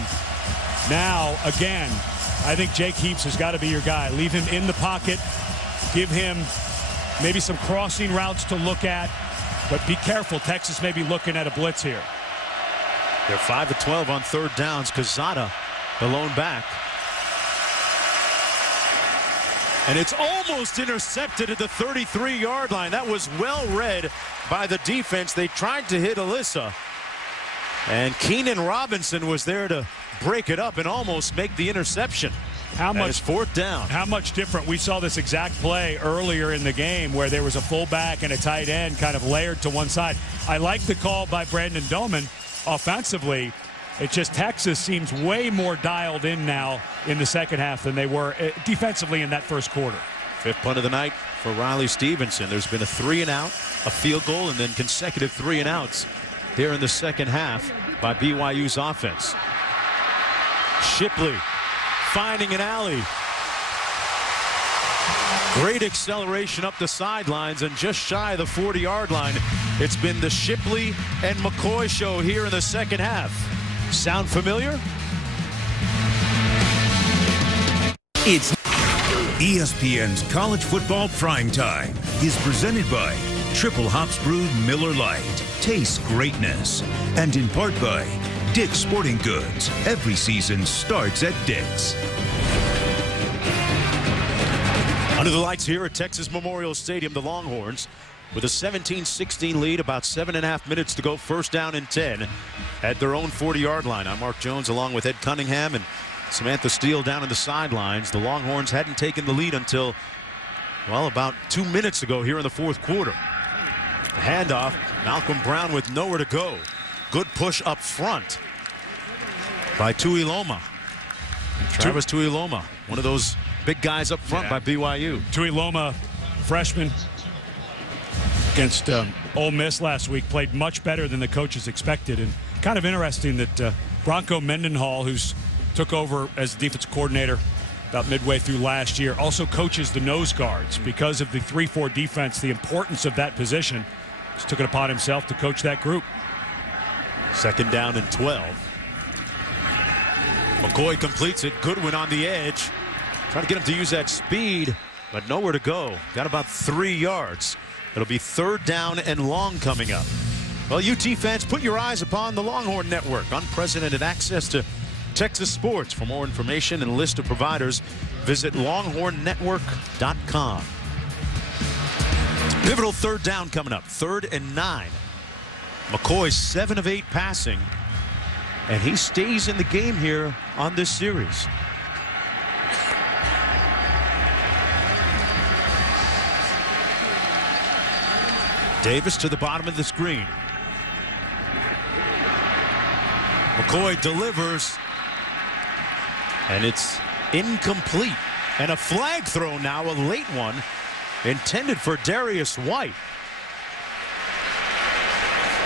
Now, again, I think Jake Heaps has got to be your guy. Leave him in the pocket. Give him maybe some crossing routes to look at. But be careful. Texas may be looking at a blitz here. They're 5 of 12 on third downs. Quezada, the lone back. And it's almost intercepted at the 33-yard line. That was well read by the defense. They tried to hit Alyssa. And Keenan Robinson was there to break it up and almost make the interception. How much fourth down? How much different? We saw this exact play earlier in the game where there was a fullback and a tight end kind of layered to one side. I like the call by Brandon Doman offensively. It's just Texas seems way more dialed in now in the second half than they were defensively in that first quarter. Fifth punt of the night for Riley Stevenson. There's been a 3-and-out, a field goal, and then consecutive 3-and-outs here in the second half by BYU's offense. Shipley finding an alley. Great acceleration up the sidelines and just shy of the 40-yard line. It's been the Shipley and McCoy show here in the second half. Sound familiar? It's ESPN's College Football Primetime is presented by Triple Hops Brewed Miller Lite. Tastes greatness. And in part by Dick's Sporting Goods. Every season starts at Dick's. Under the lights here at Texas Memorial Stadium, the Longhorns with a 17-16 lead, about 7.5 minutes to go, first down and 10 at their own 40-yard line. I'm Mark Jones along with Ed Cunningham and Samantha Steele down on the sidelines. The Longhorns hadn't taken the lead until, well, about 2 minutes ago here in the fourth quarter. Handoff, Malcolm Brown with nowhere to go. Good push up front by Tuiloma. Travis Tuiloma, one of those big guys up front by BYU. Tuiloma, freshman against Ole Miss last week, played much better than the coaches expected. And kind of interesting that Bronco Mendenhall, who's took over as defense coordinator about midway through last year, also coaches the nose guards because of the 3-4 defense. The importance of that position, he's took it upon himself to coach that group. Second down and 12. McCoy completes it. Goodwin on the edge. Trying to get him to use that speed, but nowhere to go. Got about 3 yards. It'll be third down and long coming up. Well, UT fans, put your eyes upon the Longhorn Network. Unprecedented access to Texas sports. For more information and a list of providers, visit longhornnetwork.com. Pivotal third down coming up. 3rd and 9. McCoy 7 of 8 passing. And he stays in the game here on this series. Davis to the bottom of the screen. McCoy delivers. And it's incomplete. And a flag throw now, a late one, intended for Darius White.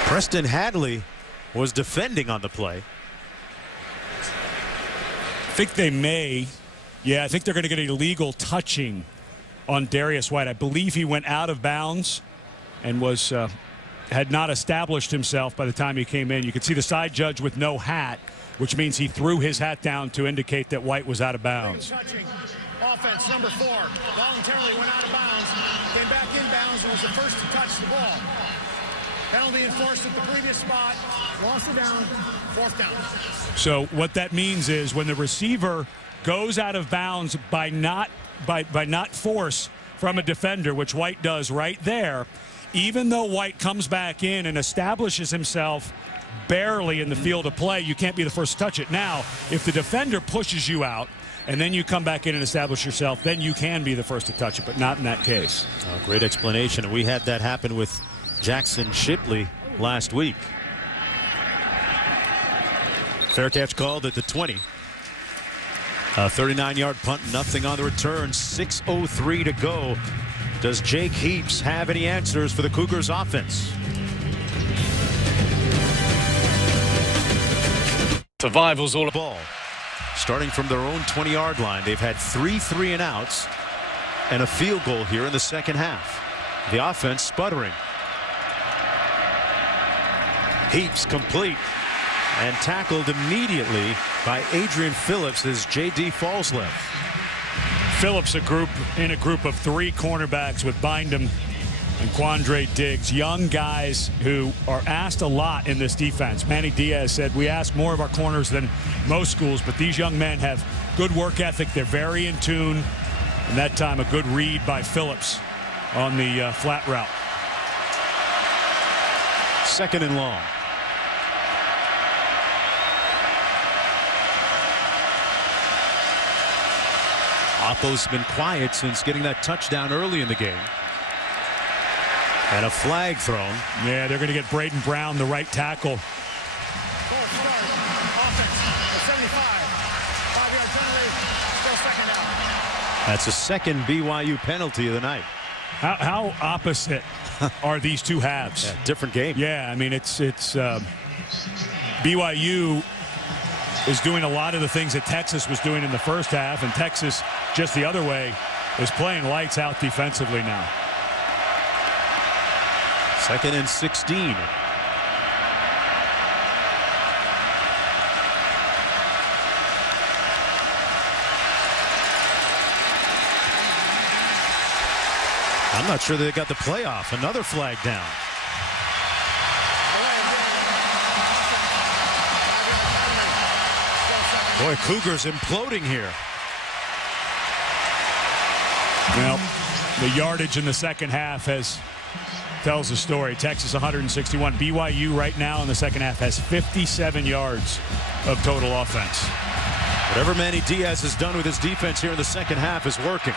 Preston Hadley was defending on the play. I think they may. Yeah, I think they're going to get illegal touching on Darius White. I believe he went out of bounds and was had not established himself by the time he came in. You can see the side judge with no hat, which means he threw his hat down to indicate that White was out of bounds. Offense number 4 voluntarily went out of bounds, came back in bounds, and was the first to touch the ball. Penalty enforced at the previous spot. Lost it down. 4th down. So what that means is when the receiver goes out of bounds by not force from a defender, which White does right there, even though White comes back in and establishes himself barely in the field of play, you can't be the first to touch it. Now, if the defender pushes you out and then you come back in and establish yourself, then you can be the first to touch it, but not in that case. Oh, great explanation. We had that happen with Jackson Shipley last week. Fair catch called at the 20. A 39-yard punt, nothing on the return. 6:03 to go. Does Jake Heaps have any answers for the Cougars offense? Survival's all ball. Starting from their own 20-yard line, they've had 3 3-and-outs and a field goal here in the second half. The offense sputtering. Heaps complete and tackled immediately by Adrian Phillips as J.D. Falslev. Phillips in a group of 3 cornerbacks with Bindum and Quandre Diggs, young guys who are asked a lot in this defense. Manny Diaz said we ask more of our corners than most schools, but these young men have good work ethic. They're very in tune, and that time a good read by Phillips on the flat route. 2nd and long. Otto's been quiet since getting that touchdown early in the game. And a flag thrown. Yeah, they're going to get Braden Brown, the right tackle. That's a 2nd BYU penalty of the night. How opposite are these two halves? Yeah, different game. Yeah, I mean, it's BYU is doing a lot of the things that Texas was doing in the first half, and Texas, just the other way, is playing lights out defensively now. 2nd and 16. I'm not sure they got the playoff. Another flag down. Boy, Cougars imploding here. Well, the yardage in the second half tells the story. Texas 161. BYU right now in the second half has 57 yards of total offense. Whatever Manny Diaz has done with his defense here in the second half is working.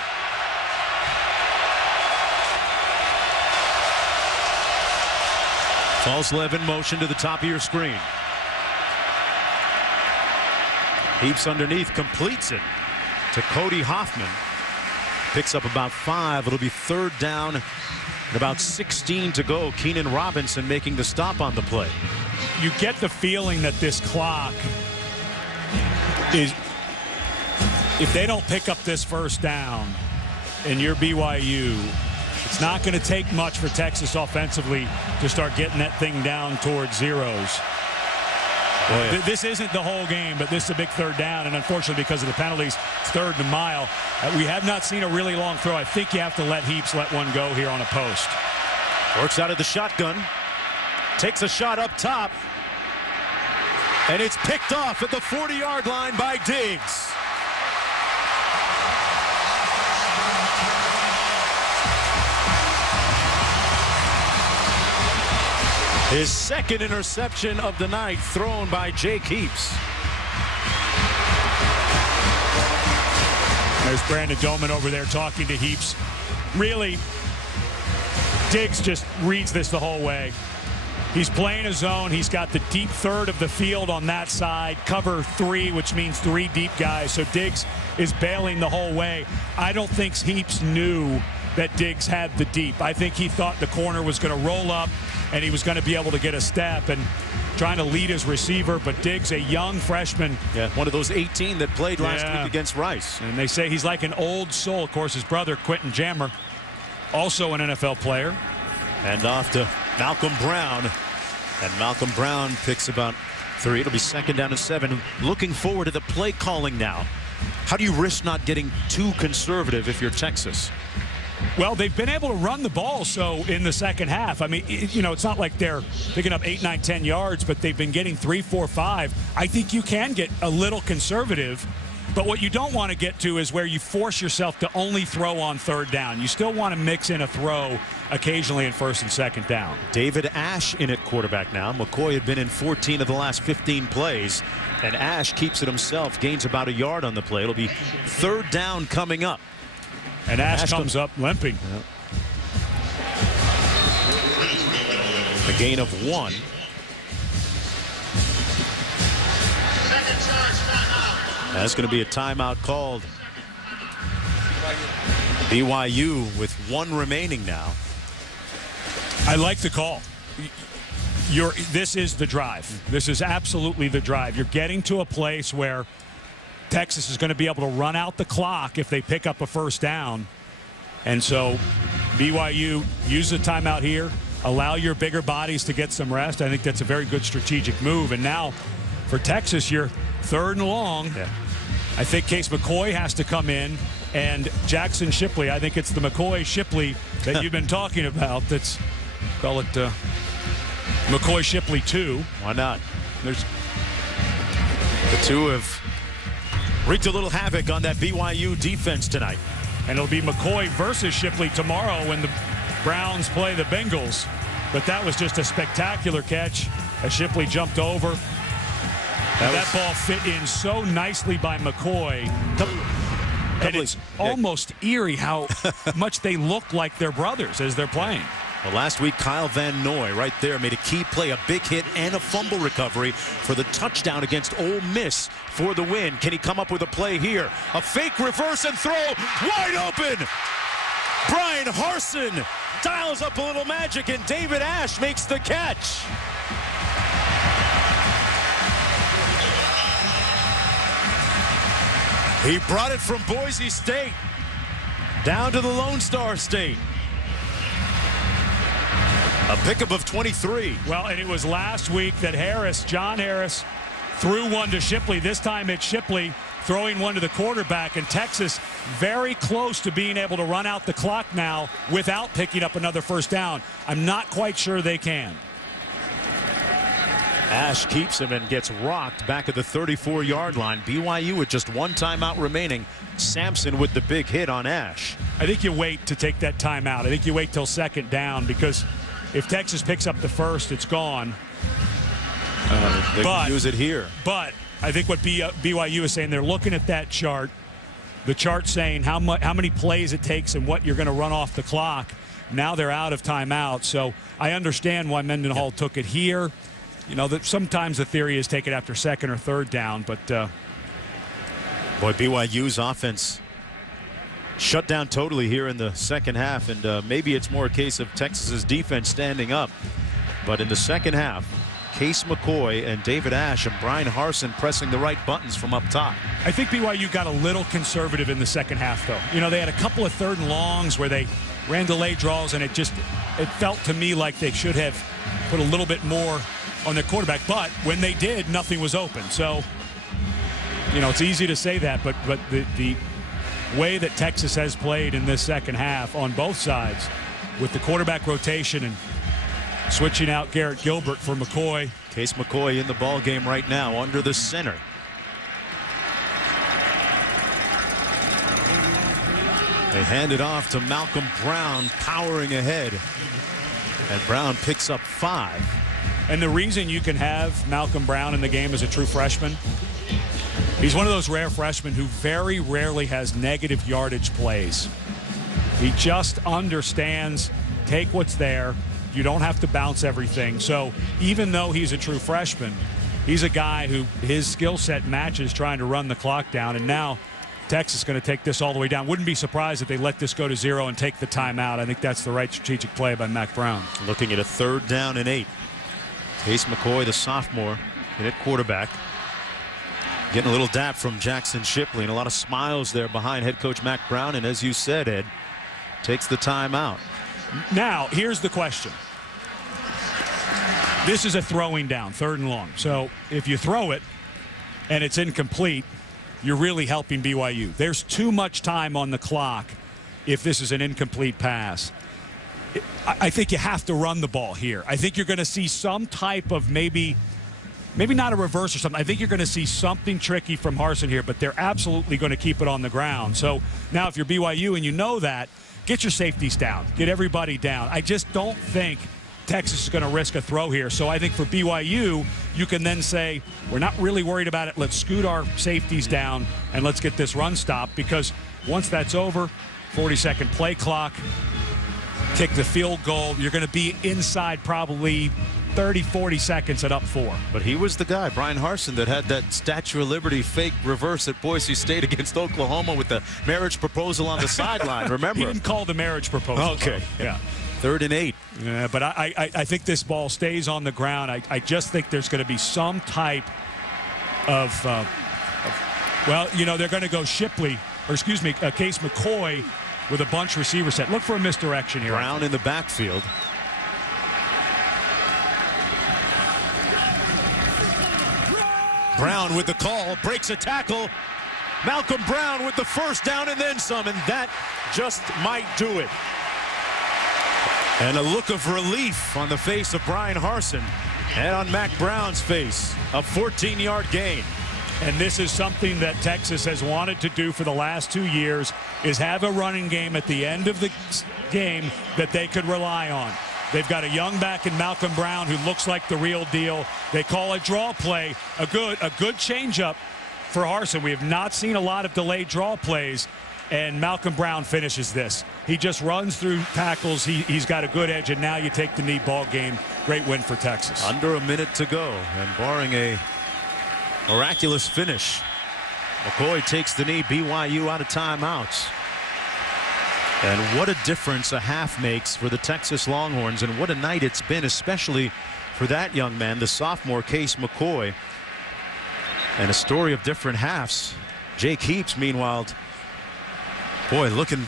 Falslev in motion to the top of your screen. Heaps underneath, completes it to Cody Hoffman. Picks up about 5. It'll be 3rd down and about 16 to go. Keenan Robinson making the stop on the play. You get the feeling that this clock is, if they don't pick up this first down and you're BYU, it's not going to take much for Texas offensively to start getting that thing down towards zeros. This isn't the whole game, but this is a big 3rd down, and unfortunately because of the penalties, it's 3rd and a mile. We have not seen a really long throw. I think you have to let Heaps let one go here on a post. Works out of the shotgun. takes a shot up top. And it's picked off at the 40-yard line by Diggs. His second interception of the night thrown by Jake Heaps. There's Brandon Doman over there talking to Heaps. Really, Diggs just reads this the whole way. He's playing a zone. He's got the deep third of the field on that side. Cover 3, which means 3 deep guys. So Diggs is bailing the whole way. I don't think Heaps knew that Diggs had the deep. I think he thought the corner was going to roll up and he was going to be able to get a step and trying to lead his receiver. But Diggs, a young freshman. Yeah, one of those 18 that played last week against Rice. And they say he's like an old soul. Of course, his brother, Quentin Jammer, also an NFL player. And off to Malcolm Brown. And Malcolm Brown picks about 3. It'll be 2nd down and 7. Looking forward to the play calling now. How do you risk not getting too conservative if you're Texas? Well, they've been able to run the ball so in the second half. I mean, you know, it's not like they're picking up 8, 9, 10 yards, but they've been getting 3, 4, 5. I think you can get a little conservative. But what you don't want to get to is where you force yourself to only throw on 3rd down. You still want to mix in a throw occasionally in 1st and 2nd down. David Ash in at quarterback now. McCoy had been in 14 of the last 15 plays. And Ash keeps it himself, gains about a yard on the play. It'll be 3rd down coming up. And Ash comes up limping. Yep. A gain of 1. That's going to be a timeout called. BYU with 1 remaining now. I like the call. This is the drive. This is absolutely the drive. You're getting to a place where Texas is going to be able to run out the clock if they pick up a 1st down. And so BYU use the timeout here. Allow your bigger bodies to get some rest. I think that's a very good strategic move. And now for Texas, you're 3rd and long. Yeah. I think Case McCoy has to come in. And Jackson Shipley, I think it's the McCoy Shipley that you've been talking about. That's, call it McCoy Shipley 2. Why not? There's the 2 have wreaked a little havoc on that BYU defense tonight. And it'll be McCoy versus Shipley tomorrow when the Browns play the Bengals. But that was just a spectacular catch as Shipley jumped over. That ball fit in so nicely by McCoy. And it's almost eerie how much they look like their brothers as they're playing. Well, last week, Kyle Van Noy right there made a key play, a big hit and a fumble recovery for the touchdown against Ole Miss for the win. Can he come up with a play here? A fake reverse and throw, wide open. Brian Harsin dials up a little magic, and David Ash makes the catch. He brought it from Boise State down to the Lone Star State. A pickup of 23. Well, and it was last week that John Harris, threw one to Shipley. This time it's Shipley throwing one to the quarterback, and Texas very close to being able to run out the clock now without picking up another 1st down. I'm not quite sure they can. Ash keeps him and gets rocked back at the 34-yard line. BYU with just 1 timeout remaining. Sampson with the big hit on Ash. I think you wait to take that timeout. I think you wait till 2nd down, because if Texas picks up the 1st, it's gone. They can use it here. But I think what BYU is saying, they're looking at that chart. The chart saying how many plays it takes and what you're going to run off the clock. Now they're out of timeout. So I understand why Mendenhall took it here. You know, that sometimes the theory is take it after 2nd or 3rd down, but boy, BYU's offense shut down totally here in the second half, and maybe it's more a case of Texas's defense standing up. But in the second half, Case McCoy and David Ash and Brian Harsin pressing the right buttons from up top. I think BYU got a little conservative in the second half, though. You know, they had a couple of 3rd and longs where they ran delay draws, and it felt to me like they should have put a little bit more on their quarterback. But when they did, nothing was open. So, you know, it's easy to say that, but the way that Texas has played in this second half on both sides with the quarterback rotation and Switching out Garrett Gilbert for McCoy. Case McCoy in the ball game right now under the center. They hand it off to Malcolm Brown, powering ahead. And Brown picks up 5. And the reason you can have Malcolm Brown in the game as a true freshman, he's one of those rare freshmen who very rarely has negative yardage plays. He just understands, take what's there. You don't have to bounce everything. So even though he's a true freshman, he's a guy who his skill set matches trying to run the clock down. And now Texas is going to take this all the way down. Wouldn't be surprised if they let this go to 0 and take the timeout. I think that's the right strategic play by Mack Brown. Looking at a 3rd down and 8. Case McCoy, the sophomore, in at quarterback. Getting a little dap from Jackson Shipley, and a lot of smiles there behind head coach Mack Brown. And as you said, Ed, takes the timeout. Now, here's the question. This is a throwing down, 3rd and long. So if you throw it and it's incomplete, you're really helping BYU. There's too much time on the clock if this is an incomplete pass. I think you have to run the ball here. I think you're going to see some type of maybe not a reverse or something. I think you're going to see something tricky from Harsin here, but they're absolutely going to keep it on the ground. So now if you're BYU and you know that, get your safeties down. Get everybody down. I just don't think Texas is going to risk a throw here. So I think for BYU, you can then say, we're not really worried about it. Let's scoot our safeties down and let's get this run stopped, because once that's over, 40-second play clock, kick the field goal, you're going to be inside probably 30-40 seconds at up 4. But he was the guy, Brian Harsin, that had that Statue of Liberty fake reverse at Boise State against Oklahoma with the marriage proposal on the sideline. Remember? He didn't call the marriage proposal. Okay. Yeah. 3rd and 8. Yeah, but I think this ball stays on the ground. I just think there's going to be some type of well, you know, they're going to go Shipley, or excuse me, Case McCoy with a bunch receiver set. Look for a misdirection here. Brown in the backfield. Brown with the call, breaks a tackle. Malcolm Brown with the 1st down and then some, and that just might do it. And a look of relief on the face of Brian Harsin and on Mack Brown's face. A 14-yard gain. And this is something that Texas has wanted to do for the last 2 years, is have a running game at the end of the game that they could rely on. They've got a young back in Malcolm Brown who looks like the real deal. They call a draw play, a good changeup for Harsin. We have not seen a lot of delayed draw plays, and Malcolm Brown finishes this. He just runs through tackles. He's got a good edge, and now you take the knee. Ball game. Great win for Texas. Under a minute to go, and barring a miraculous finish, McCoy takes the knee. BYU out of timeouts. And what a difference a half makes for the Texas Longhorns, and what a night it's been, especially for that young man, the sophomore Case McCoy. And a story of different halves. Jake Heaps, meanwhile, boy, looking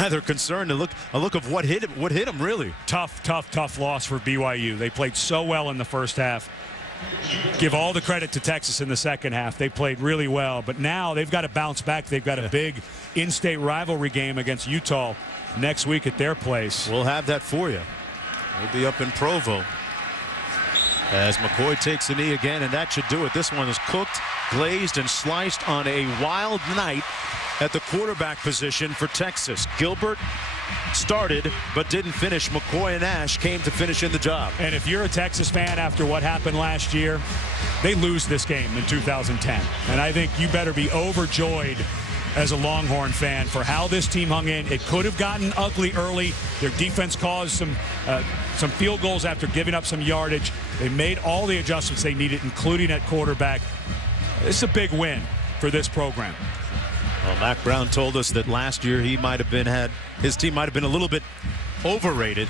rather concerned. A look of what hit him really. Tough loss for BYU. They played so well in the first half. Give all the credit to Texas in the second half. They played really well, but now they've got to bounce back. They've got a big in-state rivalry game against Utah next week at their place. We'll have that for you. We'll be up in Provo as McCoy takes a knee again, and that should do it. This one is cooked, glazed, and sliced on a wild night at the quarterback position for Texas. Gilbert started but didn't finish. McCoy and Ash came to finish in the job. And if you're a Texas fan after what happened last year, they lose this game in 2010. And I think you better be overjoyed as a Longhorn fan for how this team hung in. It could have gotten ugly early. Their defense caused some field goals after giving up some yardage. They made all the adjustments they needed, including at quarterback. This is a big win for this program. Well, Mack Brown told us that last year his team might have been a little bit overrated.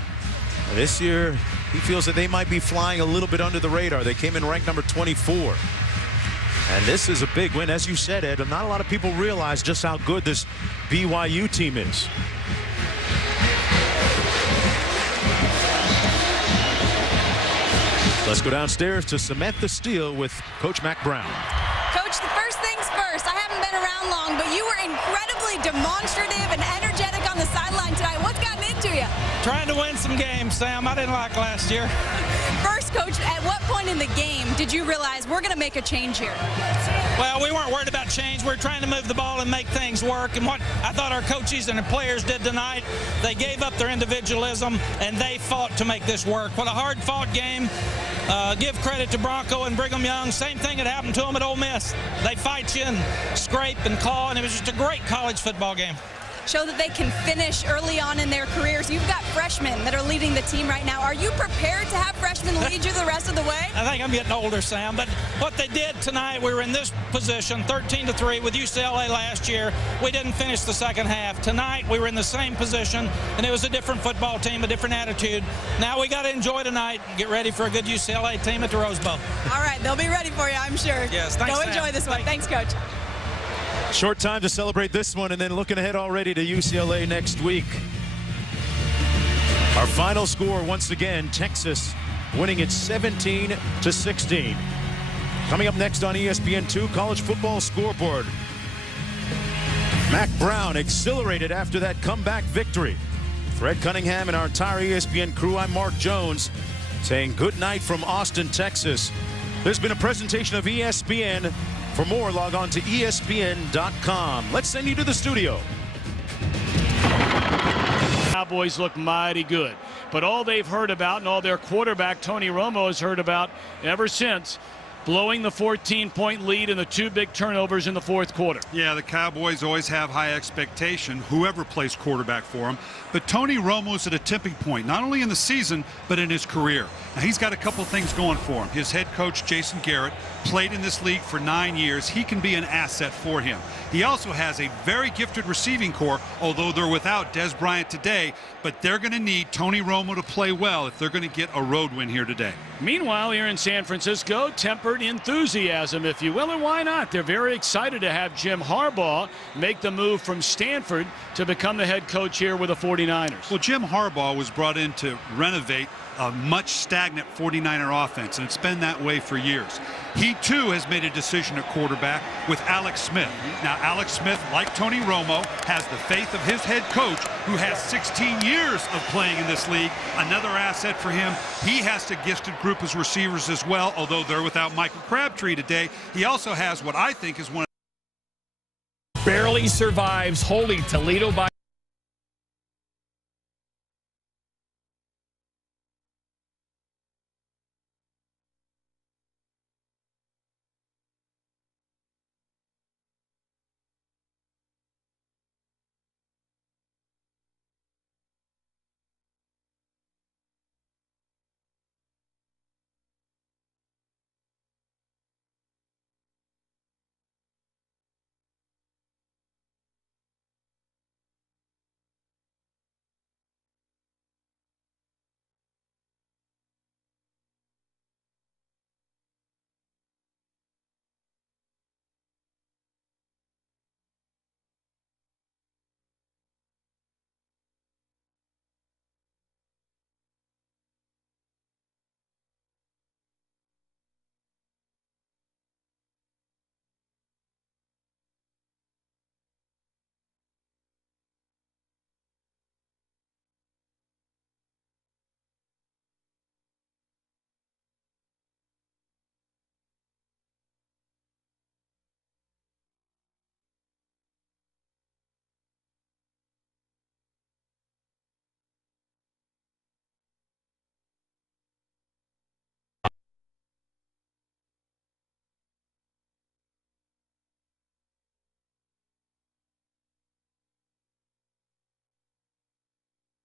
This year, he feels that they might be flying a little bit under the radar. They came in ranked number 24. And this is a big win. As you said, Ed, not a lot of people realize just how good this BYU team is. Let's go downstairs to cement the steel with Coach Mack Brown. Coach, the first things first, I haven't been around long, but you were incredibly demonstrative and energetic on the sideline tonight. What's gotten into to you? Trying to win some games, Sam. I didn't like last year. First, Coach, at what point in the game did you realize we're going to make a change here? Well, we weren't worried about change. We were trying to move the ball and make things work. And what I thought our coaches and the players did tonight, they gave up their individualism, and they fought to make this work. What a hard-fought game. Give credit to Bronco and Brigham Young. Same thing that happened to them at Ole Miss. They fight you and scrape and claw, and it was just a great college football game. Show that they can finish early on in their careers. You've got freshmen that are leading the team right now. Are you prepared to have freshmen lead you the rest of the way? I think I'm getting older, Sam, but what they did tonight, we were in this position, 13-3 with UCLA last year. We didn't finish the second half. Tonight, we were in the same position, and it was a different football team, a different attitude. Now we got to enjoy tonight and get ready for a good UCLA team at the Rose Bowl. All right, they'll be ready for you, I'm sure. Yes, thanks, Go Sam. enjoy this one. Thanks, Coach. Short time to celebrate this one, and then looking ahead already to UCLA next week. Our final score, once again, Texas winning it 17-16. Coming up next on ESPN2, College Football Scoreboard. Mac Brown exhilarated after that comeback victory. Fred Cunningham and our entire ESPN crew, I'm Mark Jones, saying good night from Austin, Texas. There's been a presentation of ESPN. For more, log on to ESPN.com. Let's send you to the studio. Cowboys look mighty good, but all they've heard about and all their quarterback Tony Romo has heard about ever since, blowing the 14-point lead and the two big turnovers in the fourth quarter. Yeah, the Cowboys always have high expectation, whoever plays quarterback for them. But Tony Romo's at a tipping point, not only in the season, but in his career. Now, he's got a couple things going for him. His head coach, Jason Garrett, played in this league for 9 years. He can be an asset for him. He also has a very gifted receiving corps, although they're without Des Bryant today. But they're going to need Tony Romo to play well if they're going to get a road win here today. Meanwhile, here in San Francisco, tempered enthusiasm, if you will, and why not? They're very excited to have Jim Harbaugh make the move from Stanford to become the head coach here with the 49ers. Well, Jim Harbaugh was brought in to renovate a much stagnant 49er offense, and it's been that way for years. He, too, has made a decision at quarterback with Alex Smith. Now, Alex Smith, like Tony Romo, has the faith of his head coach, who has 16 years of playing in this league. Another asset for him. He has a gifted group of receivers as well, although they're without Michael Crabtree today. He also has what I think is one of barely survives holding Toledo by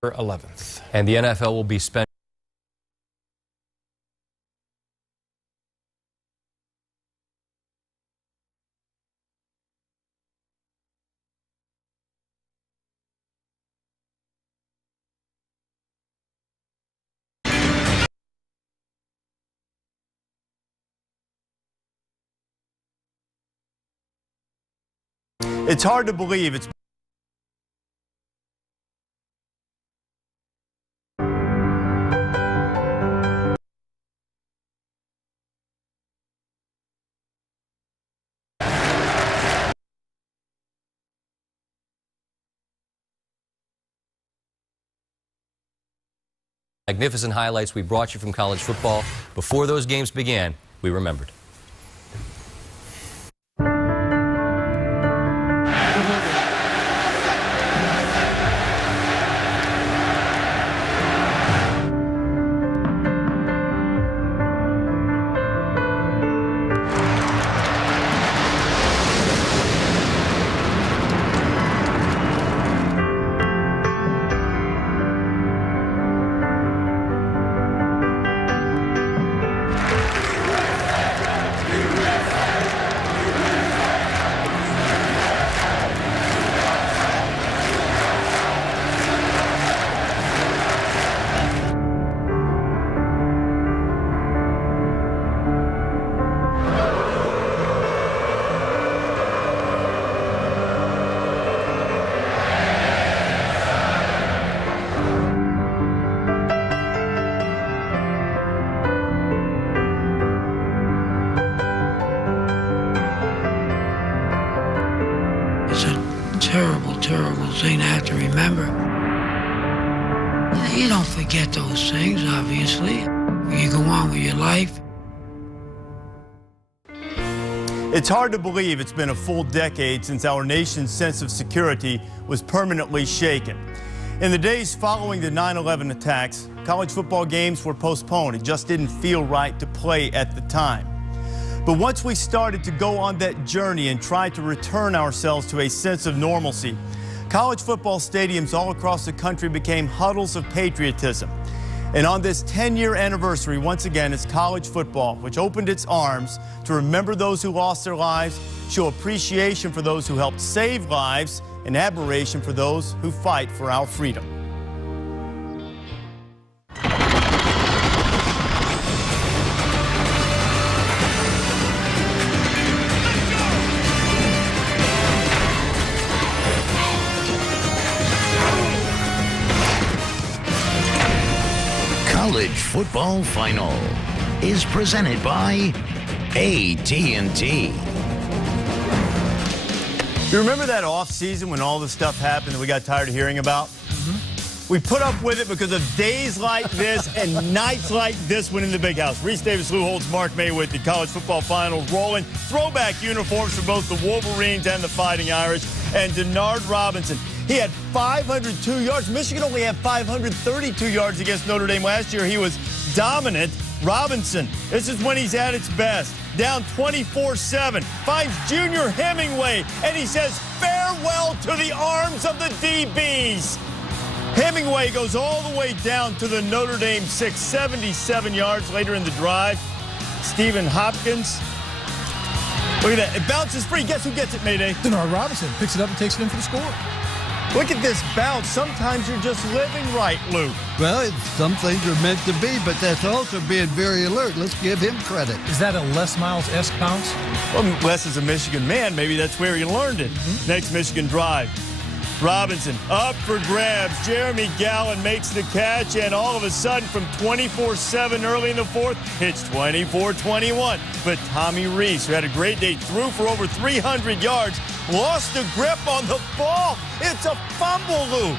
November 11th. And the NFL will be spent It's hard to believe it's Magnificent highlights we brought you from college football. Before those games began, we remembered. Terrible thing to have to remember. You don't forget those things, obviously. You go on with your life. It's hard to believe it's been a full decade since our nation's sense of security was permanently shaken. In the days following the 9/11 attacks, college football games were postponed. It just didn't feel right to play at the time. But once we started to go on that journey and try to return ourselves to a sense of normalcy, college football stadiums all across the country became huddles of patriotism. And on this 10-year anniversary, once again, it's college football, which opened its arms to remember those who lost their lives, show appreciation for those who helped save lives, and admiration for those who fight for our freedom. College Football Final is presented by AT&T. You remember that off season when all this stuff happened that we got tired of hearing about? We put up with it because of days like this and nights like this when in the big house. Reese Davis, Lou Holtz, Mark May with the College Football Finals rolling. Throwback uniforms for both the Wolverines and the Fighting Irish. And Denard Robinson. He had 502 yards. Michigan only had 532 yards against Notre Dame last year. He was dominant. Robinson, this is when he's at its best. Down 24-7, finds Junior Hemingway, and he says farewell to the arms of the DBs. Hemingway goes all the way down to the Notre Dame 677 yards later in the drive. Stephen Hopkins. Look at that. It bounces free. Guess who gets it, Mayday? Denard Robinson picks it up and takes it in for the score. Look at this bounce. Sometimes you're just living right, Luke. Well, some things are meant to be, but that's also being very alert. Let's give him credit. Is that a Les Miles-esque bounce? Well, Les is a Michigan man. Maybe that's where he learned it. Next Michigan drive. Robinson up for grabs. Jeremy Gallen makes the catch, and all of a sudden from 24-7 early in the fourth, it's 24-21. But Tommy Reese, who had a great day, threw for over 300 yards, lost the grip on the ball. It's a fumble, Lou.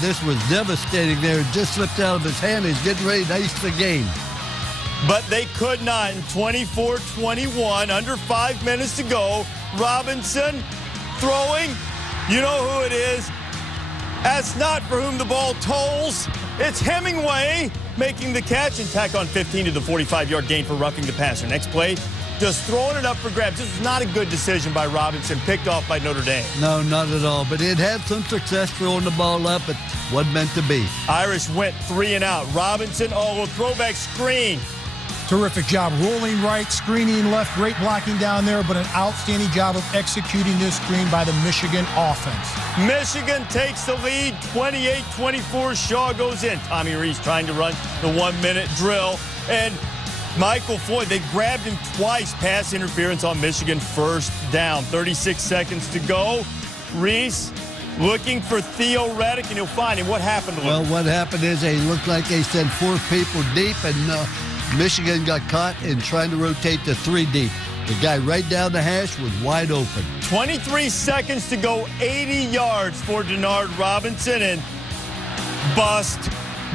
This was devastating there. It just slipped out of his hand. He's getting ready to ace the game. But they could not. In 24-21, under 5 minutes to go, Robinson throwing. You know who it is. That's not for whom the ball tolls. It's Hemingway making the catch and tack on 15 to the 45-yard gain for roughing the passer. Next play, just throwing it up for grabs. This was not a good decision by Robinson, picked off by Notre Dame. No, not at all. But it had some success throwing the ball up. It wasn't meant to be. Irish went 3 and out. Robinson, a throwback screen. Terrific job rolling right, screening left, great blocking down there, but an outstanding job of executing this screen by the Michigan offense. Michigan takes the lead, 28-24. Shaw goes in. Tommy Reese trying to run the 1-minute drill. And Michael Floyd, they grabbed him twice. Pass interference on Michigan, first down. 36 seconds to go. Reese looking for Theo Reddick, and he'll find him. What happened to him? Well, what happened is they looked like they sent 4 people deep, and Michigan got caught in trying to rotate to 3 deep. The guy right down the hash was wide open. 23 seconds to go, 80 yards for Denard Robinson, and bust.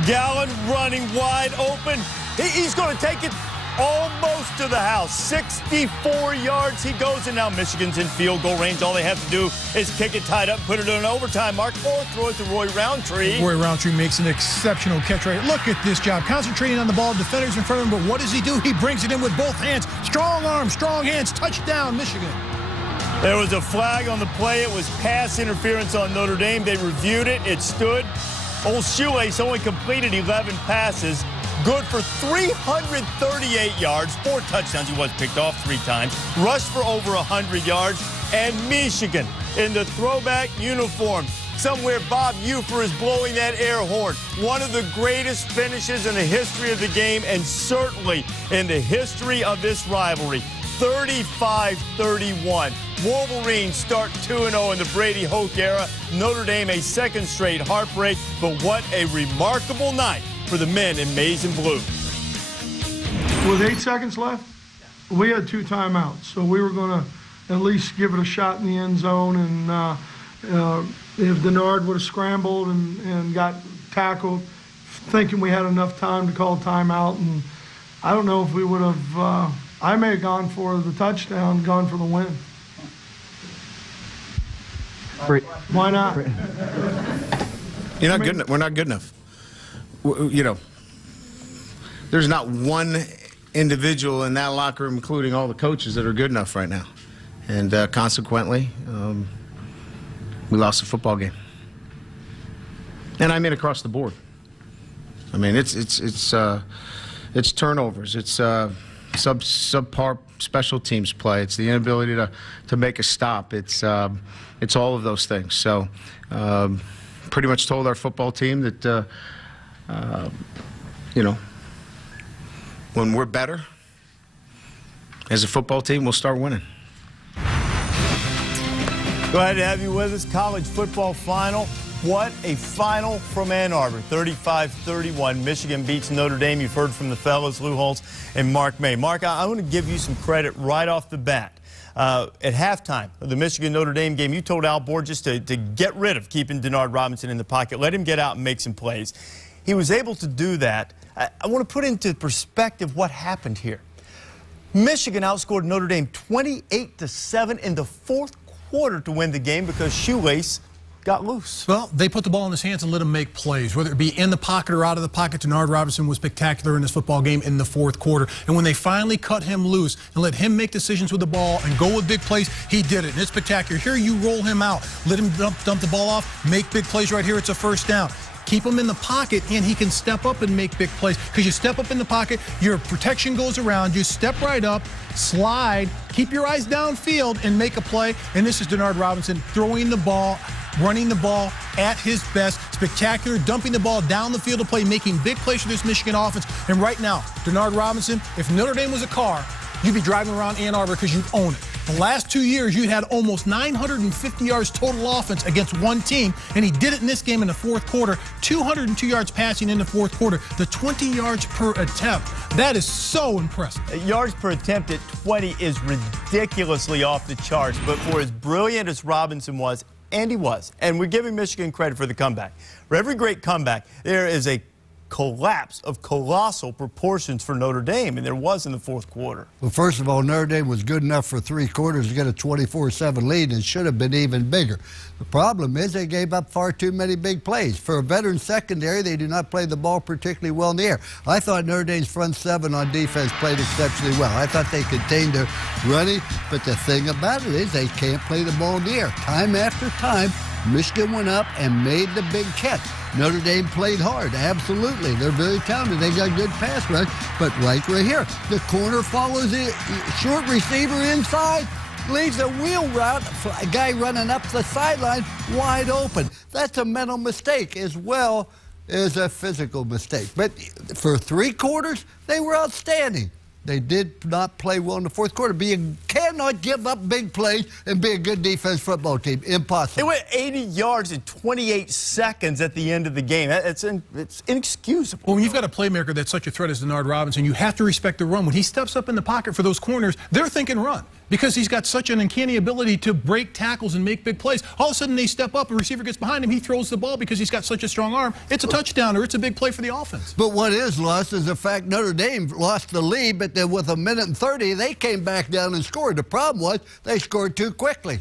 Gallen running wide open. He's going to take it almost to the house. 64 yards he goes, and now Michigan's in field goal range. All they have to do is kick it tied up, put it in an overtime mark, or throw it to Roy Roundtree. Roy Roundtree makes an exceptional catch right here. Look at this job. Concentrating on the ball, defenders in front of him, but what does he do? He brings it in with both hands. Strong arms, strong hands. Touchdown, Michigan. There was a flag on the play. It was pass interference on Notre Dame. They reviewed it. It stood. Old Shoelace only completed 11 passes. Good for 338 yards, 4 touchdowns. He was picked off 3 times. Rushed for over 100 yards. And Michigan in the throwback uniform. Somewhere Bob Ufer is blowing that air horn. One of the greatest finishes in the history of the game, and certainly in the history of this rivalry. 35-31. Wolverines start 2-0 in the Brady Hoke era. Notre Dame a second straight heartbreak, but what a remarkable night for the men in maize and blue. With 8 seconds left, we had 2 timeouts, so we were going to at least give it a shot in the end zone. And if Denard would have scrambled and got tackled, thinking we had enough time to call timeout, and I don't know if we would have. I may have gone for the touchdown, gone for the win. Why not? You're not good enough. We're not good enough. You know, there's not one individual in that locker room, including all the coaches, that are good enough right now. And consequently, we lost the football game. And I mean across the board. I mean, it's turnovers. It's subpar special teams play. It's the inability to make a stop. It's all of those things. So pretty much told our football team that, you know, when we're better as a football team, we'll start winning. Glad to have you with us. College football final. What a final from Ann Arbor. 35-31. Michigan beats Notre Dame. You've heard from the fellas, Lou Holtz and Mark May. Mark, I want to give you some credit right off the bat. At halftime of the Michigan-Notre Dame game, you told Al Borges to get rid of keeping Denard Robinson in the pocket. Let him get out and make some plays. He was able to do that. I want to put into perspective what happened here. Michigan outscored Notre Dame 28-7 in the fourth quarter to win the game because Shoelace got loose. Well, they put the ball in his hands and let him make plays, whether it be in the pocket or out of the pocket. Denard Robinson was spectacular in this football game in the fourth quarter. And when they finally cut him loose and let him make decisions with the ball and go with big plays, he did it. And it's spectacular. Here you roll him out, let him dump the ball off, make big plays right here. It's a first down. Keep him in the pocket, and he can step up and make big plays. Because you step up in the pocket, your protection goes around, you step right up, slide, keep your eyes downfield, and make a play. And this is Denard Robinson throwing the ball, running the ball at his best. Spectacular, dumping the ball down the field of play, making big plays for this Michigan offense. And right now, Denard Robinson, if Notre Dame was a car, you'd be driving around Ann Arbor because you'd own it. The last 2 years, you had almost 950 yards total offense against one team, and he did it in this game in the fourth quarter. 202 yards passing in the fourth quarter, the 20 yards per attempt. That is so impressive. Yards per attempt at 20 is ridiculously off the charts, but for as brilliant as Robinson was, and he was, and we're giving Michigan credit for the comeback. For every great comeback, there is a collapse of colossal proportions for Notre Dame, and there was in the fourth quarter. Well, first of all, Notre Dame was good enough for 3 quarters to get a 24-7 lead, and should have been even bigger. The problem is they gave up far too many big plays. For a veteran secondary, they do not play the ball particularly well in the air. I thought Notre Dame's front 7 on defense played exceptionally well. I thought they contained their running, but the thing about it is they can't play the ball in the air. Time after time, Michigan went up and made the big catch. Notre Dame played hard, absolutely. They're very talented. They got good pass rush, but right here, the corner follows the short receiver inside, leaves a wheel route, a guy running up the sideline wide open. That's a mental mistake as well as a physical mistake. But for 3 quarters, they were outstanding. They did not play well in the fourth quarter. But you cannot give up big plays and be a good defense football team. Impossible. They went 80 yards in 28 seconds at the end of the game. It's inexcusable. Well, when you've got a playmaker that's such a threat as Denard Robinson, you have to respect the run. When he steps up in the pocket for those corners, they're thinking run. because he's got such an uncanny ability to break tackles and make big plays. All of a sudden they step up, a receiver gets behind him, he throws the ball because he's got such a strong arm. It's a touchdown or it's a big play for the offense. But what is lost is the fact Notre Dame lost the lead, but then with 1:30, they came back down and scored. The problem was they scored too quickly.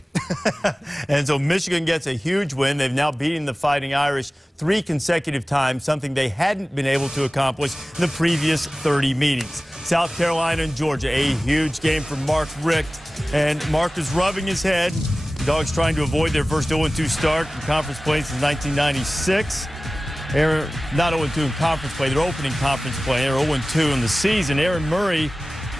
And so Michigan gets a huge win. They've now beaten the Fighting Irish 3 consecutive times, something they hadn't been able to accomplish in the previous 30 meetings. South Carolina and Georgia, a huge game for Mark Richt. And Mark is rubbing his head. The Dogs trying to avoid their first 0-2 start in conference play since 1996. They're not 0-2 in conference play. They're opening conference play. They're 0-2 in the season. Aaron Murray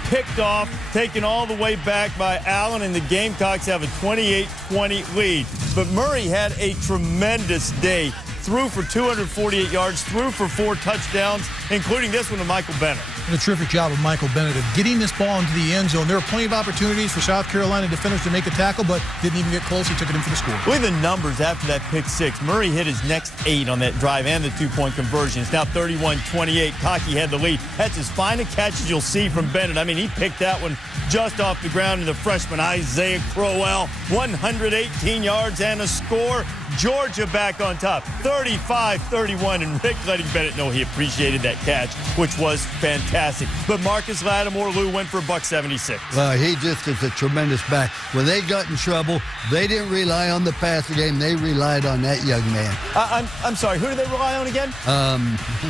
picked off, taken all the way back by Allen, and the Gamecocks have a 28-20 lead. But Murray had a tremendous day. Threw for 248 yards, threw for 4 touchdowns, including this one to Michael Bennett. And a terrific job of Michael Bennett of getting this ball into the end zone. There were plenty of opportunities for South Carolina defenders to make a tackle, but didn't even get close. He took it in for the score. Look at the numbers after that pick 6. Murray hit his next 8 on that drive and the 2-point conversion. It's now 31-28. Cocky had the lead. That's as fine a catch as you'll see from Bennett. I mean, he picked that one just off the ground, and the freshman Isaiah Crowell, 118 yards and a score. Georgia back on top, 35-31, and Rick letting Bennett know he appreciated that catch, which was fantastic. But Marcus Lattimore, Lou, went for $176. Well, he just is a tremendous back. When they got in trouble, they didn't rely on the passing game. They relied on that young man. I'm sorry, who do they rely on again?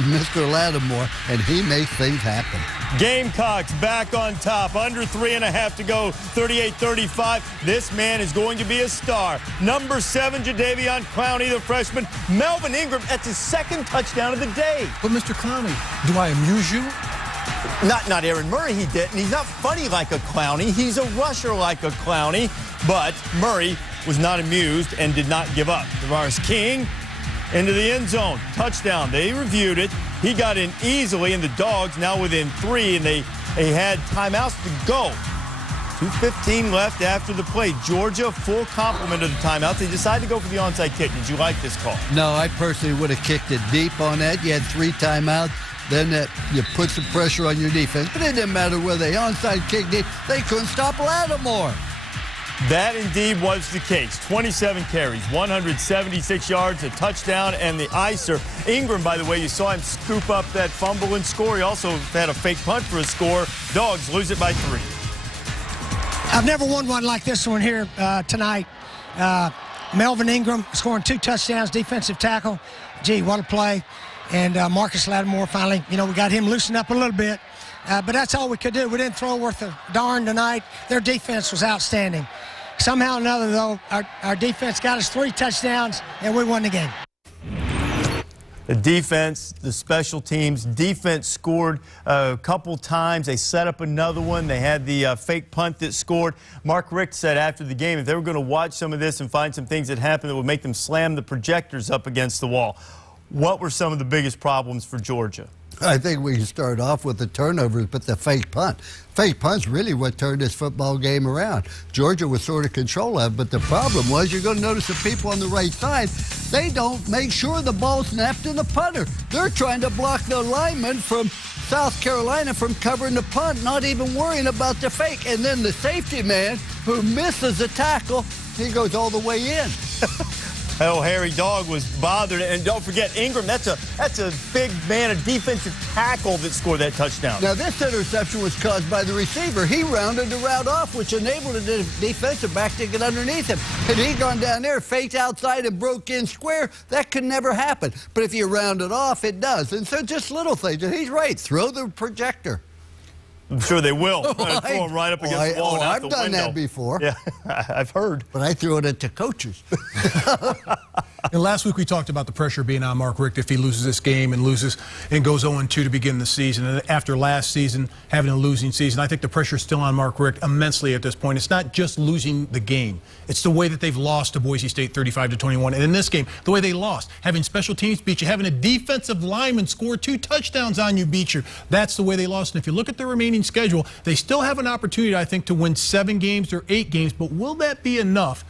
Mr. Lattimore, and he makes things happen. Gamecocks back on top, under 3.5 to go, 38-35. This man is going to be a star. Number 7, Jadeveon Clowney, the freshman. Melvin Ingram, that's his 2nd touchdown of the day. But Mr. Clowney, do I amuse you? Not Aaron Murray, he didn't. He's not funny like a Clowney. He's a rusher like a Clowney. But Murray was not amused and did not give up. Tavares King into the end zone. Touchdown. They reviewed it. He got in easily, and the Dogs now within 3, and they had timeouts to go. 2:15 left after the play. Georgia, full complement of the timeouts. They decided to go for the onside kick. Did you like this call? No, I personally would have kicked it deep on that. You had 3 timeouts. Then you put some pressure on your defense. But it didn't matter whether they onside kicked it. They couldn't stop Lattimore. That indeed was the case. 27 carries, 176 yards, a touchdown, and the icer. Ingram, by the way, you saw him scoop up that fumble and score. He also had a fake punt for a score. Dogs lose it by 3. I've never won one like this one here tonight. Melvin Ingram scoring 2 touchdowns, defensive tackle. Gee, what a play. And Marcus Lattimore finally, we got him loosened up a little bit. But that's all we could do. We didn't throw worth a darn tonight. Their defense was outstanding. Somehow or another, though, our defense got us 3 touchdowns, and we won the game. The defense, the special teams, defense scored a couple times. They set up another one. They had the fake punt that scored. Mark Richt said after the game if they were going to watch some of this and find some things that happened that would make them slam the projectors up against the wall. What were some of the biggest problems for Georgia? I think we can start off with the turnovers, but the fake punt. Fake punt's really what turned this football game around. Georgia was sort of control of it, but the problem was you're going to notice the people on the right side, they don't make sure the ball snapped in the punter. They're trying to block the lineman from South Carolina from covering the punt, not even worrying about the fake. And then the safety man who misses the tackle, he goes all the way in. Oh, Harry Dog was bothered. And don't forget, Ingram, that's a big man, a defensive tackle that scored that touchdown. Now, this interception was caused by the receiver. He rounded the route off, which enabled the defensive back to get underneath him. Had he gone down there, faked outside and broke in square, that could never happen. But if you round it off, it does. And so just little things. And he's right. Throw the projector. I'm sure they will. Throw him right up against the wall and out the window. I've done that before. Yeah, I've heard. But I threw it at the coaches. And last week we talked about the pressure being on Mark Richt if he loses this game and loses and goes 0-2 to begin the season. And after last season, having a losing season, I think the pressure is still on Mark Richt immensely at this point. It's not just losing the game. It's the way that they've lost to Boise State 35-21. And in this game, the way they lost, having special teams beat you, having a defensive lineman score 2 touchdowns on you beat you. That's the way they lost. And if you look at the remaining schedule, they still have an opportunity, I think, to win 7 games or 8 games. But will that be enough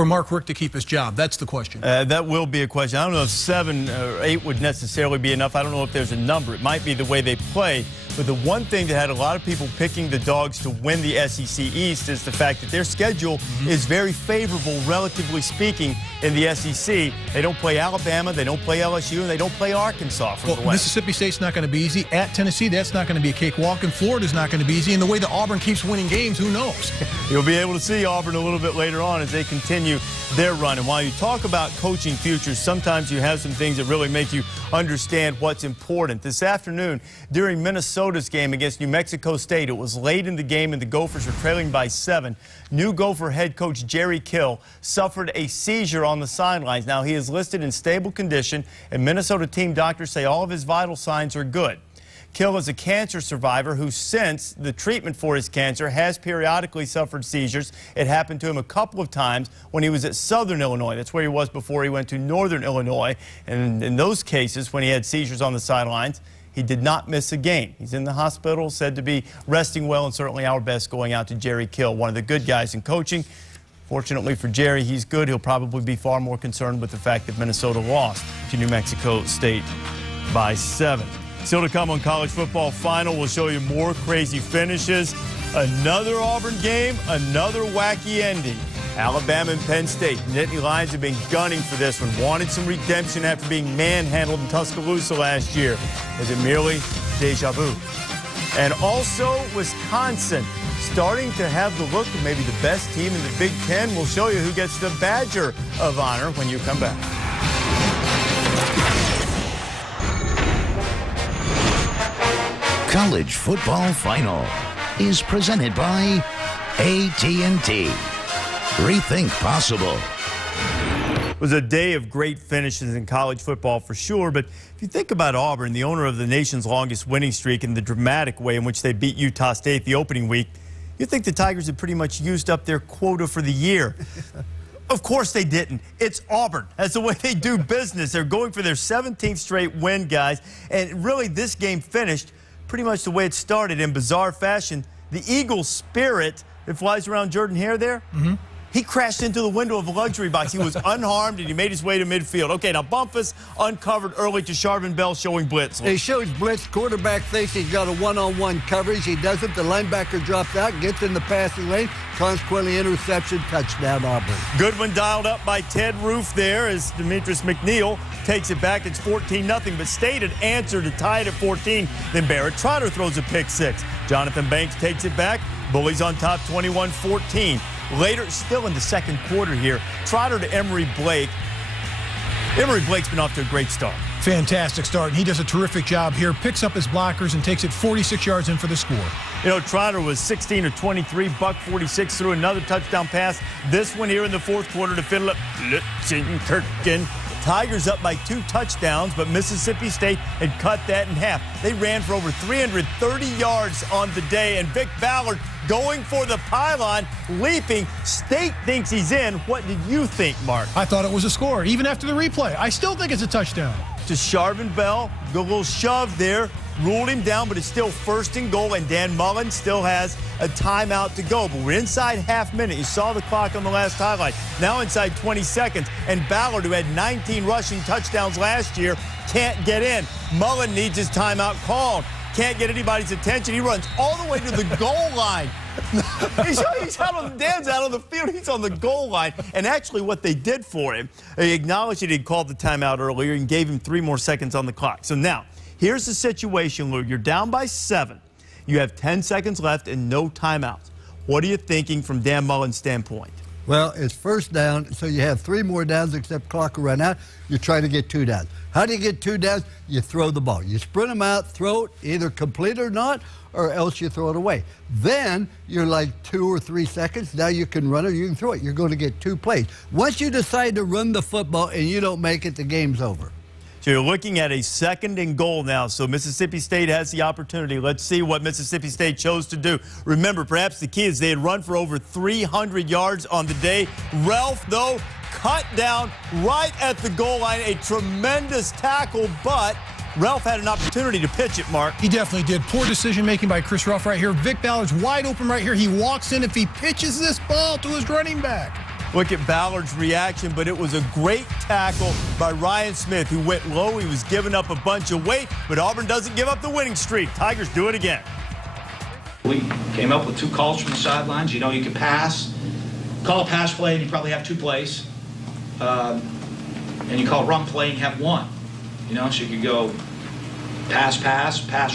for Mark Richt to keep his job? That's the question. That will be a question. I don't know if 7 or 8 would necessarily be enough. I don't know if there's a number. It might be the way they play. But the one thing that had a lot of people picking the Dogs to win the SEC East is the fact that their schedule is very favorable, relatively speaking, in the SEC. They don't play Alabama, they don't play LSU, and they don't play Arkansas from the West. Mississippi State's not going to be easy. At Tennessee, that's not going to be a cakewalk. And Florida's not going to be easy. And the way that Auburn keeps winning games, who knows? You'll be able to see Auburn a little bit later on as they continue their run. And while you talk about coaching futures, sometimes you have some things that really make you understand what's important. This afternoon, during Minnesota's game against New Mexico State, it was late in the game and the Gophers were trailing by 7. New Gopher head coach Jerry Kill suffered a seizure on the sidelines. Now, he is listed in stable condition, and Minnesota team doctors say all of his vital signs are good. Kill is a cancer survivor who, since the treatment for his cancer, has periodically suffered seizures. It happened to him a couple of times when he was at Southern Illinois. That's where he was before he went to Northern Illinois. And in those cases, when he had seizures on the sidelines, he did not miss a game. He's in the hospital, said to be resting well, and certainly our best going out to Jerry Kill, one of the good guys in coaching. Fortunately for Jerry, he's good. He'll probably be far more concerned with the fact that Minnesota lost to New Mexico State by 7. Still to come on College Football Final, we'll show you more crazy finishes, another Auburn game, another wacky ending. Alabama and Penn State. Nittany Lions have been gunning for this one, wanted some redemption after being manhandled in Tuscaloosa last year. Is it merely deja vu? And also Wisconsin starting to have the look of maybe the best team in the Big Ten. We'll show you who gets the Badger of Honor when you come back. College Football Final is presented by AT&T. Rethink possible. It was a day of great finishes in college football for sure, but if you think about Auburn, the owner of the nation's longest winning streak, and the dramatic way in which they beat Utah State the opening week, you think the Tigers had pretty much used up their quota for the year. Of course they didn't. It's Auburn. That's the way they do business. They're going for their 17th straight win, guys, and really this game finished pretty much the way it started in bizarre fashion. The Eagle Spirit that flies around Jordan Hare there, he crashed into the window of a luxury box. He was unharmed, and he made his way to midfield. Okay, now Bumpus uncovered early to Sharvin Bell showing blitz. He shows blitz. Quarterback thinks he's got a one-on-one coverage. He doesn't. The linebacker drops out, gets in the passing lane. Consequently, interception, touchdown, Auburn. Goodwin dialed up by Ted Roof there as Demetrius McNeil takes it back. It's 14-0, but State had answered to tie it at 14. Then Barrett Trotter throws a pick 6. Jonathan Banks takes it back. Bullies on top 21-14. Later, still in the second quarter here, Trotter to Emory Blake. Emory Blake's been off to a great start. Fantastic start, and he does a terrific job here. Picks up his blockers and takes it 46 yards in for the score. You know, Trotter was 16 of 23, buck 46, threw another touchdown pass. This one here in the fourth quarter to Philip Lutzenkirchen. Tigers up by 2 touchdowns, but Mississippi State had cut that in half. They ran for over 330 yards on the day, and Vic Ballard going for the pylon, leaping. State thinks he's in. What did you think, Mark? I thought it was a score, even after the replay. I still think it's a touchdown. To Sharvin Bell, go a little shove there, ruled him down, but it's still 1st and goal, and Dan Mullen still has a timeout to go. But we're inside half minute. You saw the clock on the last highlight. Now inside 20 seconds, and Ballard, who had 19 rushing touchdowns last year, can't get in. Mullen needs his timeout called. Can't get anybody's attention. He runs all the way to the goal line. Dan's out on the field. He's on the goal line. And actually what they did for him, they acknowledged that he'd called the timeout earlier and gave him 3 more seconds on the clock. So now, here's the situation, Lou. You're down by 7. You have 10 seconds left and no timeouts. What are you thinking from Dan Mullen's standpoint? Well, it's 1st down, so you have 3 more downs except clock will run out. You're trying to get 2 downs. How do you get 2 downs? You throw the ball. You sprint them out, throw it, either complete or not, or else you throw it away. Then you're like 2 or 3 seconds. Now you can run it, you can throw it. You're going to get 2 plays. Once you decide to run the football and you don't make it, the game's over. So you're looking at a 2nd and goal now. So Mississippi State has the opportunity. Let's see what Mississippi State chose to do. Remember, perhaps the key is they had run for over 300 yards on the day. Ralph, though, cut down right at the goal line. A tremendous tackle, but Ralph had an opportunity to pitch it, Mark. He definitely did. Poor decision-making by Chris Ralph right here. Vic Ballard's wide open right here. He walks in. If he pitches this ball to his running back, look at Ballard's reaction, but it was a great tackle by Ryan Smith, who went low. He was giving up a bunch of weight, but Auburn doesn't give up the winning streak. Tigers do it again. We came up with 2 calls from the sidelines. You know, you can pass, call a pass play, and you probably have 2 plays. And you call a run play, and you have 1. You know, so you could go pass,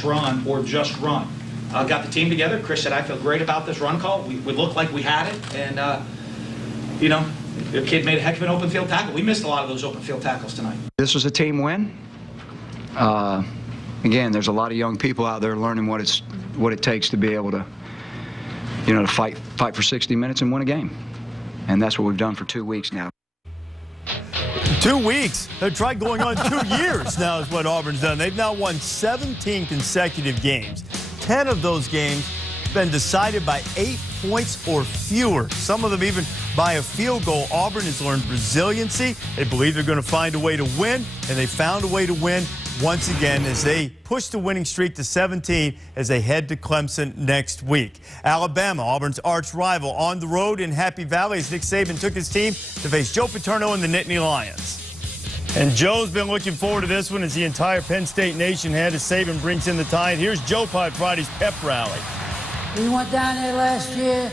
run, or just run. Got the team together. Chris said, I feel great about this run call. We looked like we had it, and, you know, the kid made a heck of an open field tackle. We missed a lot of those open field tackles tonight. This was a team win. Again, there's a lot of young people out there learning what it takes to be able to, you know, to fight for 60 minutes and win a game. And that's what we've done for 2 weeks now. 2 weeks. They've tried going on 2 years now is what Auburn's done. They've now won 17 consecutive games. 10 of those games been decided by 8 points or fewer. Some of them even by a field goal. Auburn has learned resiliency. They believe they're going to find a way to win, and they found a way to win once again as they push the winning streak to 17 as they head to Clemson next week. Alabama, Auburn's arch rival, on the road in Happy Valley as Nick Saban took his team to face Joe Paterno and the Nittany Lions. And Joe's been looking forward to this one as the entire Penn State nation had as Saban brings in the Tide. Here's Joe Pye Friday's pep rally. We went down there last year,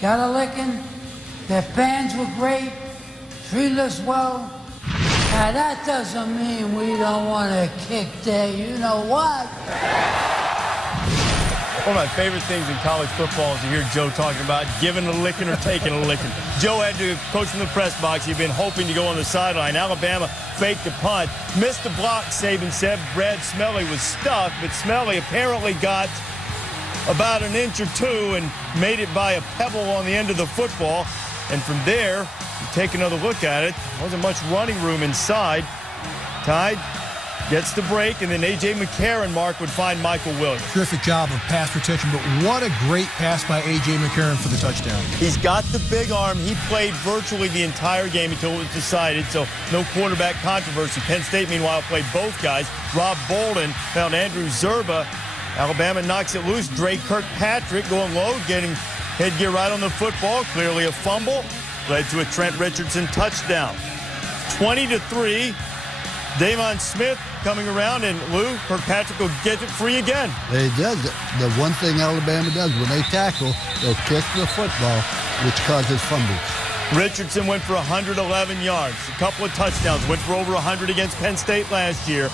got a licking. Their fans were great, treated us well. Now that doesn't mean we don't want to kick there. You know what? One of my favorite things in college football is to hear Joe talking about giving a licking or taking a licking. Joe had to coach in the press box. He'd been hoping to go on the sideline. Alabama faked the punt. Missed the block, Saban said. Brad Smelly was stuck, but Smelly apparently got about an inch or 2 and made it by a pebble on the end of the football. And from there, you take another look at it. Wasn't much running room inside. Tide gets the break, and then A.J. McCarron, Mark, would find Michael Williams. Terrific job of pass protection, but what a great pass by A.J. McCarron for the touchdown. He's got the big arm. He played virtually the entire game until it was decided, so no quarterback controversy. Penn State, meanwhile, played both guys. Rob Bolden found Andrew Zerba. Alabama knocks it loose. Dre Kirkpatrick going low, getting headgear right on the football. Clearly a fumble. Led to a Trent Richardson touchdown. 20-3. Davon Smith coming around, and Lou, Kirkpatrick will get it free again. They does it. The one thing Alabama does when they tackle, they'll kick the football, which causes fumbles. Richardson went for 111 yards, a couple of touchdowns, went for over 100 against Penn State last year,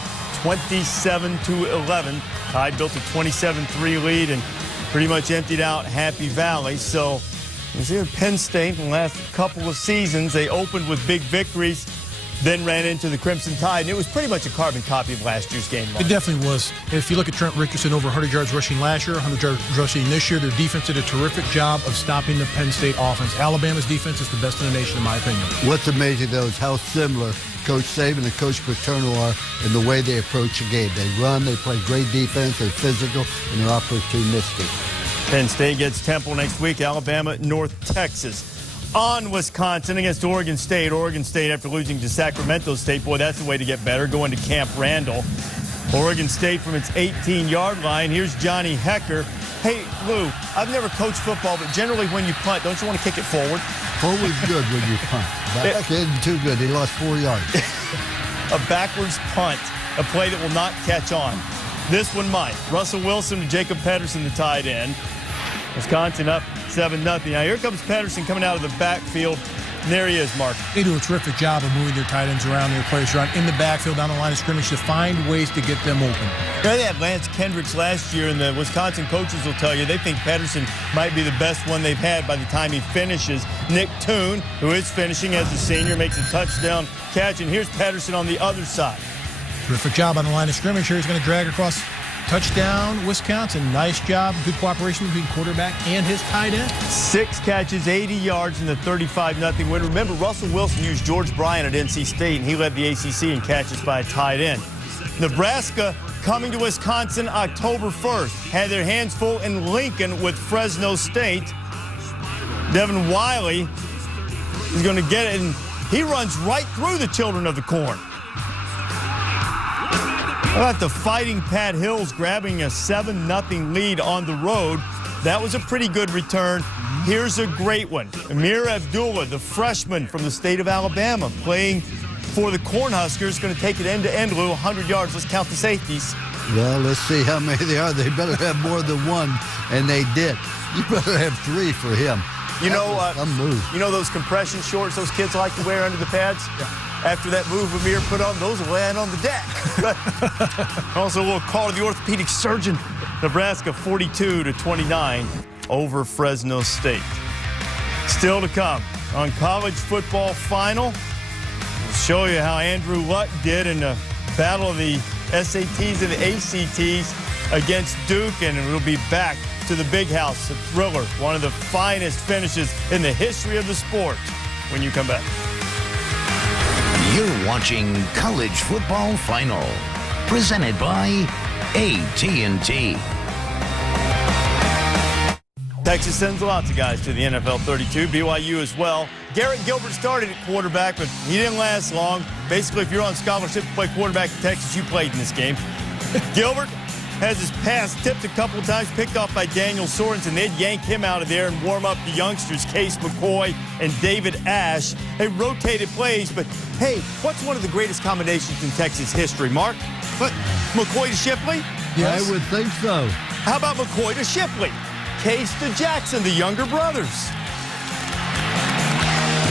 27-11. Tide built a 27-3 lead and pretty much emptied out Happy Valley. So you see Penn State in the last couple of seasons, they opened with big victories, then ran into the Crimson Tide, and it was pretty much a carbon copy of last year's game. It definitely was. If you look at Trent Richardson, over 100 yards rushing last year, 100 yards rushing this year, their defense did a terrific job of stopping the Penn State offense. Alabama's defense is the best in the nation, in my opinion. What's amazing, though, is how similar Coach Saban and Coach Paterno are in the way they approach a game. They run, they play great defense, they're physical, and they're opportunistic. Penn State gets Temple next week, Alabama, North Texas. On Wisconsin against Oregon State. Oregon State, after losing to Sacramento State, boy, that's the way to get better, going to Camp Randall. Oregon State from its 18-yard line. Here's Johnny Hecker. Hey, Lou, I've never coached football, but generally when you punt, don't you want to kick it forward? Forward's good when you punt. Back isn't too good. He lost 4 yards. A backwards punt, a play that will not catch on. This one might. Russell Wilson to Jacob Pedersen, the tight end. Wisconsin up 7-0. Now here comes Pedersen coming out of the backfield. And there he is, Mark. They do a terrific job of moving their tight ends around, their players around in the backfield, down the line of scrimmage to find ways to get them open. They had Lance Kendricks last year, and the Wisconsin coaches will tell you they think Pedersen might be the best one they've had by the time he finishes. Nick Toon, who is finishing as a senior, makes a touchdown catch, and here's Pedersen on the other side. Terrific job on the line of scrimmage here. He's going to drag across. Touchdown, Wisconsin. Nice job. Good cooperation between quarterback and his tight end. 6 catches, 80 yards in the 35-0 win. Remember, Russell Wilson used George Bryant at NC State, and he led the ACC in catches by a tight end. Nebraska coming to Wisconsin October 1st. Had their hands full in Lincoln with Fresno State. Devin Wiley is going to get it, and he runs right through the Children of the Corn. How about the Fighting Pat Hills grabbing a 7-0 lead on the road? That was a pretty good return. Here's a great one. Amir Abdullah, the freshman from the state of Alabama, playing for the Cornhuskers, going to take it end-to-end, Lou, 100 yards. Let's count the safeties. Well, let's see how many they are. They better have more than one, and they did. You better have 3 for him. You know those compression shorts those kids like to wear under the pads? Yeah. After that move Amir put on, those will land on the deck. Also a little call to the orthopedic surgeon. Nebraska 42-29 over Fresno State. Still to come on College Football Final. We'll show you how Andrew Luck did in the battle of the SATs and the ACTs against Duke, and we'll be back to the Big House, a thriller, one of the finest finishes in the history of the sport when you come back. You're watching College Football Final, presented by AT&T. Texas sends lots of guys to the NFL 32, BYU as well. Garrett Gilbert started at quarterback, but he didn't last long. Basically, if you're on scholarship to play quarterback in Texas, you played in this game. Gilbert has his pass tipped a couple of times, picked off by Daniel Sorensen. They'd yank him out of there and warm up the youngsters, Case McCoy and David Ash. They rotated plays, but hey, what's one of the greatest combinations in Texas history, Mark? What, McCoy to Shipley? Yes. I would think so. How about McCoy to Shipley? Case to Jackson, the younger brothers.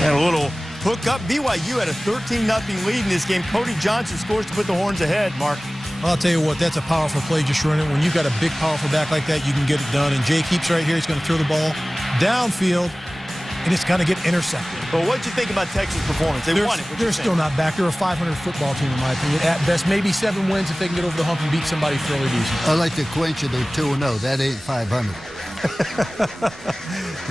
And a little hook up. BYU had a 13-0 lead in this game. Cody Johnson scores to put the Horns ahead, Mark. I'll tell you what, that's a powerful play just running. When you've got a big, powerful back like that, you can get it done. And Jay Keeps right here. He's going to throw the ball downfield, and it's going to get intercepted. But what'd you think about Texas' performance? They won it. They're still not back. They're a 500 football team, in my opinion. At best, maybe 7 wins if they can get over the hump and beat somebody fairly decent. I like to quench it. They're 2-0. That ain't 500.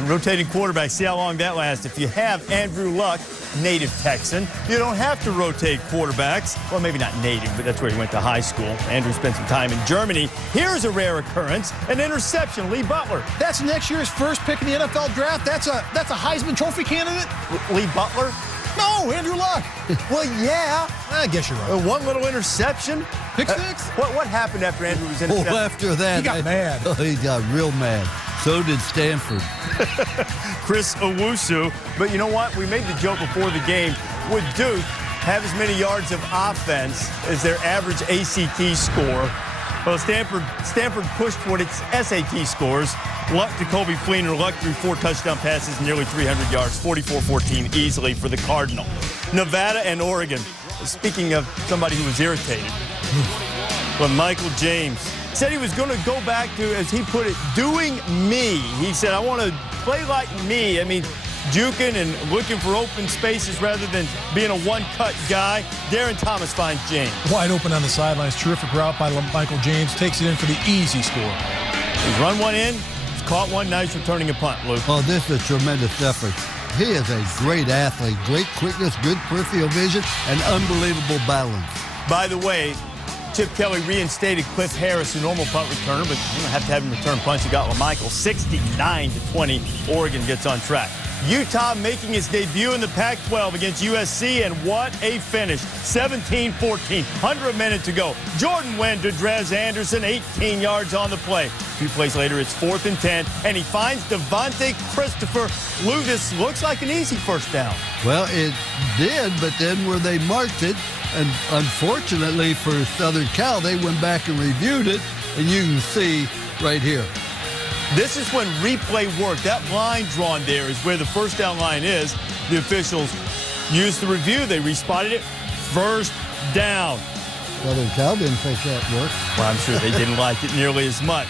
Rotating quarterback, see how long that lasts. If you have Andrew Luck, native Texan, you don't have to rotate quarterbacks. Well, maybe not native, but that's where he went to high school. Andrew spent some time in Germany. Here's a rare occurrence, an interception, Lee Butler. That's next year's first pick in the NFL draft. That's a Heisman Trophy candidate. Lee Butler? No, Andrew Luck. Well, yeah. I guess you're right. One little interception. Pick six? What happened after Andrew was intercepted? Well, after that, he got mad. Oh, he got real mad. So did Stanford. Chris Owusu. But you know what? We made the joke before the game. Would Duke have as many yards of offense as their average ACT score? Well, Stanford pushed toward its SAT scores. Luck to Kobe Fleener. Luck threw 4 touchdown passes, nearly 300 yards, 44-14 easily for the Cardinal. Nevada and Oregon. Speaking of somebody who was irritated, but Michael James said he was going to go back to, as he put it, doing me. He said, I want to play like me. I mean, juking and looking for open spaces rather than being a one-cut guy. Darren Thomas finds James. Wide open on the sidelines. Terrific route by Michael James. Takes it in for the easy score. He's run one in. He's caught one. Now he's returning a punt, Luke. Oh, this is a tremendous effort. He is a great athlete. Great quickness, good peripheral vision, and unbelievable balance. By the way, Chip Kelly reinstated Cliff Harris, a normal punt returner, but you don't have to have him return punts. You got LaMichael, 69-20. Oregon gets on track. Utah making its debut in the Pac-12 against USC, and what a finish. 17-14, under a minute to go. Jordan Wynn to Drez Anderson, 18 yards on the play. A few plays later, it's 4th and 10, and he finds Devontae Christopher. Lou, this looks like an easy first down. Well, it did, but then where they marked it, and unfortunately for Southern Cal, they went back and reviewed it, and you can see right here. This is when replay worked. That line drawn there is where the first down line is. The officials used the review. They respotted it. First down. Southern Cal didn't think that worked. Well, I'm sure they didn't like it nearly as much.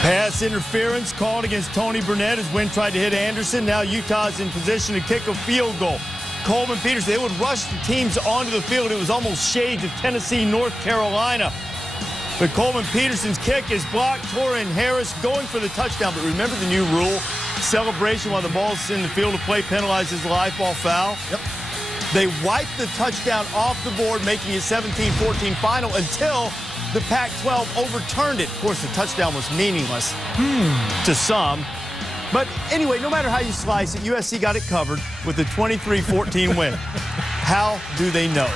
Pass interference called against Tony Burnett as Wynn tried to hit Anderson. Now Utah's in position to kick a field goal. Coleman Peters, they would rush the teams onto the field. It was almost shades of Tennessee, North Carolina. But Coleman Peterson's kick is blocked. Torrin Harris going for the touchdown. But remember the new rule, celebration while the ball's in the field of play penalizes the live ball foul. Yep. They wiped the touchdown off the board, making it 17-14 final until the Pac-12 overturned it. Of course, the touchdown was meaningless to some. But anyway, no matter how you slice it, USC got it covered with a 23-14 win. How do they know?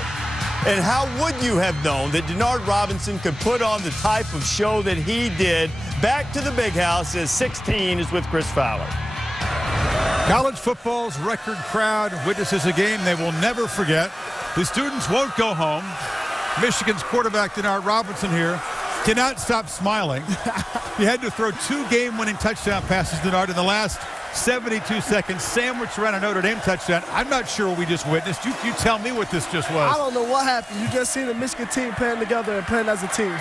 And how would you have known that Denard Robinson could put on the type of show that he did? Back to the big house as 16 is with Chris Fowler. College football's record crowd witnesses a game they will never forget. The students won't go home. Michigan's quarterback, Denard Robinson here, cannot stop smiling. He had to throw 2 game-winning touchdown passes, Denard, in the last 72 seconds, sandwiched around a Notre Dame touchdown. I'm not sure what we just witnessed. You tell me what this just was. I don't know what happened. You just seen the Michigan team playing together and playing as a team.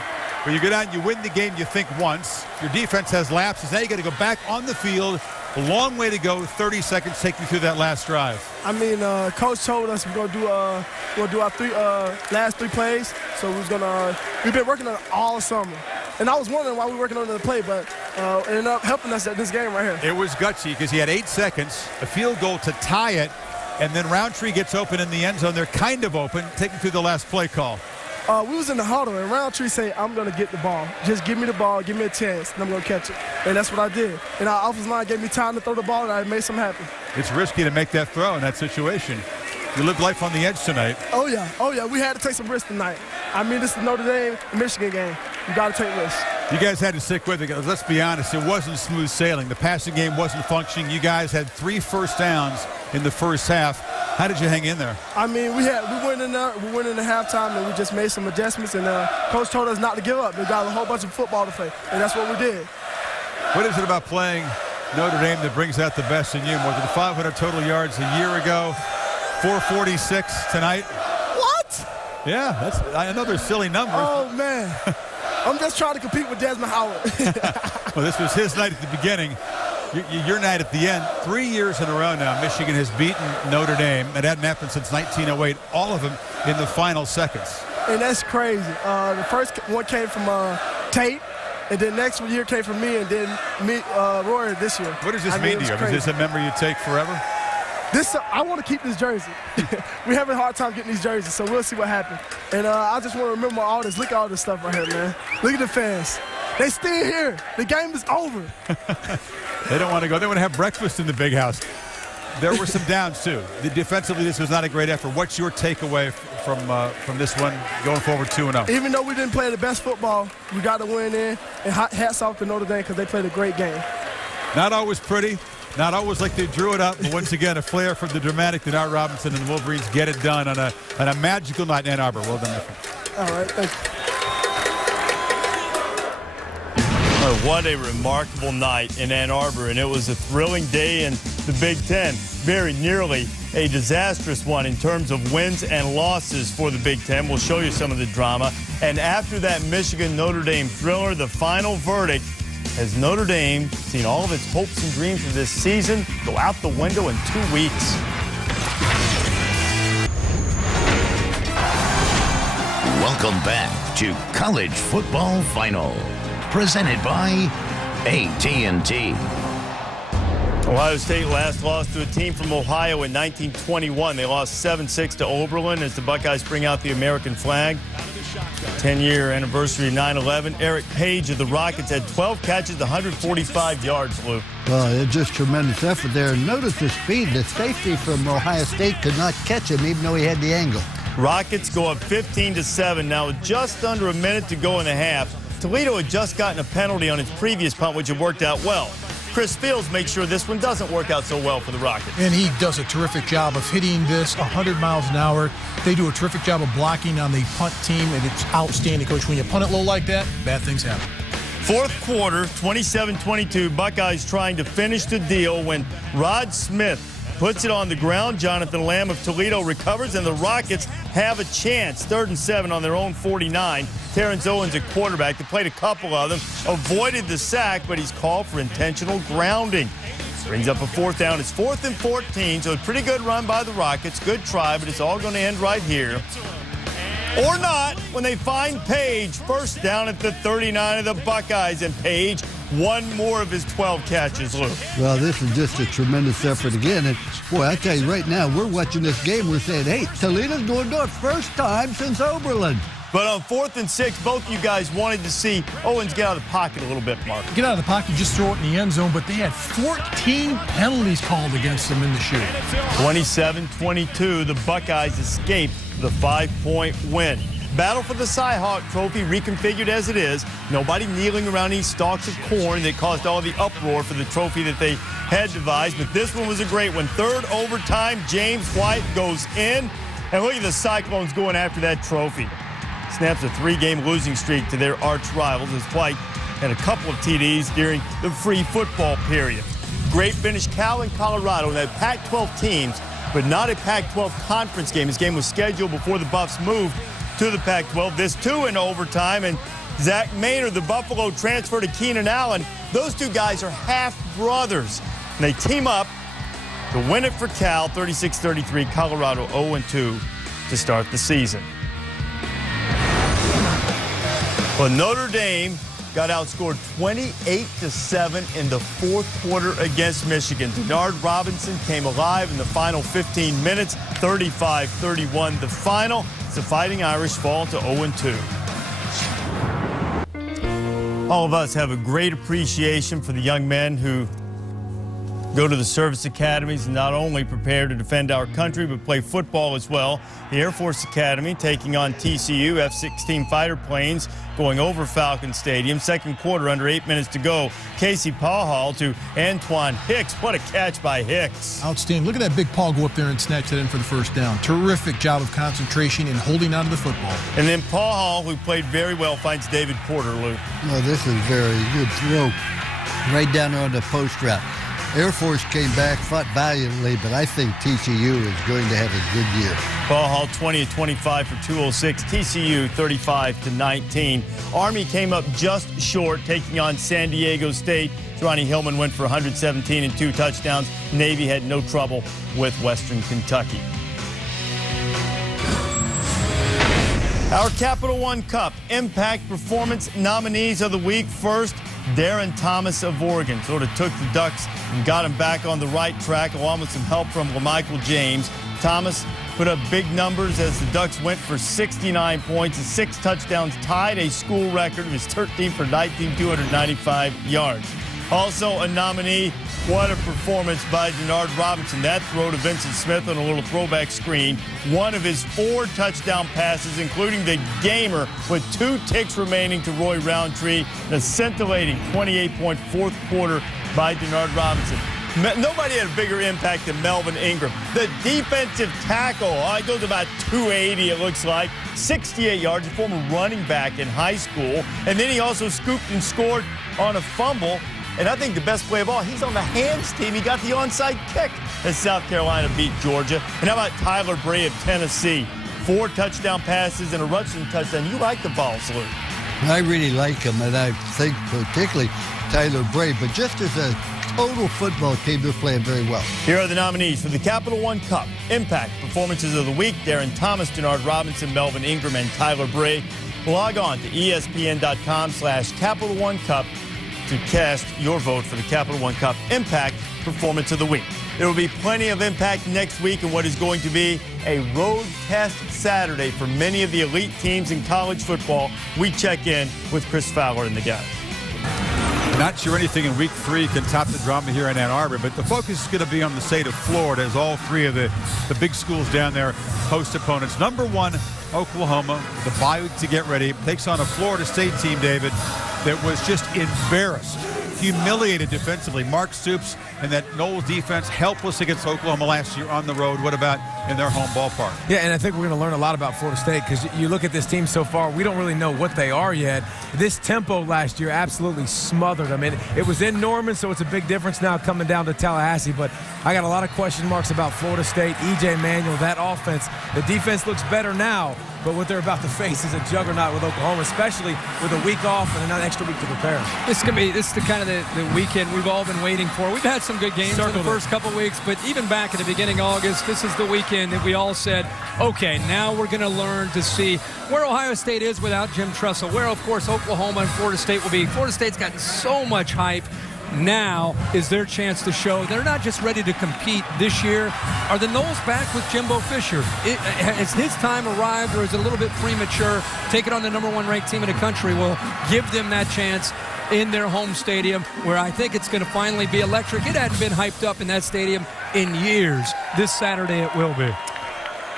When you go down, you win the game, you think once. Your defense has lapses. Now you got to go back on the field. A long way to go. 30 seconds take you through that last drive. I mean, Coach told us we're gonna do our last 3 plays. So we've been working on it all summer. And I was wondering why we were working on the play, but it ended up helping us at this game right here. It was gutsy because he had 8 seconds, a field goal to tie it, and then Roundtree gets open in the end zone. They're kind of open. Take me through the last play call. We was in the huddle, and Roundtree said, I'm going to get the ball. Just give me the ball, give me a chance, and I'm going to catch it. And that's what I did. And our offensive line gave me time to throw the ball, and I made something happen. It's risky to make that throw in that situation. You lived life on the edge tonight. Oh, yeah. We had to take some risks tonight. I mean, this is Notre Dame, Michigan game. You got to take risks. You guys had to stick with it. Let's be honest, it wasn't smooth sailing. The passing game wasn't functioning. You guys had 3 first downs in the first half. How did you hang in there? I mean, we went in the halftime, and we just made some adjustments, and Coach told us not to give up. We got a whole bunch of football to play, and that's what we did. What is it about playing Notre Dame that brings out the best in you? More than 500 total yards a year ago, 446 tonight. What? Yeah, that's another silly number. Oh, man. I'm just trying to compete with Desmond Howard. Well, this was his night at the beginning. Your night at the end. 3 years in a row now, Michigan has beaten Notre Dame. It hadn't happened since 1908. All of them in the final seconds. And that's crazy. The first one came from Tate, and then next year came from me, and then Roy this year. What does this mean to you? Is this a memory you take forever? I want to keep this jersey. We're having a hard time getting these jerseys, so we'll see what happens. And I just want to remember all this. Look at all this stuff right here, man. Look at the fans. They still here. The game is over. They don't want to go. They want to have breakfast in the big house. There were some downs, too. Defensively, this was not a great effort. What's your takeaway from this one going forward 2-0? Even though we didn't play the best football, we got to win in. And hats off to Notre Dame because they played a great game. Not always pretty. Not always like they drew it up, but once again, a flair for the dramatic Denard Robinson and the Wolverines get it done on a magical night in Ann Arbor. Well done, my friend. All right, thank you. Oh, what a remarkable night in Ann Arbor, and it was a thrilling day in the Big Ten. Very nearly a disastrous one in terms of wins and losses for the Big Ten. We'll show you some of the drama. And after that Michigan-Notre Dame thriller, the final verdict, has Notre Dame seen all of its hopes and dreams for this season go out the window in 2 weeks? Welcome back to College Football Final, presented by AT&T. Ohio State last lost to a team from Ohio in 1921. They lost 7-6 to Oberlin as the Buckeyes bring out the American flag. 10-year anniversary of 9/11. Eric Page of the Rockets had 12 catches, 145 yards, Lou. Well, it's just tremendous effort there. Notice the speed. The safety from Ohio State could not catch him, even though he had the angle. Rockets go up 15-7. Now, with just under a minute to go in the half, Toledo had just gotten a penalty on its previous punt, which had worked out well. Chris Fields makes sure this one doesn't work out so well for the Rockets. And he does a terrific job of hitting this 100 miles an hour. They do a terrific job of blocking on the punt team, and it's outstanding, Coach. When you punt it low like that, bad things happen. Fourth quarter, 27-22, Buckeyes trying to finish the deal when Rod Smith puts it on the ground. Jonathan Lamb of Toledo recovers, and the Rockets have a chance. 3rd and 7 on their own 49. Terrence Owens at quarterback. They played a couple of them. Avoided the sack, but he's called for intentional grounding. Brings up a 4th down. It's 4th and 14, so a pretty good run by the Rockets. Good try, but it's all going to end right here. Or not when they find Page. First down at the 39 of the Buckeyes, and Page one more of his 12 catches, Luke. Well, this is just a tremendous effort again. And, boy, I tell you right now, we're watching this game. We're saying, hey, Toledo's going to do it first time since Oberlin. But on 4th and 6, both you guys wanted to see Owens get out of the pocket a little bit, Mark. Get out of the pocket, just throw it in the end zone, but they had 14 penalties called against them in the shooting. 27-22, the Buckeyes escaped the 5-point win. Battle for the Cy-Hawk Trophy reconfigured as it is. Nobody kneeling around these stalks of corn that caused all the uproar for the trophy that they had devised. But this one was a great one. Third overtime, James White goes in. And look at the Cyclones going after that trophy. Snaps a 3-game losing streak to their arch rivals as White had a couple of TDs during the free football period. Great finish, Cal and Colorado in that Pac-12 teams, but not a Pac-12 conference game. This game was scheduled before the Buffs moved to the Pac-12. This too in overtime, and Zach Maynard, the Buffalo transfer to Keenan Allen. Those two guys are half brothers, and they team up to win it for Cal, 36-33, Colorado 0-2 to start the season. Well, Notre Dame got outscored 28-7 in the fourth quarter against Michigan. Denard Robinson came alive in the final 15 minutes, 35-31 the final. The Fighting Irish fall to 0-2. All of us have a great appreciation for the young men who go to the service academies and not only prepare to defend our country, but play football as well. The Air Force Academy taking on TCU, F-16 fighter planes going over Falcon Stadium. Second quarter, under 8 minutes to go. Casey Pawhall to Antoine Hicks. What a catch by Hicks. Outstanding. Look at that big Paul go up there and snatch that in for the first down. Terrific job of concentration and holding on to the football. And then Pawhall, who played very well, finds David Porter, Lou. Well, this is very good throw. Right down on the post route. Air Force came back, fought valiantly, but I think TCU is going to have a good year. Pawhall 20-25 for 206. TCU 35-19. Army came up just short, taking on San Diego State. Ronnie Hillman went for 117 and 2 touchdowns. Navy had no trouble with Western Kentucky. Our Capital One Cup Impact Performance nominees of the week. First, Darren Thomas of Oregon sort of took the Ducks and got them back on the right track, along with some help from LaMichael James. Thomas put up big numbers as the Ducks went for 69 points and 6 touchdowns, tied a school record of his 13 for 19, 295 yards. Also a nominee, what a performance by Denard Robinson. That throw to Vincent Smith on a little throwback screen. One of his 4 touchdown passes, including the gamer with 2 ticks remaining to Roy Roundtree. And a scintillating 28-point fourth quarter by Denard Robinson. Nobody had a bigger impact than Melvin Ingram. The defensive tackle, it goes about 280, it looks like. 68 yards, a former running back in high school. And then he also scooped and scored on a fumble. And I think the best play of all, he's on the hands team. He got the onside kick as South Carolina beat Georgia. And how about Tyler Bray of Tennessee? 4 touchdown passes and a rushing touchdown. You like the ball, Salute? I really like him, and I think particularly Tyler Bray. But just as a total football team, they're playing very well. Here are the nominees for the Capital One Cup Impact Performances of the Week. Darren Thomas, Denard Robinson, Melvin Ingram, and Tyler Bray. Log on to ESPN.com/Capital One Cup to cast your vote for the Capital One Cup Impact Performance of the Week. There will be plenty of impact next week in what is going to be a road test Saturday for many of the elite teams in college football. We check in with Chris Fowler and the guys. Not sure anything in week 3 can top the drama here in Ann Arbor, but the focus is going to be on the state of Florida as all 3 of the big schools down there host opponents. Number 1, Oklahoma, the bye week to get ready, takes on a Florida State team, David, that was just embarrassed, humiliated defensively. Mark Stoops and that Knowles defense helpless against Oklahoma last year on the road. What about in their home ballpark? Yeah, and I think we're going to learn a lot about Florida State because you look at this team so far, we don't really know what they are yet. This tempo last year absolutely smothered them. And it was in Norman, so it's a big difference now coming down to Tallahassee. But I got a lot of question marks about Florida State, E.J. Manuel, that offense. The defense looks better now, but what they're about to face is a juggernaut with Oklahoma, especially with a week off and an extra week to prepare. This is the kind of the weekend we've all been waiting for. We've had some good games in the first couple weeks, but even back at the beginning of August, this is the weekend that we all said, okay, now we're going to learn to see where Ohio State is without Jim Tressel, where, of course, Oklahoma and Florida State will be. Florida State's gotten so much hype. Now is their chance to show they're not just ready to compete this year. Are the Knowles back with Jimbo Fisher? Has his time arrived, or is it a little bit premature? Take it on the number 1 ranked team in the country. Will give them that chance in their home stadium, where I think it's going to finally be electric. It hadn't been hyped up in that stadium in years. This Saturday it will be.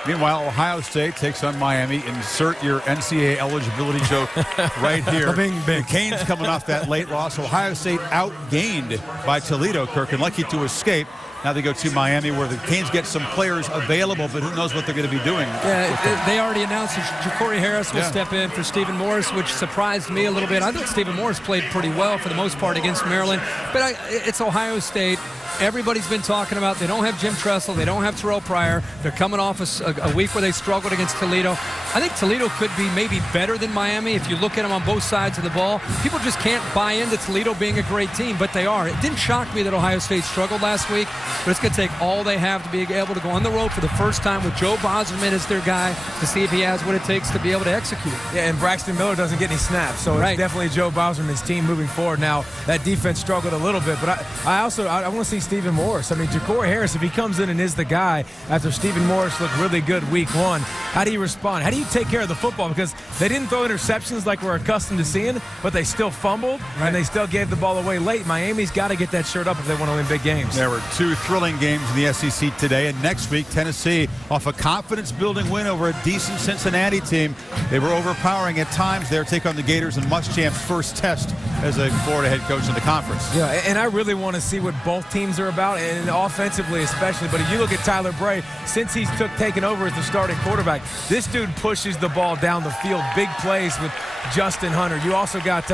Meanwhile, Ohio State takes on Miami. Insert your NCAA eligibility joke right here. The Canes coming off that late loss. Ohio State outgained by Toledo, Kirk, and lucky to escape. Now they go to Miami, where the Canes get some players available, but who knows what they're going to be doing. Yeah, they already announced that Ja'Cory Harris will step in for Stephen Morris, which surprised me a little bit. I thought Stephen Morris played pretty well for the most part against Maryland, but it's Ohio State. Everybody's been talking about they don't have Jim Tressel, they don't have Terrell Pryor. They're coming off a week where they struggled against Toledo. I think Toledo could be maybe better than Miami if you look at them on both sides of the ball. People just can't buy into Toledo being a great team, but they are. It didn't shock me that Ohio State struggled last week, but it's going to take all they have to be able to go on the road for the first time with Joe Bosman as their guy to see if he has what it takes to be able to execute. Yeah, and Braxton Miller doesn't get any snaps, so it's definitely Joe Bosman's team moving forward. Now, that defense struggled a little bit, but I want to see Stephen Morris. I mean, Ja'Cory Harris, if he comes in and is the guy after Stephen Morris looked really good week one, how do you respond? How do you take care of the football? Because they didn't throw interceptions like we're accustomed to seeing, but they still fumbled, and they still gave the ball away late. Miami's got to get that shirt up if they want to win big games. There were two thrilling games in the SEC today, and next week, Tennessee, off a confidence-building win over a decent Cincinnati team. They were overpowering at times. They'll take on the Gators in Muschamp's first test as a Florida head coach in the conference. Yeah, and I really want to see what both teams are about, and offensively especially. But if you look at Tyler Bray, since he's taken over as the starting quarterback, this dude pushes the ball down the field, big plays with Justin Hunter. You also got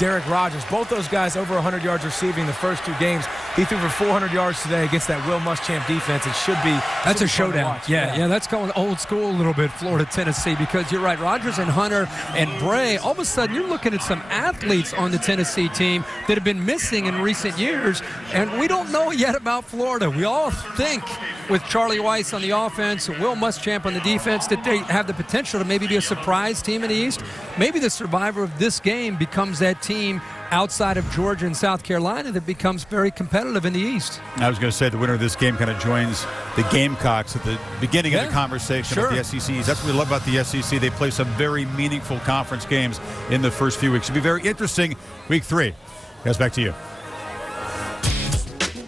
Derek Rogers. Both those guys over 100 yards receiving the first two games. He threw for 400 yards today against that Will Muschamp defense. It should be. That's a showdown. Yeah, that's going old school a little bit, Florida, Tennessee, because you're right. Rogers and Hunter and Bray, all of a sudden you're looking at some athletes on the Tennessee team that have been missing in recent years, and we don't know yet about Florida. We all think with Charlie Weiss on the offense and Will Muschamp on the defense that they have the potential to maybe be a surprise team in the East. Maybe the survivor of this game becomes that team outside of Georgia and South Carolina that becomes very competitive in the East. I was going to say the winner of this game kind of joins the Gamecocks at the beginning of the conversation of the SEC. That's what we love about the SEC. They play some very meaningful conference games in the first few weeks. It'll be very interesting. Week 3. Guys, back to you.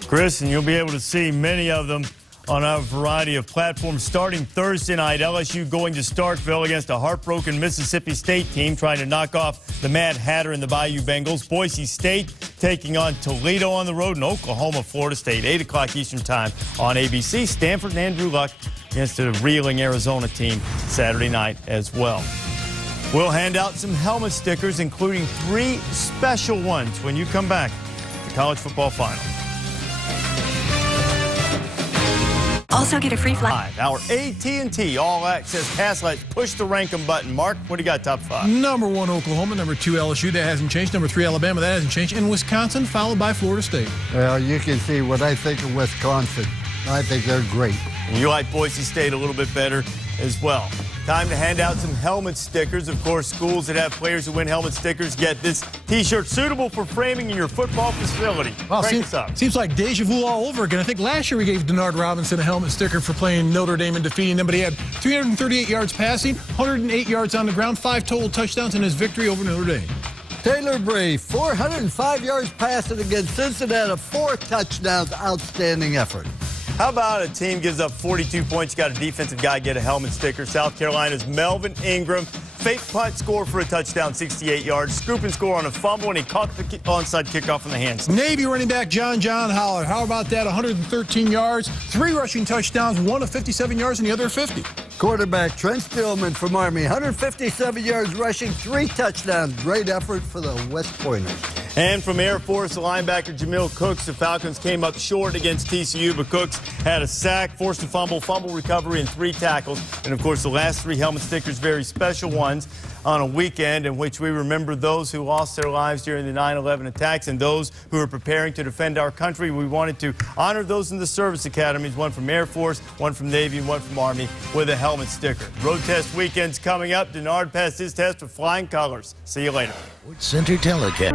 Chris, and you'll be able to see many of them on a variety of platforms. Starting Thursday night, LSU going to Starkville against a heartbroken Mississippi State team trying to knock off the Mad Hatter and the Bayou Bengals. Boise State taking on Toledo on the road, and Oklahoma, Florida State, 8 o'clock Eastern time on ABC. Stanford and Andrew Luck against a reeling Arizona team Saturday night as well. We'll hand out some helmet stickers, including 3 special ones when you come back to College Football Final. Also get a free flight. Our AT&T All-Access Pass Lights. Push the rank 'em button. Mark, what do you got top 5? Number 1, Oklahoma. Number 2, LSU. That hasn't changed. Number 3, Alabama. That hasn't changed. And Wisconsin, followed by Florida State. Well, you can see what I think of Wisconsin. I think they're great. And you like Boise State a little bit better as well. Time to hand out some helmet stickers. Of course, schools that have players who win helmet stickers get this T-shirt suitable for framing in your football facility. Well, seems like deja vu all over again. I think last year we gave Denard Robinson a helmet sticker for playing Notre Dame and defeating them, but he had 338 yards passing, 108 yards on the ground, 5 total touchdowns in his victory over Notre Dame. Taylor Bray, 405 yards passing against Cincinnati, 4 touchdowns. Outstanding effort. How about a team gives up 42 points, got a defensive guy get a helmet sticker? South Carolina's Melvin Ingram, fake punt score for a touchdown, 68 yards, scoop and score on a fumble, and he caught the onside kickoff in the hands. Navy running back John Holler. How about that? 113 yards, 3 rushing touchdowns, 1 of 57 yards, and the other 50. Quarterback Trent Stillman from Army, 157 yards rushing, 3 touchdowns. Great effort for the West Pointers. And from Air Force, the linebacker Jamil Cooks, the Falcons came up short against TCU, but Cooks had a sack, forced a fumble recovery, and 3 tackles. And, of course, the last 3 helmet stickers, very special ones on a weekend in which we remember those who lost their lives during the 9/11 attacks and those who are preparing to defend our country. We wanted to honor those in the service academies, one from Air Force, one from Navy, and one from Army, with a helmet sticker. Road test weekend's coming up. Denard passed his test with flying colors. See you later. Center Telecast.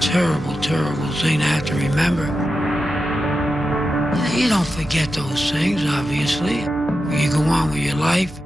Terrible, terrible thing to have to remember. You don't forget those things, obviously. You go on with your life.